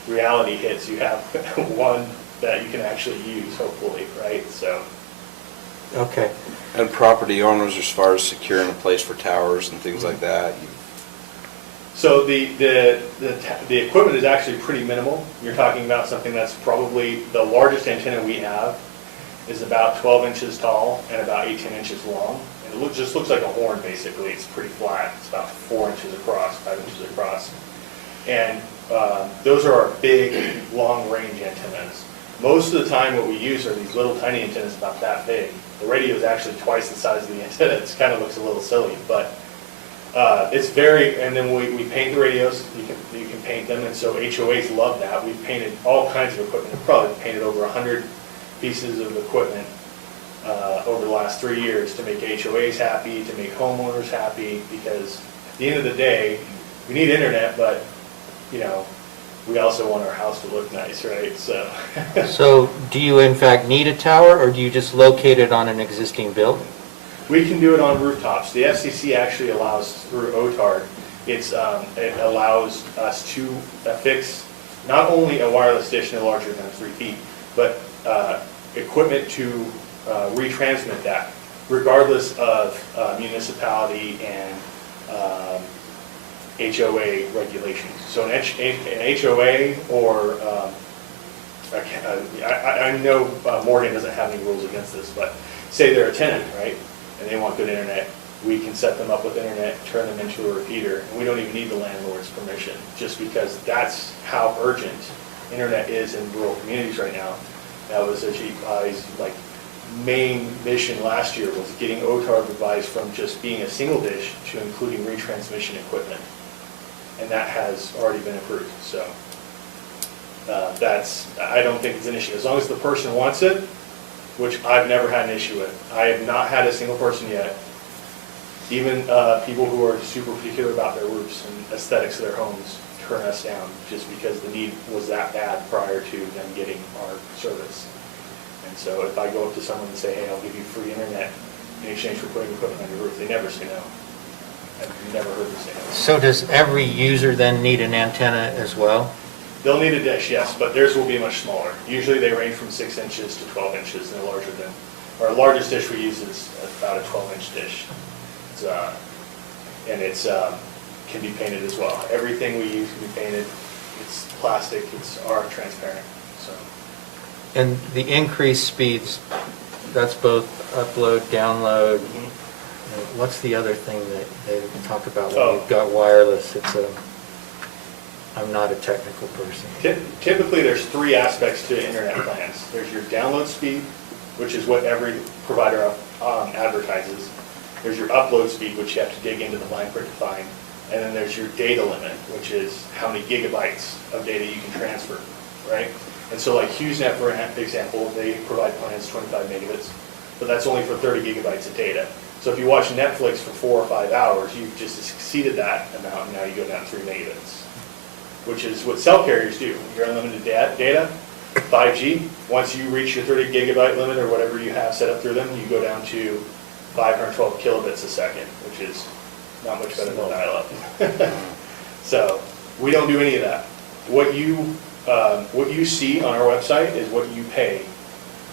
reality hits, you have one that you can actually use, hopefully, right? So. Okay. And property owners, as far as securing a place for towers and things like that? So the equipment is actually pretty minimal. You're talking about something that's probably, the largest antenna we have is about 12 inches tall and about 18 inches long. And it just looks like a horn, basically. It's pretty flat. It's about 4 inches across, 5 inches across. And those are our big, long-range antennas. Most of the time what we use are these little tiny antennas about that big. The radio is actually twice the size of the antenna. It kind of looks a little silly, but it's very, and then we paint the radios. You can paint them, and so HOAs love that. We've painted all kinds of equipment. We've probably painted over 100 pieces of equipment over the last 3 years to make HOAs happy, to make homeowners happy, because at the end of the day, we need internet, but, you know, we also want our house to look nice, right? So. So do you in fact need a tower, or do you just locate it on an existing building? We can do it on rooftops. The FCC actually allows, through OTARD, it allows us to affix not only a wireless dish no larger than 3 feet, but equipment to retransmit that, regardless of municipality and HOA regulations. So an HOA or, I know Morgan doesn't have any rules against this, but say they're a tenant, right, and they want good internet, we can set them up with internet, turn them into a repeater, and we don't even need the landlord's permission, just because that's how urgent internet is in rural communities right now. That was HEI's main mission last year, was getting OTARD revised from just being a single dish to including retransmission equipment. And that has already been approved, so I don't think it's an issue. As long as the person wants it, which I've never had an issue with. I have not had a single person yet, even people who are super particular about their roofs and aesthetics of their homes, turn us down just because the need was that bad prior to them getting our service. And so if I go up to someone and say, hey, I'll give you free internet in exchange for putting equipment on your roof, they never say no. I've never heard them say no. So does every user then need an antenna as well? They'll need a dish, yes, but theirs will be much smaller. Usually they range from 6 inches to 12 inches, and they're larger than, our largest dish we use is about a 12-inch dish. And it's can be painted as well. Everything we use can be painted. It's plastic, it's transparent, so. And the increased speeds, that's both upload, download. What's the other thing that they talk about when you've got wireless? I'm not a technical person. Typically, there's 3 aspects to internet plans. There's your download speed, which is what every provider advertises. There's your upload speed, which you have to dig into the line print to find. And then there's your data limit, which is how many gigabytes of data you can transfer, right? And so like HughesNet, for example, they provide plans 25 megabits, but that's only for 30 gigabytes of data. So if you watch Netflix for 4 or 5 hours, you've just exceeded that amount, and now you go down 3 megabits, which is what cell carriers do. Your unlimited data, 5G, once you reach your 30 gigabyte limit or whatever you have set up through them, you go down to 512 kilobits a second, which is not much better than dial-up. So we don't do any of that. What you see on our website is what you pay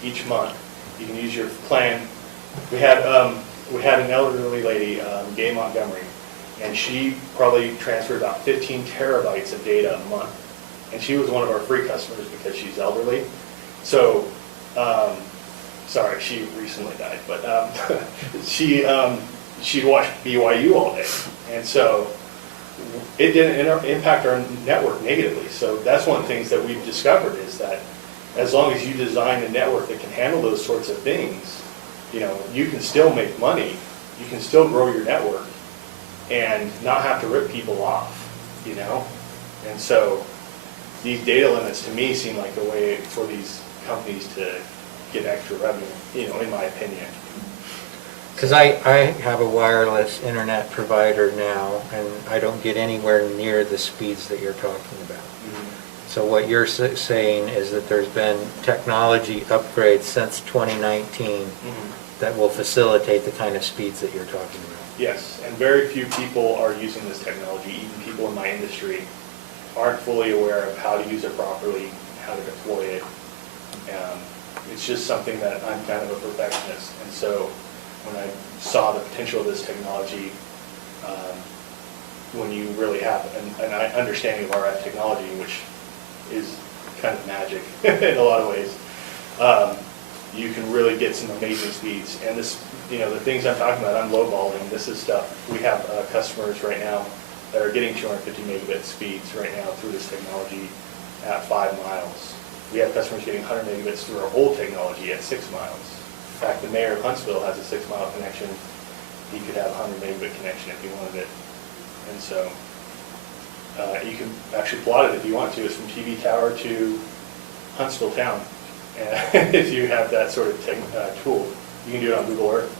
each month. You can use your plan. We had an elderly lady, Gay Montgomery, and she probably transferred about 15 terabytes of data a month. And she was one of our free customers because she's elderly. So, sorry, she recently died, but she'd watch BYU all day. And so it didn't impact our network negatively. So that's one of the things that we've discovered is that as long as you design a network that can handle those sorts of things, you know, you can still make money, you can still grow your network and not have to rip people off, you know? And so these data limits to me seem like a way for these companies to get extra revenue, you know, in my opinion. Because I have a wireless internet provider now, and I don't get anywhere near the speeds that you're talking about. So what you're saying is that there's been technology upgrades since 2019 that will facilitate the kind of speeds that you're talking about. Yes, and very few people are using this technology, even people in my industry aren't fully aware of how to use it properly, how to deploy it. It's just something that I'm kind of a perfectionist, and so when I saw the potential of this technology, when you really have an understanding of RF technology, which is kind of magic in a lot of ways, you can really get some amazing speeds. And this, you know, the things I'm talking about, I'm lowballing. This is stuff, we have customers right now that are getting 250 megabit speeds right now through this technology at 5 miles. We have customers getting 100 megabits through our old technology at 6 miles. In fact, the mayor of Huntsville has a 6-mile connection. He could have a 100 megabit connection if he wanted it. And so you can actually plot it if you want to. It's from TV tower to Huntsville town. And if you have that sort of tool, you can do it on Google Earth.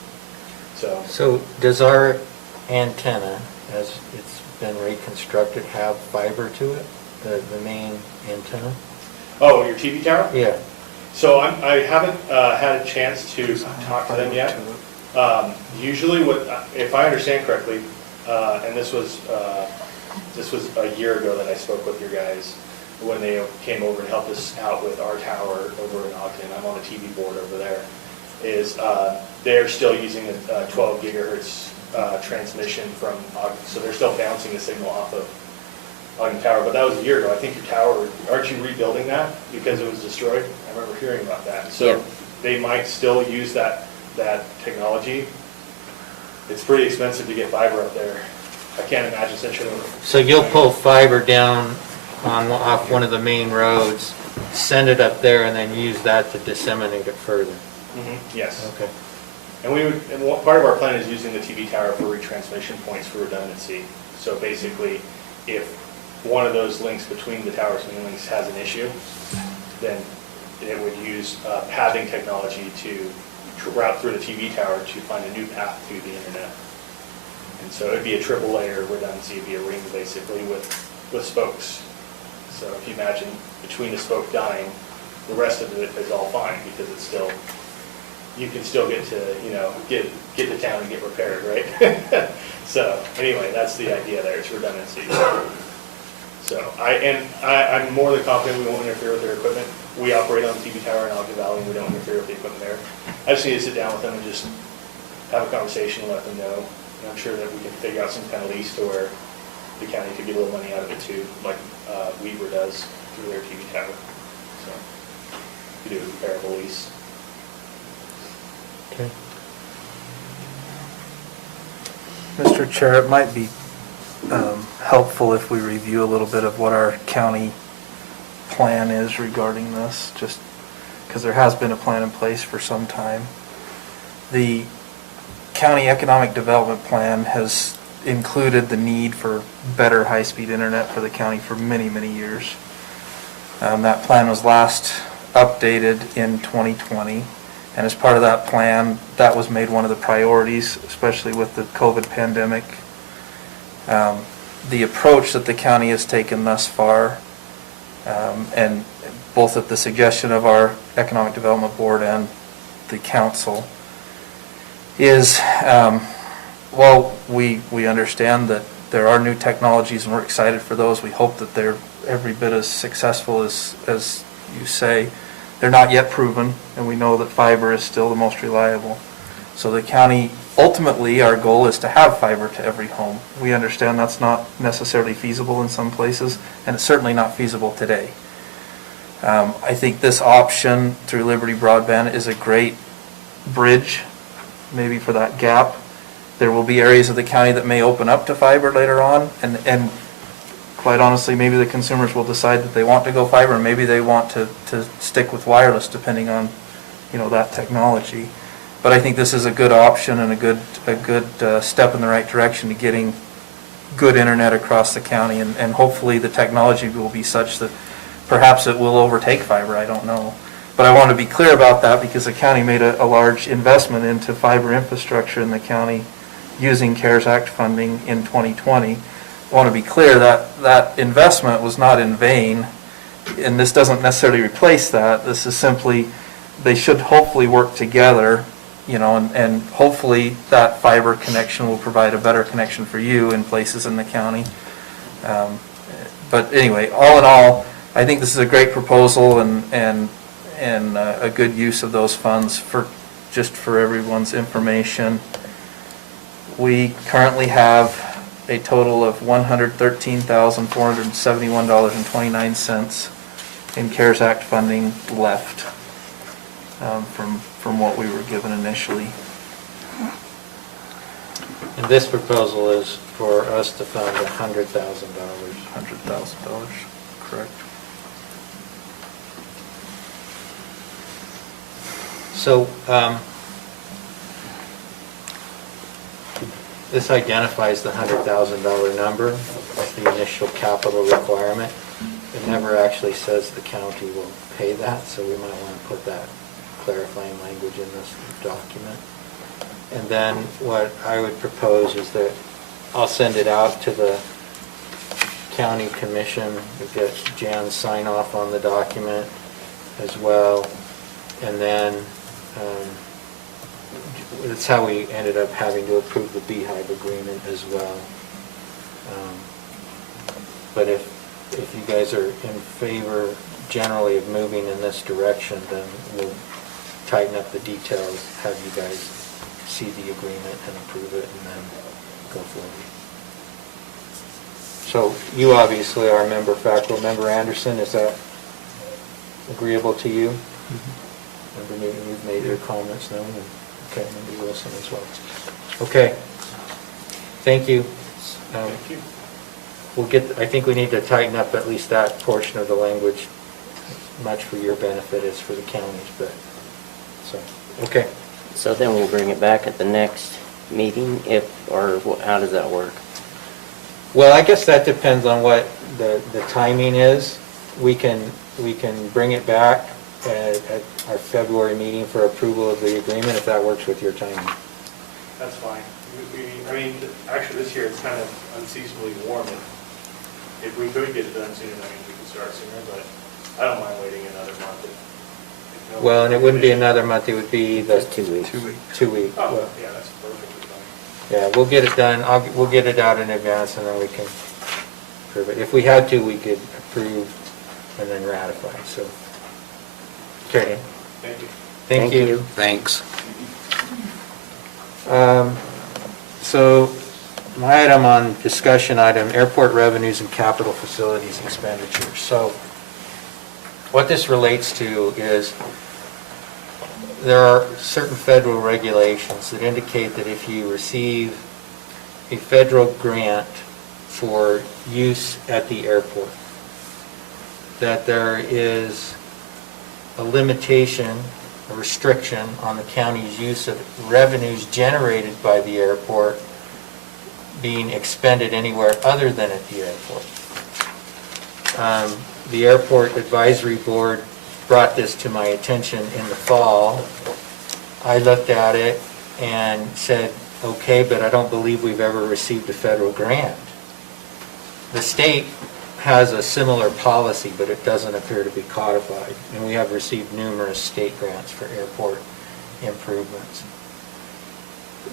So does our antenna, as it's been reconstructed, have fiber to it, the main antenna? Oh, your TV tower? Yeah. So I haven't had a chance to talk to them yet. Usually, if I understand correctly, and this was a year ago that I spoke with your guys when they came over and helped us out with our tower over in Ogden. I'm on the TV board over there. Is they're still using a 12 gigahertz transmission from Ogden, so they're still bouncing the signal off of Ogden Tower, but that was a year ago. I think your tower, aren't you rebuilding that because it was destroyed? I remember hearing about that. So yeah. They might still use that technology. It's pretty expensive to get fiber up there. I can't imagine such a... So you'll pull fiber down off one of the main roads, send it up there, and then use that to disseminate it further? Yes. Okay. And part of our plan is using the TV tower for retransmission points for redundancy. So basically, if one of those links between the tower's main links has an issue, then it would use pathing technology to route through the TV tower to find a new path to the internet. And so it'd be a triple layer redundancy. It'd be a ring basically with spokes. So if you imagine between the spoke dying, the rest of it is all fine because it's still, you can still get to, you know, get to town and get repaired, right? So anyway, that's the idea there. It's redundancy. So I'm more than confident we won't interfere with their equipment. We operate on the TV tower in Ogden Valley, and we don't interfere with the equipment there. I just need to sit down with them and just have a conversation and let them know. And I'm sure that we can figure out some kind of lease to where the county could get a little money out of it too, like Weaver does through their TV tower. So you do a comparable lease. Okay. Mr. Chair, it might be helpful if we review a little bit of what our county plan is regarding this, just because there has been a plan in place for some time. The county economic development plan has included the need for better high-speed internet for the county for many, many years. That plan was last updated in 2020, and as part of that plan, that was made one of the priorities, especially with the COVID pandemic. The approach that the county has taken thus far, and both at the suggestion of our Economic Development Board and the council, is, well, we understand that there are new technologies and we're excited for those. We hope that they're every bit as successful as you say. They're not yet proven, and we know that fiber is still the most reliable. So the county, ultimately, our goal is to have fiber to every home. We understand that's not necessarily feasible in some places, and it's certainly not feasible today. I think this option through Liberty Broadband is a great bridge, maybe for that gap. There will be areas of the county that may open up to fiber later on, and quite honestly, maybe the consumers will decide that they want to go fiber, and maybe they want to stick with wireless, depending on, that technology. But I think this is a good option and a good step in the right direction to getting good internet across the county, and hopefully the technology will be such that perhaps it will overtake fiber, I don't know. But I want to be clear about that because the county made a large investment into fiber infrastructure in the county using CARES Act funding in 2020. I want to be clear that that investment was not in vain, and this doesn't necessarily replace that. This is simply, they should hopefully work together, and hopefully that fiber connection will provide a better connection for you in places in the county. But anyway, all in all, I think this is a great proposal and a good use of those funds just for everyone's information. We currently have a total of $113,471.29 in CARES Act funding left from what we were given initially. And this proposal is for us to fund $100,000. $100,000, correct. So, this identifies the $100,000 number as the initial capital requirement. It never actually says the county will pay that, so we might want to put that clarifying language in this document. And then what I would propose is that I'll send it out to the county commission, to get Jan's sign off on the document as well. And then that's how we ended up having to approve the Beehive agreement as well. But if you guys are in favor generally of moving in this direction, then we'll tighten up the details, have you guys see the agreement and approve it, and then go forward. So you obviously are a member Fackrell. Member Anderson, is that agreeable to you? Member Newton, you've made your comments known, and okay, Member Wilson as well. Okay, thank you. Thank you. I think we need to tighten up at least that portion of the language, much for your benefit as for the counties, but, so, okay. So then we'll bring it back at the next meeting, how does that work? Well, I guess that depends on what the timing is. We can bring it back at our February meeting for approval of the agreement, if that works with your timing. That's fine. Actually, this year it's kind of unseasonably warm. If we could get it done sooner, we could start sooner, but I don't mind waiting another month. Well, and it wouldn't be another month, it would be the... Just 2 weeks. 2 weeks. 2 weeks. Oh, Well, yeah, that's perfectly fine. yeah, we'll get it done, we'll get it out in advance, and then we can approve it. If we had to, we could approve and then ratify, so. Okay. Thank you. Thank you. Thanks. So, my item on discussion item, airport revenues and capital facilities expenditures. So, what this relates to is there are certain federal regulations that indicate that if you receive a federal grant for use at the airport, that there is a limitation, a restriction on the county's use of revenues generated by the airport being expended anywhere other than at the airport. The Airport Advisory Board brought this to my attention in the fall. I looked at it and said, okay, but I don't believe we've ever received a federal grant. The state has a similar policy, but it doesn't appear to be codified, and we have received numerous state grants for airport improvements.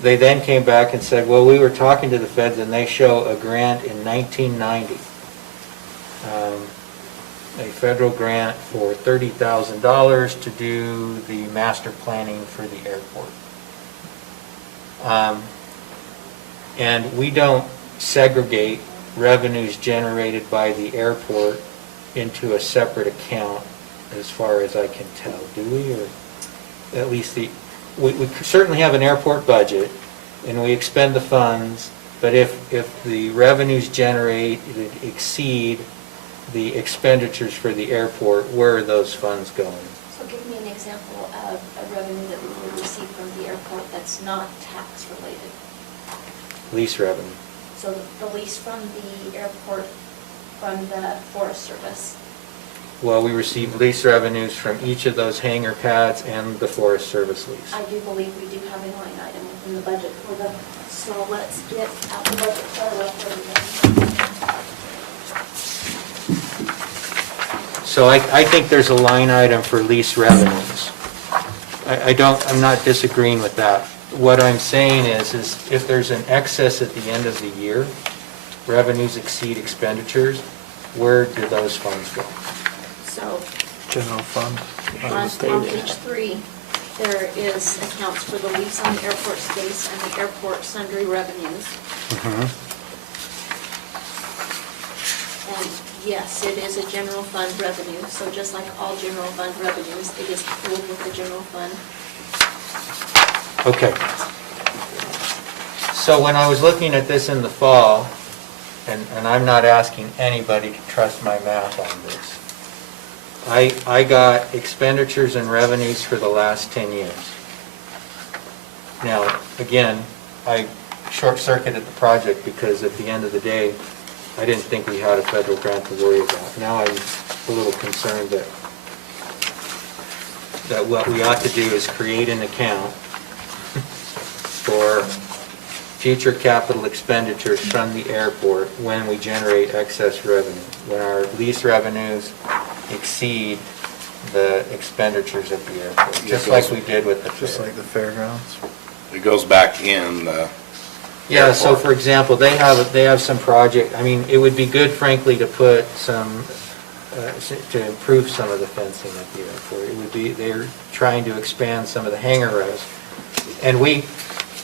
They then came back and said, well, we were talking to the feds and they show a grant in 1990, a federal grant for $30,000 to do the master planning for the airport. And we don't segregate revenues generated by the airport into a separate account as far as I can tell, do we? Or at least we certainly have an airport budget, and we expend the funds, but if the revenues generated exceed the expenditures for the airport, where are those funds going? So give me an example of a revenue that we will receive from the airport that's not tax related. Lease revenue. So the lease from the airport, from the Forest Service. Well, we receive lease revenues from each of those hangar pads and the Forest Service lease. I do believe we do have a line item within the budget for them. So let's get out the budget total for everything. So I think there's a line item for lease revenues. I'm not disagreeing with that. What I'm saying is if there's an excess at the end of the year, revenues exceed expenditures, where do those funds go? So General fund. on page 3, there is accounts for the lease on the airport space and the airport sundry revenues. And yes, it is a general fund revenue, so just like all general fund revenues, it is pooled with the general fund. Okay. So when I was looking at this in the fall, and I'm not asking anybody to trust my math on this, I got expenditures and revenues for the last 10 years. Now, again, I short-circuited the project because at the end of the day, I didn't think we had a federal grant to worry about. Now I'm a little concerned that what we ought to do is create an account for future capital expenditures from the airport when we generate excess revenue, when our lease revenues exceed the expenditures at the airport, just like we did with the fair. Just like the fairgrounds. It goes back in the Yeah, so airport. for example, they have some project, I mean, it would be good frankly to put some, to improve some of the fencing at the airport. It would be, they're trying to expand some of the hangar rows. And we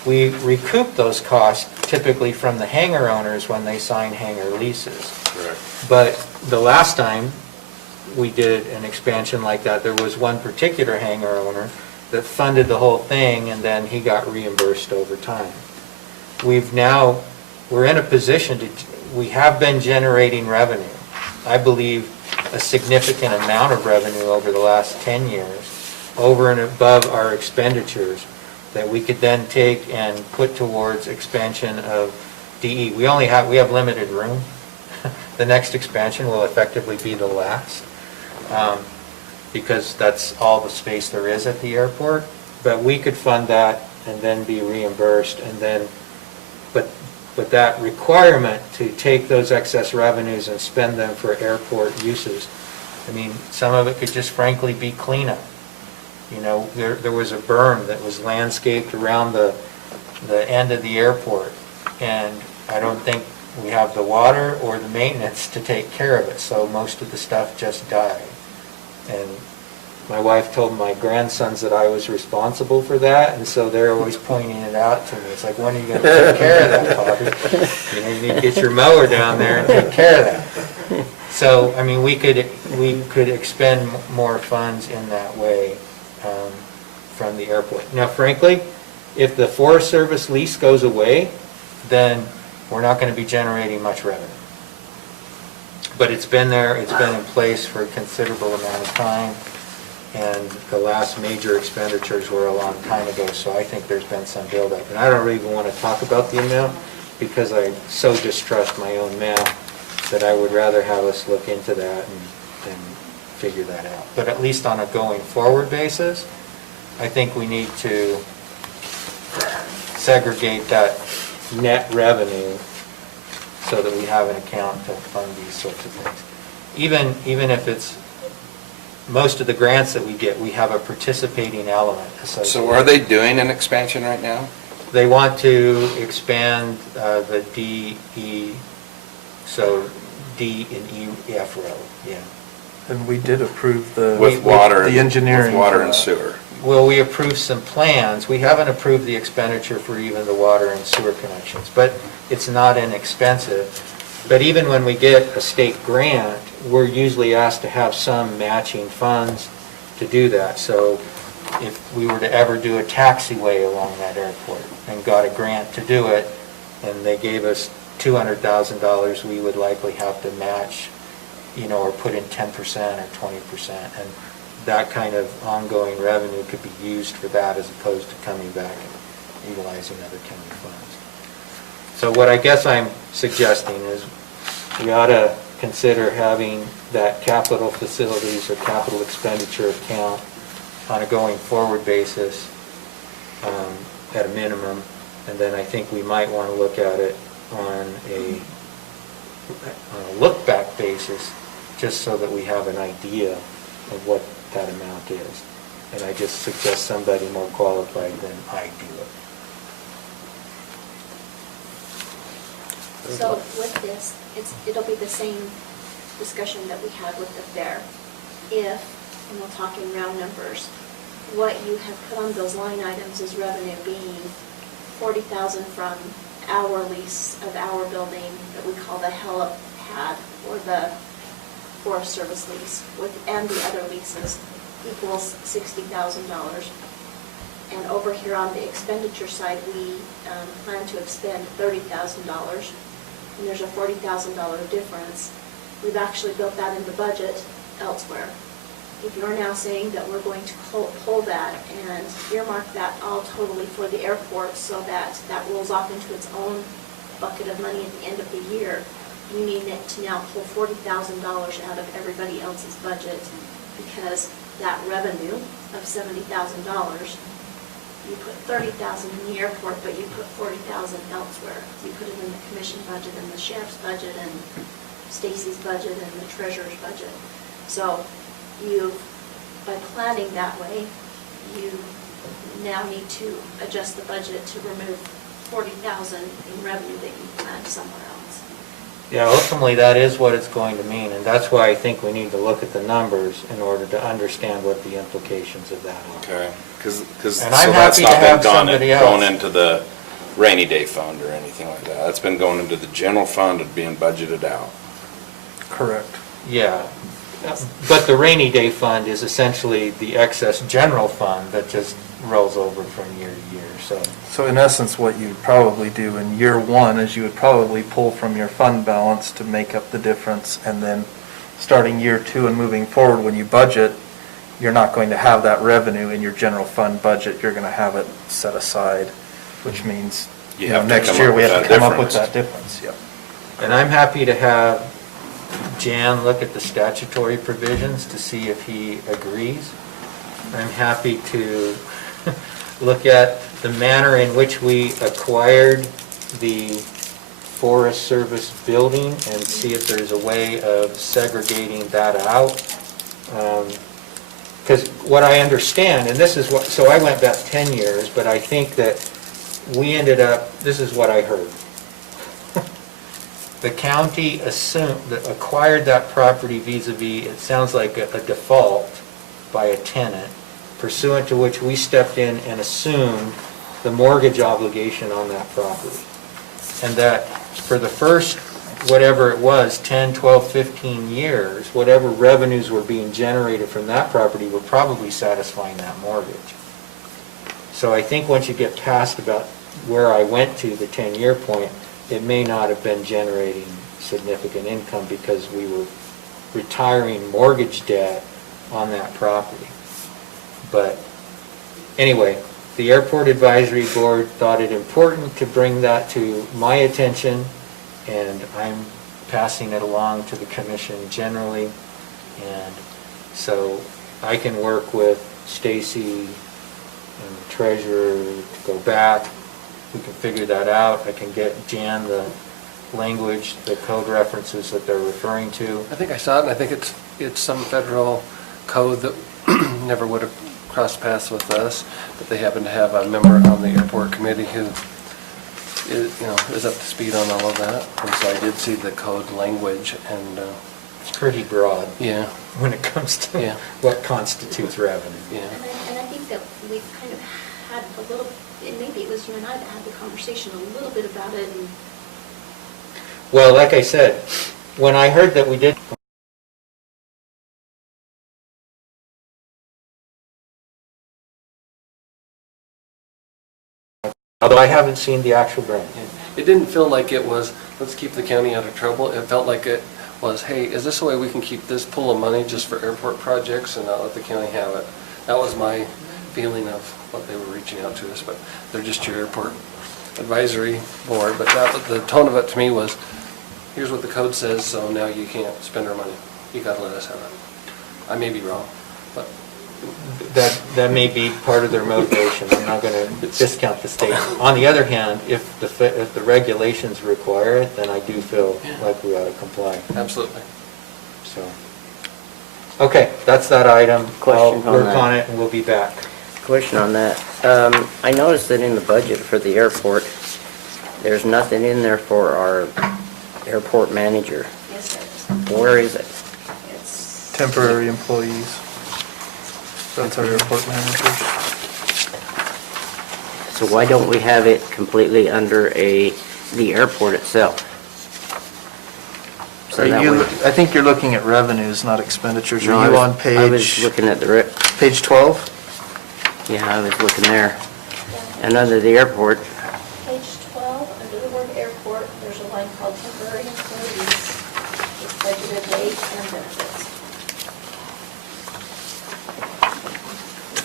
recoup those costs typically from the hangar owners when they sign hangar leases. Correct. But the last time we did an expansion like that, there was one particular hangar owner that funded the whole thing and then he got reimbursed over time. We're in a position we have been generating revenue. I believe a significant amount of revenue over the last 10 years, over and above our expenditures, that we could then take and put towards expansion of DE. We have limited room. The next expansion will effectively be the last, because that's all the space there is at the airport. But we could fund that and then be reimbursed, and then, but that requirement to take those excess revenues and spend them for airport uses, I mean, some of it could just frankly be cleanup. You know, there was a berm that was landscaped around the end of the airport, and I don't think we have the water or the maintenance to take care of it, so most of the stuff just died. And my wife told my grandsons that I was responsible for that, and so they're always pointing it out to me. It's like, when are you going to take care of that, Bobby? You know, you need to get your mower down there and take care of that. So, I mean, we could expend more funds in that way from the airport. Now, frankly, if the Forest Service lease goes away, then we're not going to be generating much revenue. But it's been there, it's been in place for a considerable amount of time, and the last major expenditures were a long time ago, so I think there's been some buildup. And I don't even want to talk about the amount, because I so distrust my own math that I would rather have us look into that and figure that out. But at least on a going forward basis, I think we need to segregate that net revenue so that we have an account to fund these sorts of things. Even if it's, most of the grants that we get, we have a participating element associated. So are they doing an expansion right now? They want to expand the DE, so D and EF road, yeah. And we did approve the engineering. With water and sewer. Well, we approved some plans. We haven't approved the expenditure for even the water and sewer connections, but it's not inexpensive. But even when we get a state grant, we're usually asked to have some matching funds to do that. So if we were to ever do a taxiway along that airport and got a grant to do it, and they gave us $200,000, we would likely have to match, or put in 10% or 20%. And that kind of ongoing revenue could be used for that as opposed to coming back and utilizing other county funds. So what I guess I'm suggesting is we ought to consider having that capital facilities or capital expenditure account on a going forward basis at a minimum. And then I think we might want to look at it on a look back basis, just so that we have an idea of what that amount is. And I just suggest somebody more qualified than I do it. So with this, it'll be the same discussion that we had with the fair. If, and we'll talk in round numbers, what you have put on those line items as revenue being $40,000 from our lease of our building that we call the helipad, or the Forest Service lease, and the other leases equals $60,000. And over here on the expenditure side, we plan to expend $30,000, and there's a $40,000 difference. We've actually built that in the budget elsewhere. If you're now saying that we're going to pull that and earmark that all totally for the airport so that that rolls off into its own bucket of money at the end of the year, you need it to now pull $40,000 out of everybody else's budget, because that revenue of $70,000, you put $30,000 in the airport, but you put $40,000 elsewhere. You put it in the commission budget and the sheriff's budget and Stacy's budget and the treasurer's budget. So by planning that way, you now need to adjust the budget to remove $40,000 in revenue that you planned somewhere else. Yeah, ultimately, that is what it's going to mean, and that's why I think we need to look at the numbers in order to understand what the implications of that are. Okay, because so And I'm that's happy not to been have somebody else. going into the rainy day fund or anything like that. That's been going into the general fund and being budgeted out. Correct. Yeah, but the rainy day fund is essentially the excess general fund that just rolls over from year to year, so. So in essence, what you'd probably do in year one is you would probably pull from your fund balance to make up the difference, and then starting year two and moving forward, when you budget, you're not going to have that revenue in your general fund budget. You're going to have it set aside, which means You have to next come year up we with have to that come up with difference. that difference. Yep. And I'm happy to have Jan look at the statutory provisions to see if he agrees. I'm happy to look at the manner in which we acquired the Forest Service building and see if there's a way of segregating that out. Because what I understand, and this is what, so I went back 10 years, but I think that we ended up, this is what I heard. The county acquired that property vis-a-vis, it sounds like a default by a tenant, pursuant to which we stepped in and assumed the mortgage obligation on that property. And that for the first, whatever it was, 10, 12, 15 years, whatever revenues were being generated from that property were probably satisfying that mortgage. So I think once you get past about where I went to, the 10-year point, it may not have been generating significant income because we were retiring mortgage debt on that property. But anyway, the Airport Advisory Board thought it important to bring that to my attention, and I'm passing it along to the commission generally. And so I can work with Stacy and the treasurer to go back. We can figure that out. I can get Jan the language, the code references that they're referring to. I think I saw it, and I think it's some federal code that never would have crossed paths with us, but they happen to have a member on the airport committee who is up to speed on all of that. And so I did see the code language, and It's pretty broad. Yeah. When it comes to what constitutes revenue. Yeah. And I think that we kind of had a little, and maybe it was you and I that had the conversation a little bit about it. And Well, like I said, when I heard that we did although I haven't seen the actual grant. It didn't feel like it was, let's keep the county out of trouble. It felt like it was, hey, is this a way we can keep this pool of money just for airport projects and not let the county have it? That was my feeling of what they were reaching out to us, but they're just your airport advisory board. But the tone of it to me was, here's what the code says, so now you can't spend our money. You gotta let us have it. I may be wrong, but. That may be part of their motivation. I'm not going to discount the state. On the other hand, if the regulations require it, then I do feel like we ought to comply. Absolutely. So, okay, that's that item. Question I'll on work that. on it and we'll be back. Question on that. I noticed that in the budget for the airport, there's nothing in there for our airport manager. Yes, there is. Where is it? It's, Temporary employees. That's our airport managers. So why don't we have it completely under the airport itself? So that way- I think you're looking at revenues, not expenditures. No, Are you on I was page, looking at page 12? yeah, I was looking there. And under the airport, Page 12, under the word airport, there's a line called temporary employees. It's budgeted wage and benefits.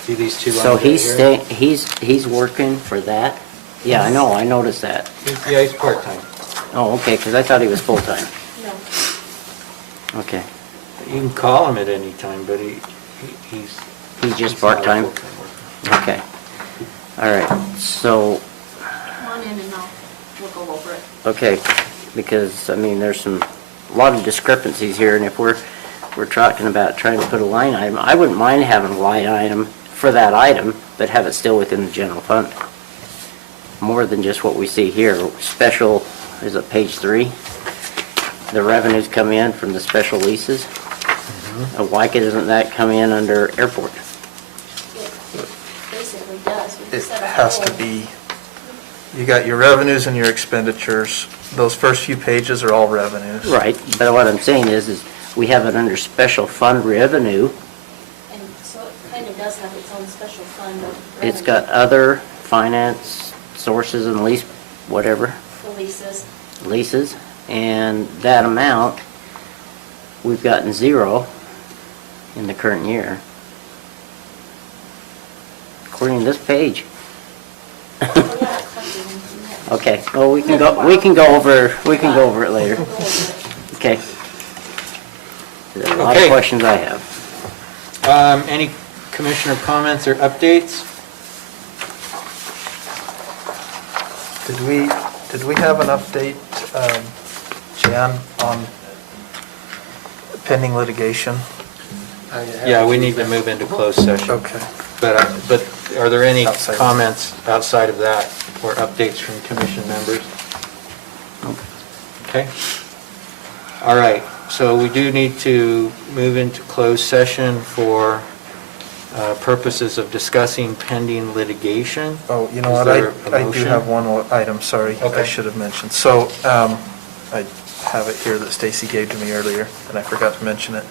See these two lines so right he's here? staying, he's working for that? Yeah, I know, I noticed that. Yeah, he's part-time. Oh, okay, because I thought he was full-time. No. Okay. You can call him at any time, but he's... He's just he's not a part-time? full-time worker. Okay. All right, so, come on in and we'll go over it. okay, because, I mean, there's a lot of discrepancies here, and if we're talking about trying to put a line item, I wouldn't mind having a line item for that item, but have it still within the general fund. More than just what we see here. Special, is it page 3? The revenues come in from the special leases. Why doesn't that come in under airport? It basically does. We It set a has to whole- be, you got your revenues and your expenditures. Those first few pages are all revenues. Right, but what I'm saying is we have it under special fund revenue. And so it kind of does have its own special fund of It's revenue. got other finance sources and lease, whatever, The leases. leases, and that amount, we've gotten 0 in the current year. According to this page. Oh, yeah, it's collected in that. Okay, well, we can go over it later. Okay. There's a lot of Okay. questions I have. Any commissioner comments or updates? Did we have an update, Jan, on pending litigation? Yeah, we need to move into closed session. Okay. But are there any Outside. comments outside of that or updates from commission members? Okay. All right, so we do need to move into closed session for purposes of discussing pending litigation. Oh, you know Is what, there a I do motion? have one more item, sorry, Okay. I should have mentioned. So, I have it here that Stacy gave to me earlier, and I forgot to mention it.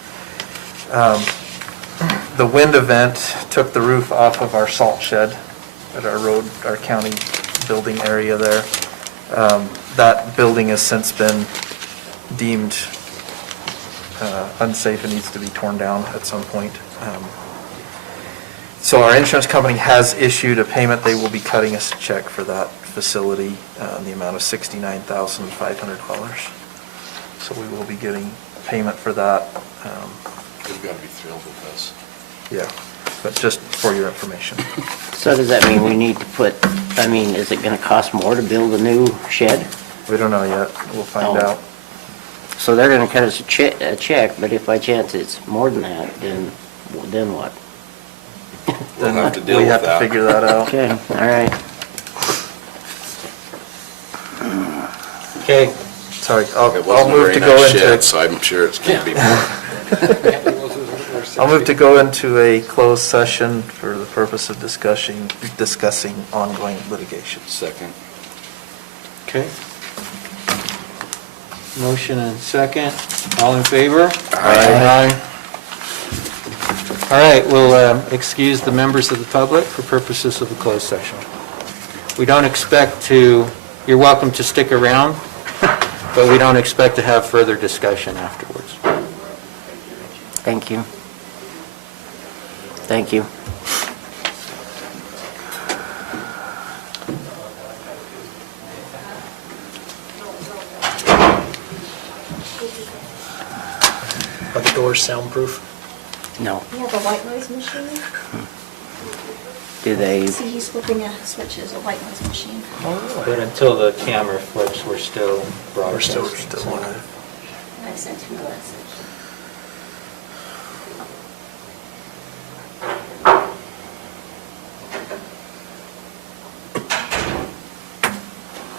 The wind event took the roof off of our salt shed at our road, our county building area there. That building has since been deemed unsafe and needs to be torn down at some point. So our insurance company has issued a payment. They will be cutting us a check for that facility in the amount of $69,500. So we will be getting payment for that. You've got to be thrilled with this. Yeah, but just for your information. So does that mean we need to put, I mean, is it gonna cost more to build a new shed? We don't know yet. We'll find Oh. out. So they're gonna cut us a check, but if by chance it's more than that, then what? We'll have to deal We with have to that. figure that out. Okay, all right. Okay, Sorry, It I'll wasn't a move very to go nice into, shed, so I'm sure it's going to be more. I'll move to go into a closed session for the purpose of discussing ongoing litigation. Second. okay. Motion and second. All in favor? Aye. All right, we'll excuse the members of the public for purposes of a closed session. We don't expect to, you're welcome to stick around, but we don't expect to have further discussion afterwards. Thank you. Thank you. Are the doors soundproof? No. You have a white noise machine? Do they? See, he's flipping a switch, it's a white noise machine. But until the camera flips, we're still broadcasting. We're still on it. I sent him a message.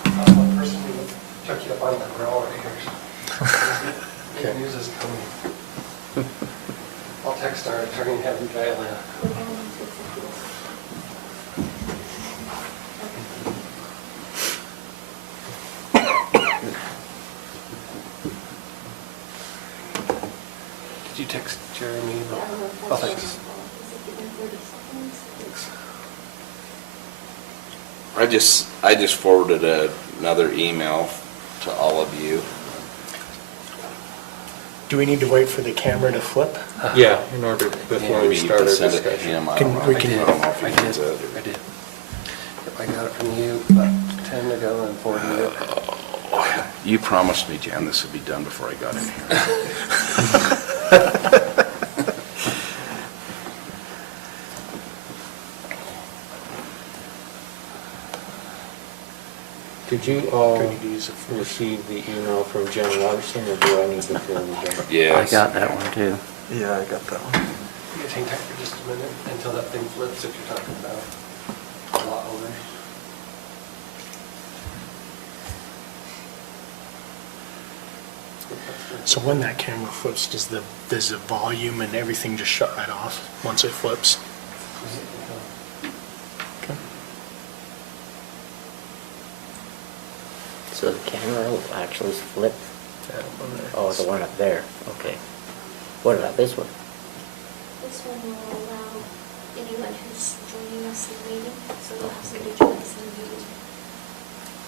One person who took you up on the grill right here. Good news is coming. I'll text our attorney and have him dial in. Did you text Jeremy? Oh, thanks. Thanks. I just forwarded another email to all of you. Do we need to wait for the camera to flip? Yeah, in order, before we Maybe you start can our send it to discussion. him. I don't know. We can- I don't know if I he did, needs it. I did. I got it from you about 10 ago and forwarded it. You promised me, Jan, this would be done before I got in here. Did you all receive the email from Jen Larson, or do I need to fill it in? Yes. I got that one too. Yeah, I got that one. You guys hang tight for just a minute until that thing flips if you're talking about lot owners. So when that camera flips, does the volume and everything just shut right off once it flips? Okay. So the camera will actually flip? Oh, the one up there, okay. What about this one? This one will allow anyone who's joining us in the meeting, so we'll have somebody join us in the meeting.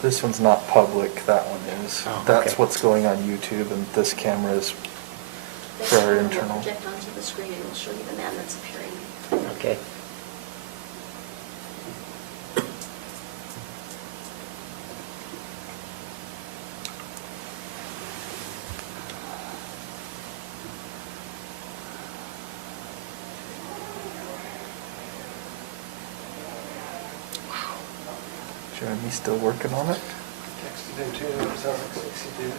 This one's not public, that one is. Oh, That's okay. what's going on YouTube, and this camera is This for our one will internal. project onto the screen and we'll show you the man that's appearing. Okay. Jeremy's still working on it? Texted him too, it sounds like Stacy did.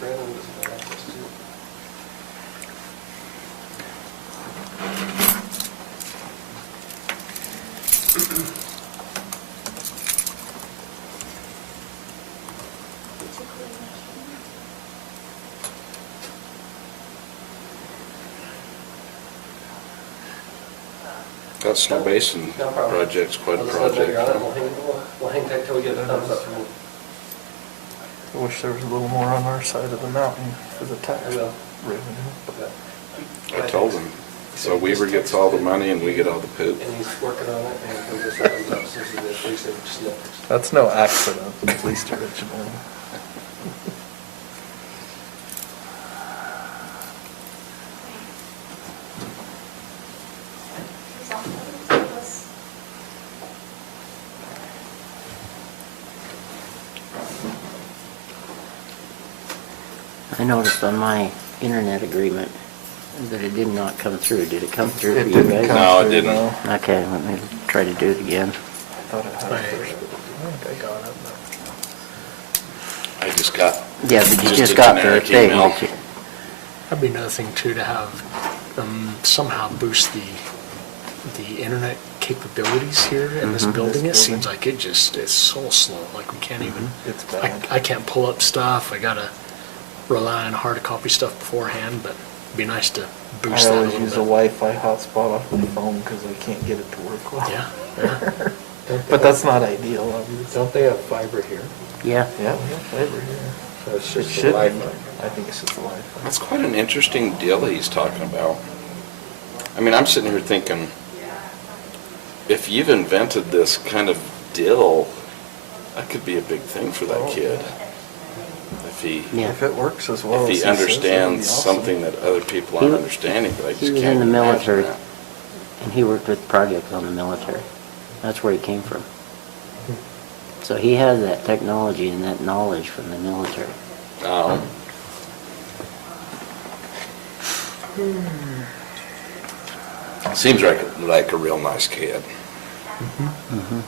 Brandon doesn't have access to it. That Snow Basin No problem. project's quite a I'll just let you project. know you're on it. We'll hang tight till we get the thumbs up from him. I wish there was a little more on our side of the mountain for the tax I will. revenue. I told him. So Weaver gets all the money and we get all the poop. And he's working on it, and he'll just thumbs up since he did, he said just next. That's no accident, at least originally. He's off of us. I noticed on my internet agreement that it did not come through. Did it come through It for you didn't guys? come No, it through, didn't. no. Okay, let me try to do it again. I thought it had it first, but I think I got it. I just got. Yeah, but you Just just a got the generic thing. email. but you- That'd be another thing too, to have somehow boost the internet capabilities here in this building. It seems like it just is so slow, like we can't even, It's bad. I can't pull up stuff. I gotta rely on hard copy stuff beforehand, but it'd be nice to boost I that a always little use a bit. Wi-Fi hotspot off my phone because I can't get it to work well. Yeah, yeah. But that's not ideal, obviously. Don't they have fiber here? Yeah. Yeah, we have fiber here. So it's It just the should be. Wi-Fi. I think it's just the Wi-Fi. That's quite an interesting deal that he's talking about. I mean, I'm sitting here thinking, if you've invented this kind of deal, that could be a big thing for that kid. If he, Yeah. If it works as well if as he says, that'd be understands awesome. something that other people aren't He- understanding, but I He just was can't in the imagine military, that. and he worked with projects on the military. That's where he came from. So he has that technology and that knowledge from the military. Seems like a real nice kid. Mm-hmm.